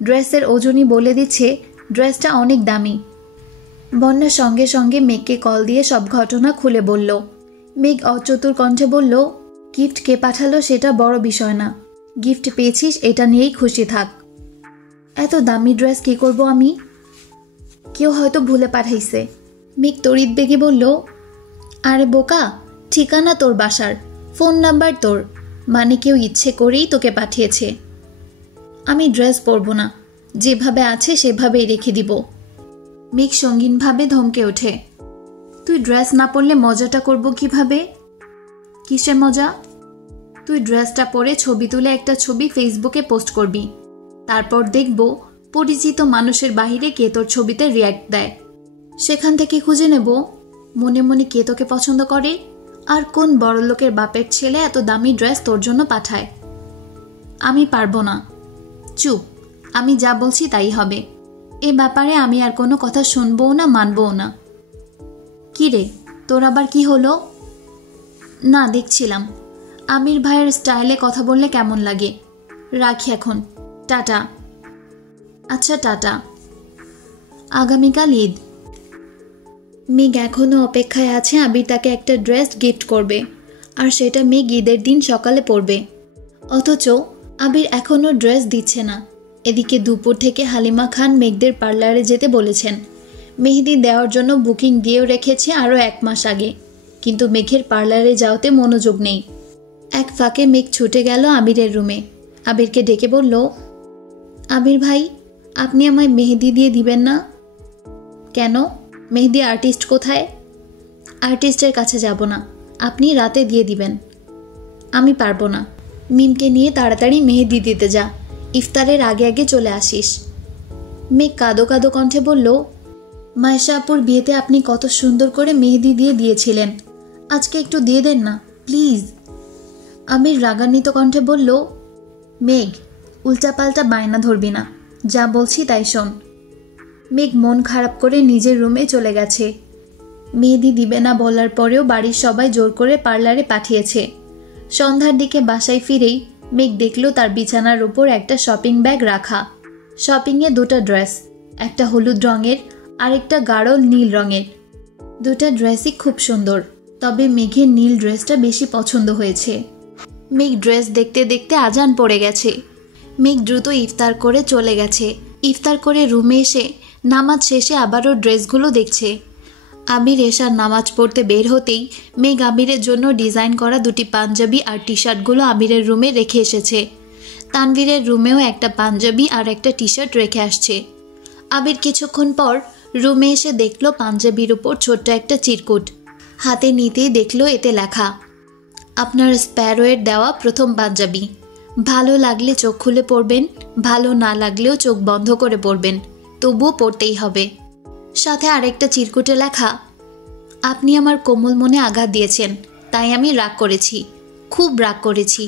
ড্রেসের ওজনই বলে দিচ্ছে ড্রেসটা অনেক দামি। বন্যা সঙ্গে সঙ্গে মেঘকে কল দিয়ে সব ঘটনা খুলে বলল। মেঘ অচতুর কণ্ঠে বলল, গিফট কে পাঠালো সেটা বড় বিষয় না, গিফট পেয়েছিস এটা নিয়েই খুশি থাক। এত দামি ড্রেস কি করব আমি? কেউ হয়তো ভুলে পাঠাইছে। মেঘ তড়িৎ বেগে বলল, আরে বোকা, ঠিকানা তোর বাসার, ফোন নাম্বার তোর, মানে কেউ ইচ্ছে করেই তোকে পাঠিয়েছে। আমি ড্রেস পরব না, যেভাবে আছে সেভাবেই রেখে দিব। মেঘ সঙ্গীনভাবে ধমকে ওঠে, তুই ড্রেস না পরলে মজাটা করব কিভাবে? কিসের মজা? তুই ড্রেসটা পরে ছবি তুলে একটা ছবি ফেসবুকে পোস্ট করবি, তারপর দেখব পরিচিত মানুষের বাহিরে কে তোর ছবিতে রিয়্যাক্ট দেয়। সেখান থেকে খুঁজে নেব মনে মনে কে তোকে পছন্দ করে, আর কোন বড়লোকের বাপের ছেলে এত দামি ড্রেস তোর জন্য পাঠায়। আমি পারবো না। চুপ, আমি যা বলছি তাই হবে। এ ব্যাপারে আমি আর কোনো কথা শুনবও না, মানবও না। কি রে, তোর আবার কি হলো? না, দেখছিলাম আমির ভাইয়ের স্টাইলে কথা বললে কেমন লাগে। রাখি এখন, টাটা। আচ্ছা টাটা। আগামীকাল ঈদ। মেঘ এখনও অপেক্ষায় আছে আবির তাকে একটা ড্রেস গিফট করবে, আর সেটা মেঘ ঈদের দিন সকালে পরবে। অথচ আবির এখনও ড্রেস দিচ্ছে না। এদিকে দুপুর থেকে হালিমা খান মেঘদের পার্লারে যেতে বলেছেন। মেহেদি দেওয়ার জন্য বুকিং দিয়েও রেখেছে আরও 1 মাস আগে, কিন্তু মেঘের পার্লারে যাওয়াতে মনোযোগ নেই। এক ফাঁকে মেঘ ছুটে গেল আবিরের রুমে। আবিরকে ডেকে বলল, আবির ভাই, আপনি আমায় মেহেদি দিয়ে দিবেন না? কেন? মেহেদি আর্টিস্ট কোথায়? আর্টিস্টের কাছে যাব না, আপনি রাতে দিয়ে দিবেন। আমি পারবো না। মিমকে নিয়ে তাড়াতাড়ি মেহেদি দিতে যা, ইফতারের আগে আগে চলে আসিস। মেঘ কাঁদো কাঁদো কণ্ঠে বলল, মায়েশা আপুর বিয়েতে আপনি কত সুন্দর করে মেহেদি দিয়ে দিয়েছিলেন, আজকে একটু দিয়ে দেন না প্লিজ। আমির রাগান্বিত কণ্ঠে বলল, মেঘ, উল্টাপাল্টা বায়না ধরবি না, যা বলছি তাই শোন। মেঘ মন খারাপ করে নিজের রুমে চলে গেছে। মেহেদি দিবে না বলার পরেও বাড়ির সবাই জোর করে পার্লারে পাঠিয়েছে। সন্ধ্যার দিকে বাসায় ফিরেই মেঘ দেখল তার বিছানার উপর একটা শপিং ব্যাগ রাখা। শপিংয়ে 2টা ড্রেস, একটা হলুদ রঙের আর একটা গাঢ় নীল রঙের। 2টা ড্রেসই খুব সুন্দর, তবে মেঘের নীল ড্রেসটা বেশি পছন্দ হয়েছে। মেঘ ড্রেস দেখতে দেখতে আজান পড়ে গেছে। মেঘ দ্রুত ইফতার করে চলে গেছে। ইফতার করে রুমে এসে নামাজ শেষে আবারও ড্রেসগুলো দেখছে। আবির এশার নামাজ পড়তে বের হতেই মেঘ আবিরের জন্য ডিজাইন করা 2টি পাঞ্জাবি আর টি শার্টগুলো আবিরের রুমে রেখে এসেছে। তানভীরের রুমেও একটা পাঞ্জাবি আর একটা টি শার্ট রেখে আসছে। আবির কিছুক্ষণ পর রুমে এসে দেখল পাঞ্জাবির উপর ছোট্ট একটা চিরকুট। হাতে নিতেই দেখল এতে লেখা, আপনার স্প্যারোয়ের দেওয়া প্রথম পাঞ্জাবি, ভালো লাগলে চোখ খুলে পড়বেন, ভালো না লাগলেও চোখ বন্ধ করে পড়বেন, তবুও পড়তেই হবে। সাথে আরেকটা চিরকুটে লেখা, আপনি আমার কোমল মনে আঘাত দিয়েছেন, তাই আমি রাগ করেছি, খুব রাগ করেছি।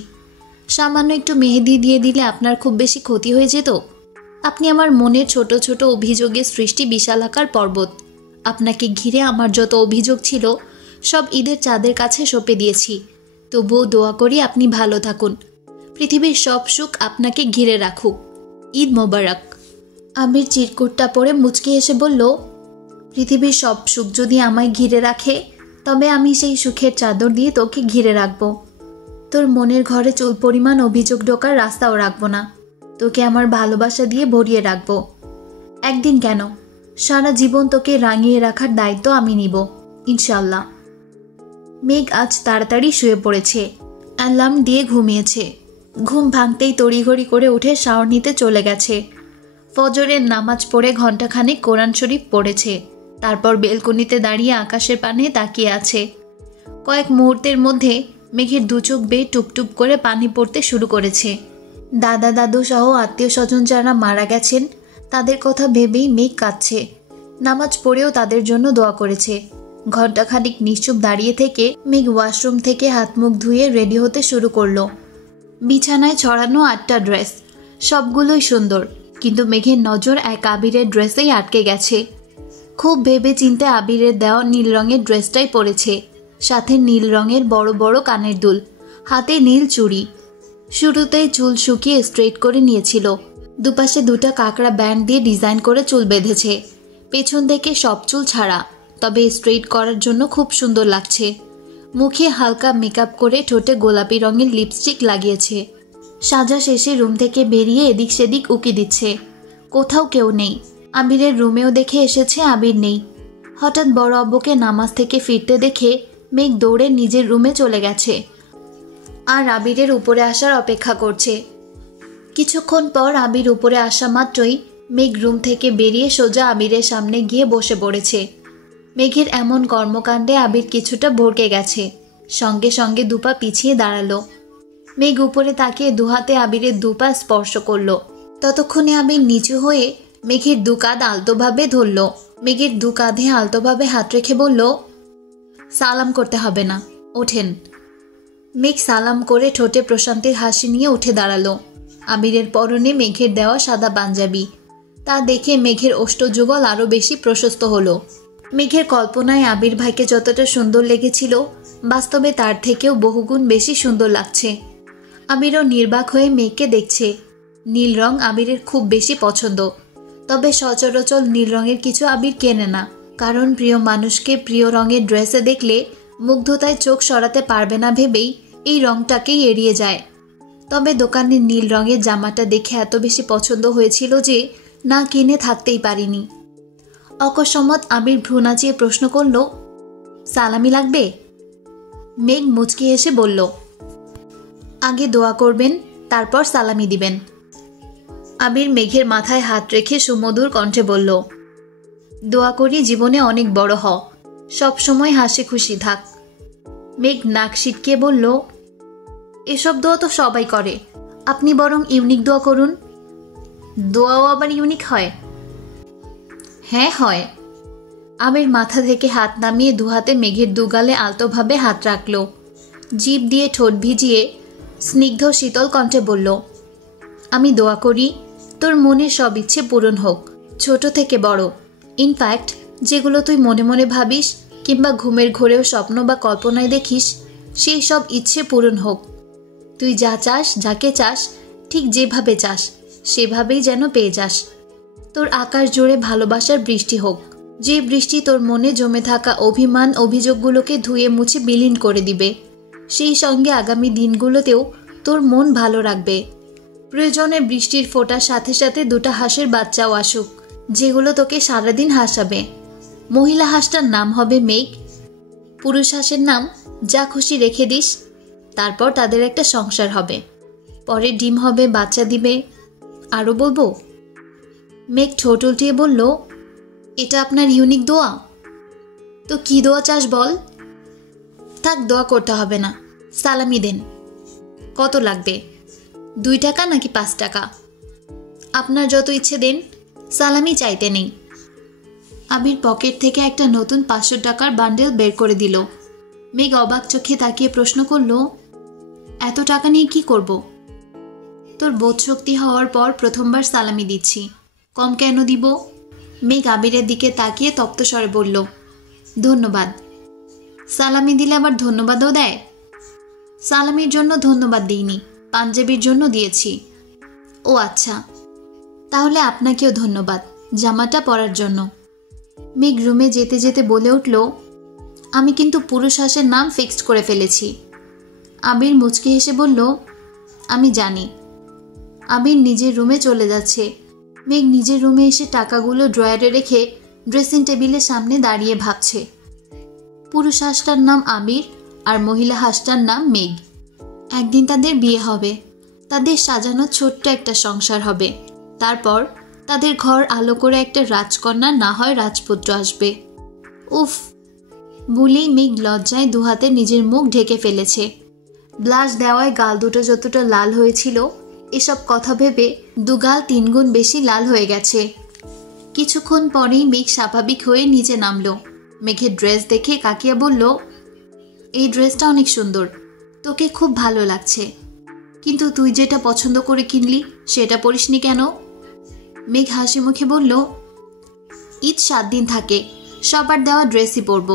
সামান্য একটু মেহেদি দিয়ে দিলে আপনার খুব বেশি ক্ষতি হয়ে যেত। আপনি আমার মনের ছোট ছোট অভিযোগের সৃষ্টি বিশালাকার পর্বত। আপনাকে ঘিরে আমার যত অভিযোগ ছিল সব ঈদের চাঁদের কাছে সঁপে দিয়েছি। তবুও দোয়া করি আপনি ভালো থাকুন, পৃথিবীর সব সুখ আপনাকে ঘিরে রাখুক। ঈদ মোবারক। আবির চিরকুটটা পরে মুচকি এসে বলল, পৃথিবীর সব সুখ যদি আমায় ঘিরে রাখে, তবে আমি সেই সুখের চাদর দিয়ে তোকে ঘিরে রাখব। তোর মনের ঘরে চুল পরিমাণ অভিযোগ ঢোকার রাস্তাও রাখবো না। তোকে আমার ভালোবাসা দিয়ে ভরিয়ে রাখবো। একদিন কেন, সারা জীবন তোকে রাঙিয়ে রাখার দায়িত্ব আমি নিব, ইনশাল্লাহ। মেঘ আজ তাড়াতাড়ি শুয়ে পড়েছে। অ্যালার্ম দিয়ে ঘুমিয়েছে। ঘুম ভাঙতেই তড়িঘড়ি করে উঠে শাওয়ার নিতে চলে গেছে। ফজরের নামাজ পড়ে ঘণ্টাখানেক কোরআন শরীফ পড়েছে। তারপর বেলকনিতে দাঁড়িয়ে আকাশের পানে তাকিয়ে আছে। কয়েক মুহূর্তের মধ্যে মেঘের দু চোখ বেয়ে টুপটুপ করে পানি পড়তে শুরু করেছে। দাদা দাদু সহ আত্মীয় স্বজন যারা মারা গেছেন তাদের কথা ভেবেই মেঘ কাঁদছে। নামাজ পড়েও তাদের জন্য দোয়া করেছে। ঘণ্টাখানিক নিশ্চুপ দাঁড়িয়ে থেকে মেঘ ওয়াশরুম থেকে হাত মুখ ধুয়ে রেডি হতে শুরু করলো। বিছানায় ছড়ানো 8টা ড্রেস, সবগুলোই সুন্দর, কিন্তু মেঘের নজর এক আবিরের ড্রেসেই আটকে গেছে। খুব ভেবে চিন্তে আবিরের দেওয়া নীল রঙের ড্রেসটাই পরেছে, সাথে নীল রঙের বড় বড় কানের দুল, হাতে নীল চুড়ি। শুরুতেই চুল শুকিয়ে স্ট্রেট করে নিয়েছিল। দুপাশে 2টা কাঁকড়া ব্যান্ড দিয়ে ডিজাইন করে চুল বেঁধেছে। পেছন থেকে সব চুল ছাড়া, তবে স্ট্রেট করার জন্য খুব সুন্দর লাগছে। মুখে হালকা মেকআপ করে ঠোঁটে গোলাপি রঙের লিপস্টিক লাগিয়েছে। সাজা শেষে রুম থেকে বেরিয়ে এদিক সেদিক উকি দিচ্ছে। কোথাও কেউ নেই। আবিরের রুমেও দেখে এসেছে, আবির নেই। হঠাৎ বড় আব্বুকে নামাজ থেকে ফিরতে দেখে মেঘ দৌড়ে নিজের রুমে চলে গেছে আর আবিরের উপরে আসার অপেক্ষা করছে। কিছুক্ষণ পর আবির উপরে আসা মাত্রই মেঘ রুম থেকে বেরিয়ে সোজা আবিরের সামনে গিয়ে বসে পড়েছে। মেঘের এমন কর্মকাণ্ডে আবির কিছুটা ভড়কে গেছে। সঙ্গে সঙ্গে দুপা পিছিয়ে দাঁড়ালো। মেঘ উপরে তাকিয়ে দুহাতে আবিরের দুপা স্পর্শ করল। ততক্ষণে আবির নিচু হয়ে মেঘের দু কাঁধ আলতোভাবে ধরল। মেঘের দু কাঁধে আলতোভাবে হাত রেখে বলল, সালাম করতে হবে না, ওঠেন। মেঘ সালাম করে ঠোঁটে প্রশান্তির হাসি নিয়ে উঠে দাঁড়ালো। আবিরের পরনে মেঘের দেওয়া সাদা পাঞ্জাবি। তা দেখে মেঘের ওষ্ঠযুগল আরও বেশি প্রশস্ত হলো। মেঘের কল্পনায় আবির ভাইকে যতটা সুন্দর লেগেছিল, বাস্তবে তার থেকেও বহুগুণ বেশি সুন্দর লাগছে। আবিরও নির্বাক হয়ে মেঘকে দেখছে। নীল রং আবিরের খুব বেশি পছন্দ, তবে সচরাচর নীল রঙের কিছু আবির কেনে না, কারণ প্রিয় মানুষকে প্রিয় রঙের ড্রেসে দেখলে মুগ্ধতায় চোখ সরাতে পারবে না ভেবেই এই রংটাকেই এড়িয়ে যায়। তবে দোকানের নীল রঙের জামাটা দেখে এত বেশি পছন্দ হয়েছিল যে না কিনে থাকতেই পারিনি। অকস্মাৎ আবির ভ্রু নাচিয়ে প্রশ্ন করল, সালামি লাগবে? মেঘ মুচকি হেসে বলল, আগে দোয়া করবেন, তারপর সালামি দিবেন। আবির মেঘের মাথায় হাত রেখে সুমধুর কণ্ঠে বলল, দোয়া করি জীবনে অনেক বড় হ, সব সময় হাসি খুশি থাক। মেঘ নাক সিটকে বলল, এসব দোয়া তো সবাই করে, আপনি বরং ইউনিক দোয়া করুন। দোয়াও আবার ইউনিক হয়? হ্যাঁ হয়। আবির মাথা থেকে হাত নামিয়ে দুহাতে মেঘের দুগালে আলতোভাবে হাত রাখল। জিভ দিয়ে ঠোঁট ভিজিয়ে স্নিগ্ধ শীতল কণ্ঠে বলল, আমি দোয়া করি তোর মনের সব ইচ্ছে পূরণ হোক, ছোট থেকে বড়। ইনফ্যাক্ট যেগুলো তুই মনে মনে ভাবিস কিংবা ঘুমের ঘোরেও স্বপ্ন বা কল্পনায় দেখিস, সেই সব ইচ্ছে পূরণ হোক। তুই যা চাস, যাকে চাস, ঠিক যেভাবে চাস সেভাবেই যেন পেয়ে যাস। তোর আকাশ জুড়ে ভালোবাসার বৃষ্টি হোক, যে বৃষ্টি তোর মনে জমে থাকা অভিমান অভিযোগগুলোকে ধুয়ে মুছে বিলীন করে দিবে। সেই সঙ্গে আগামী দিনগুলোতেও তোর মন ভালো রাখবে। প্রয়োজনে বৃষ্টির ফোঁটার সাথে সাথে 2টা হাঁসের বাচ্চাও আসুক, যেগুলো তোকে সারাদিন হাসাবে। মহিলা হাঁসটার নাম হবে মেঘ, পুরুষ হাঁসের নাম যা খুশি রেখে দিস। তারপর তাদের একটা সংসার হবে, পরে ডিম হবে, বাচ্চা দিবে। আরও বলবো? মেঘ ঠোঁট উল্টিয়ে বলল, এটা আপনার ইউনিক দোয়া? তো কি দোয়া চাস বল? থাক, দোয়া করতে হবে না, সালামি দেন। কত লাগবে? 2 টাকা নাকি 5 টাকা? আপনার যত ইচ্ছে দেন, সালামি চাইতে নেই। আবির পকেট থেকে একটা নতুন 500 টাকার বান্ডেল বের করে দিল। মেঘ অবাক চোখে তাকিয়ে প্রশ্ন করল, এত টাকা নিয়ে কি করব? তোর বোধশক্তি হওয়ার পর প্রথমবার সালামি দিচ্ছি, কম কেন দিব? মেঘ আবিরের দিকে তাকিয়ে তপ্ত স্বরে বলল, ধন্যবাদ। সালামি দিলে আবার ধন্যবাদও দেয়? সালামির জন্য ধন্যবাদ দিইনি, পাঞ্জাবির জন্য দিয়েছি। ও আচ্ছা, তাহলে আপনাকেও ধন্যবাদ জামাটা পরার জন্য। মেঘ রুমে যেতে যেতে বলে উঠল, আমি কিন্তু পুরুষ হাঁসের নাম ফিক্সড করে ফেলেছি। আবির মুচকি হেসে বলল, আমি জানি। আবির নিজের রুমে চলে যাচ্ছে। মেঘ নিজের রুমে এসে টাকাগুলো ড্রয়ারে রেখে ড্রেসিং টেবিলের সামনে দাঁড়িয়ে ভাবছে। পুরুষ হাঁসটার নাম আবির আর মহিলা হাঁসটার নাম মেঘ। একদিন তাদের বিয়ে হবে, তাদের সাজানো ছোট্ট একটা সংসার হবে। তারপর তাদের ঘর আলো করে একটা রাজকন্যা না হয় রাজপুত্র আসবে। উফ বলেই মেঘ লজ্জায় দুহাতে নিজের মুখ ঢেকে ফেলেছে। ব্লাশ দেওয়ায় গাল দুটো যতটা লাল হয়েছিল, এসব কথা ভেবে দুগাল 3 গুণ বেশি লাল হয়ে গেছে। কিছুক্ষণ পরেই মেঘ স্বাভাবিক হয়ে নিচে নামলো। মেঘের ড্রেস দেখে কাকিয়া বলল, এই ড্রেসটা অনেক সুন্দর, তোকে খুব ভালো লাগছে, কিন্তু তুই যেটা পছন্দ করে কিনলি সেটা পরিসনি কেন? মেঘ হাসি মুখে বলল, ঈদ 7 দিন থাকে, সবার দেওয়া ড্রেসই পরব।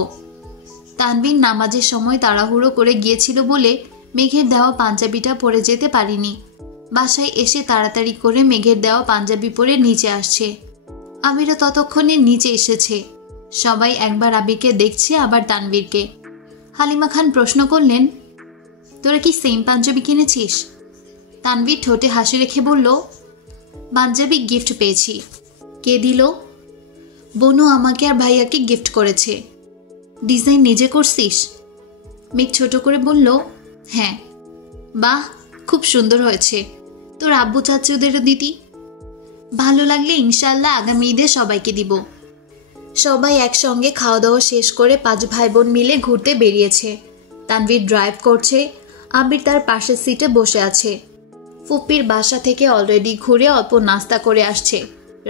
তানভীর নামাজের সময় তাড়াহুড়ো করে গিয়েছিল বলে মেঘের দেওয়া পাঞ্জাবিটা পরে যেতে পারিনি। বাসায় এসে তাড়াতাড়ি করে মেঘের দেওয়া পাঞ্জাবি পরে নিচে আসছে। আবিরও ততক্ষণে নিচে এসেছে। সবাই একবার আবিরকে দেখছে, আবার তানভীরকে। হালিমা খান প্রশ্ন করলেন, তোরা কি সেম পাঞ্জাবি কিনেছিস? তানভীর ঠোঁটে হাসি রেখে বলল, পাঞ্জাবি গিফট পেয়েছি। কে দিল? বনু আমাকে আর ভাইয়াকে গিফট করেছে। ডিজাইন নিজে করছিস? মেঘ ছোট করে বলল, হ্যাঁ। বাহ, খুব সুন্দর হয়েছে। তোর আব্বু চাচ্ছে ওদেরও দিতি। ভালো লাগলে ইনশাল্লাহ আগামী ঈদে সবাইকে দিব। সবাই একসঙ্গে খাওয়া দাওয়া শেষ করে 5 ভাই বোন মিলে ঘুরতে বেরিয়েছে। তানভীর ড্রাইভ করছে, আবির তার পাশের সিটে বসে আছে। ফুপ্পির বাসা থেকে অলরেডি ঘুরে অল্প নাস্তা করে আসছে।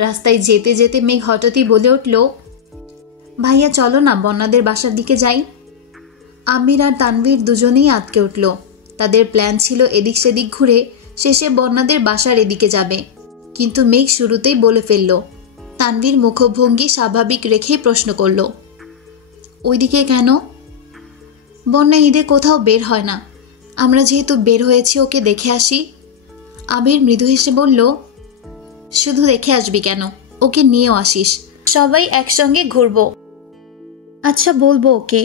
রাস্তায় যেতে যেতে মেঘ হঠাৎই বলে উঠল, ভাইয়া চলো না বন্যাদের বাসার দিকে যাই। আবির আর তানভীর দুজনেই আটকে উঠল। তাদের প্ল্যান ছিল এদিক সেদিক ঘুরে শেষে বন্যাদের বাসার এদিকে যাবে, কিন্তু মেঘ শুরুতেই বলে ফেলল। তানভীর মুখভঙ্গি স্বাভাবিক রেখেই প্রশ্ন করল, ওইদিকে কেন? বন্যা ঈদে কোথাও বের হয় না, আমরা যেহেতু বের হয়েছি ওকে দেখে আসি। আবির মৃদু হেসে বলল, শুধু দেখে আসবি কেন, ওকে নিয়েও আসিস, সবাই একসঙ্গে ঘুরবো। আচ্ছা বলবো ওকে।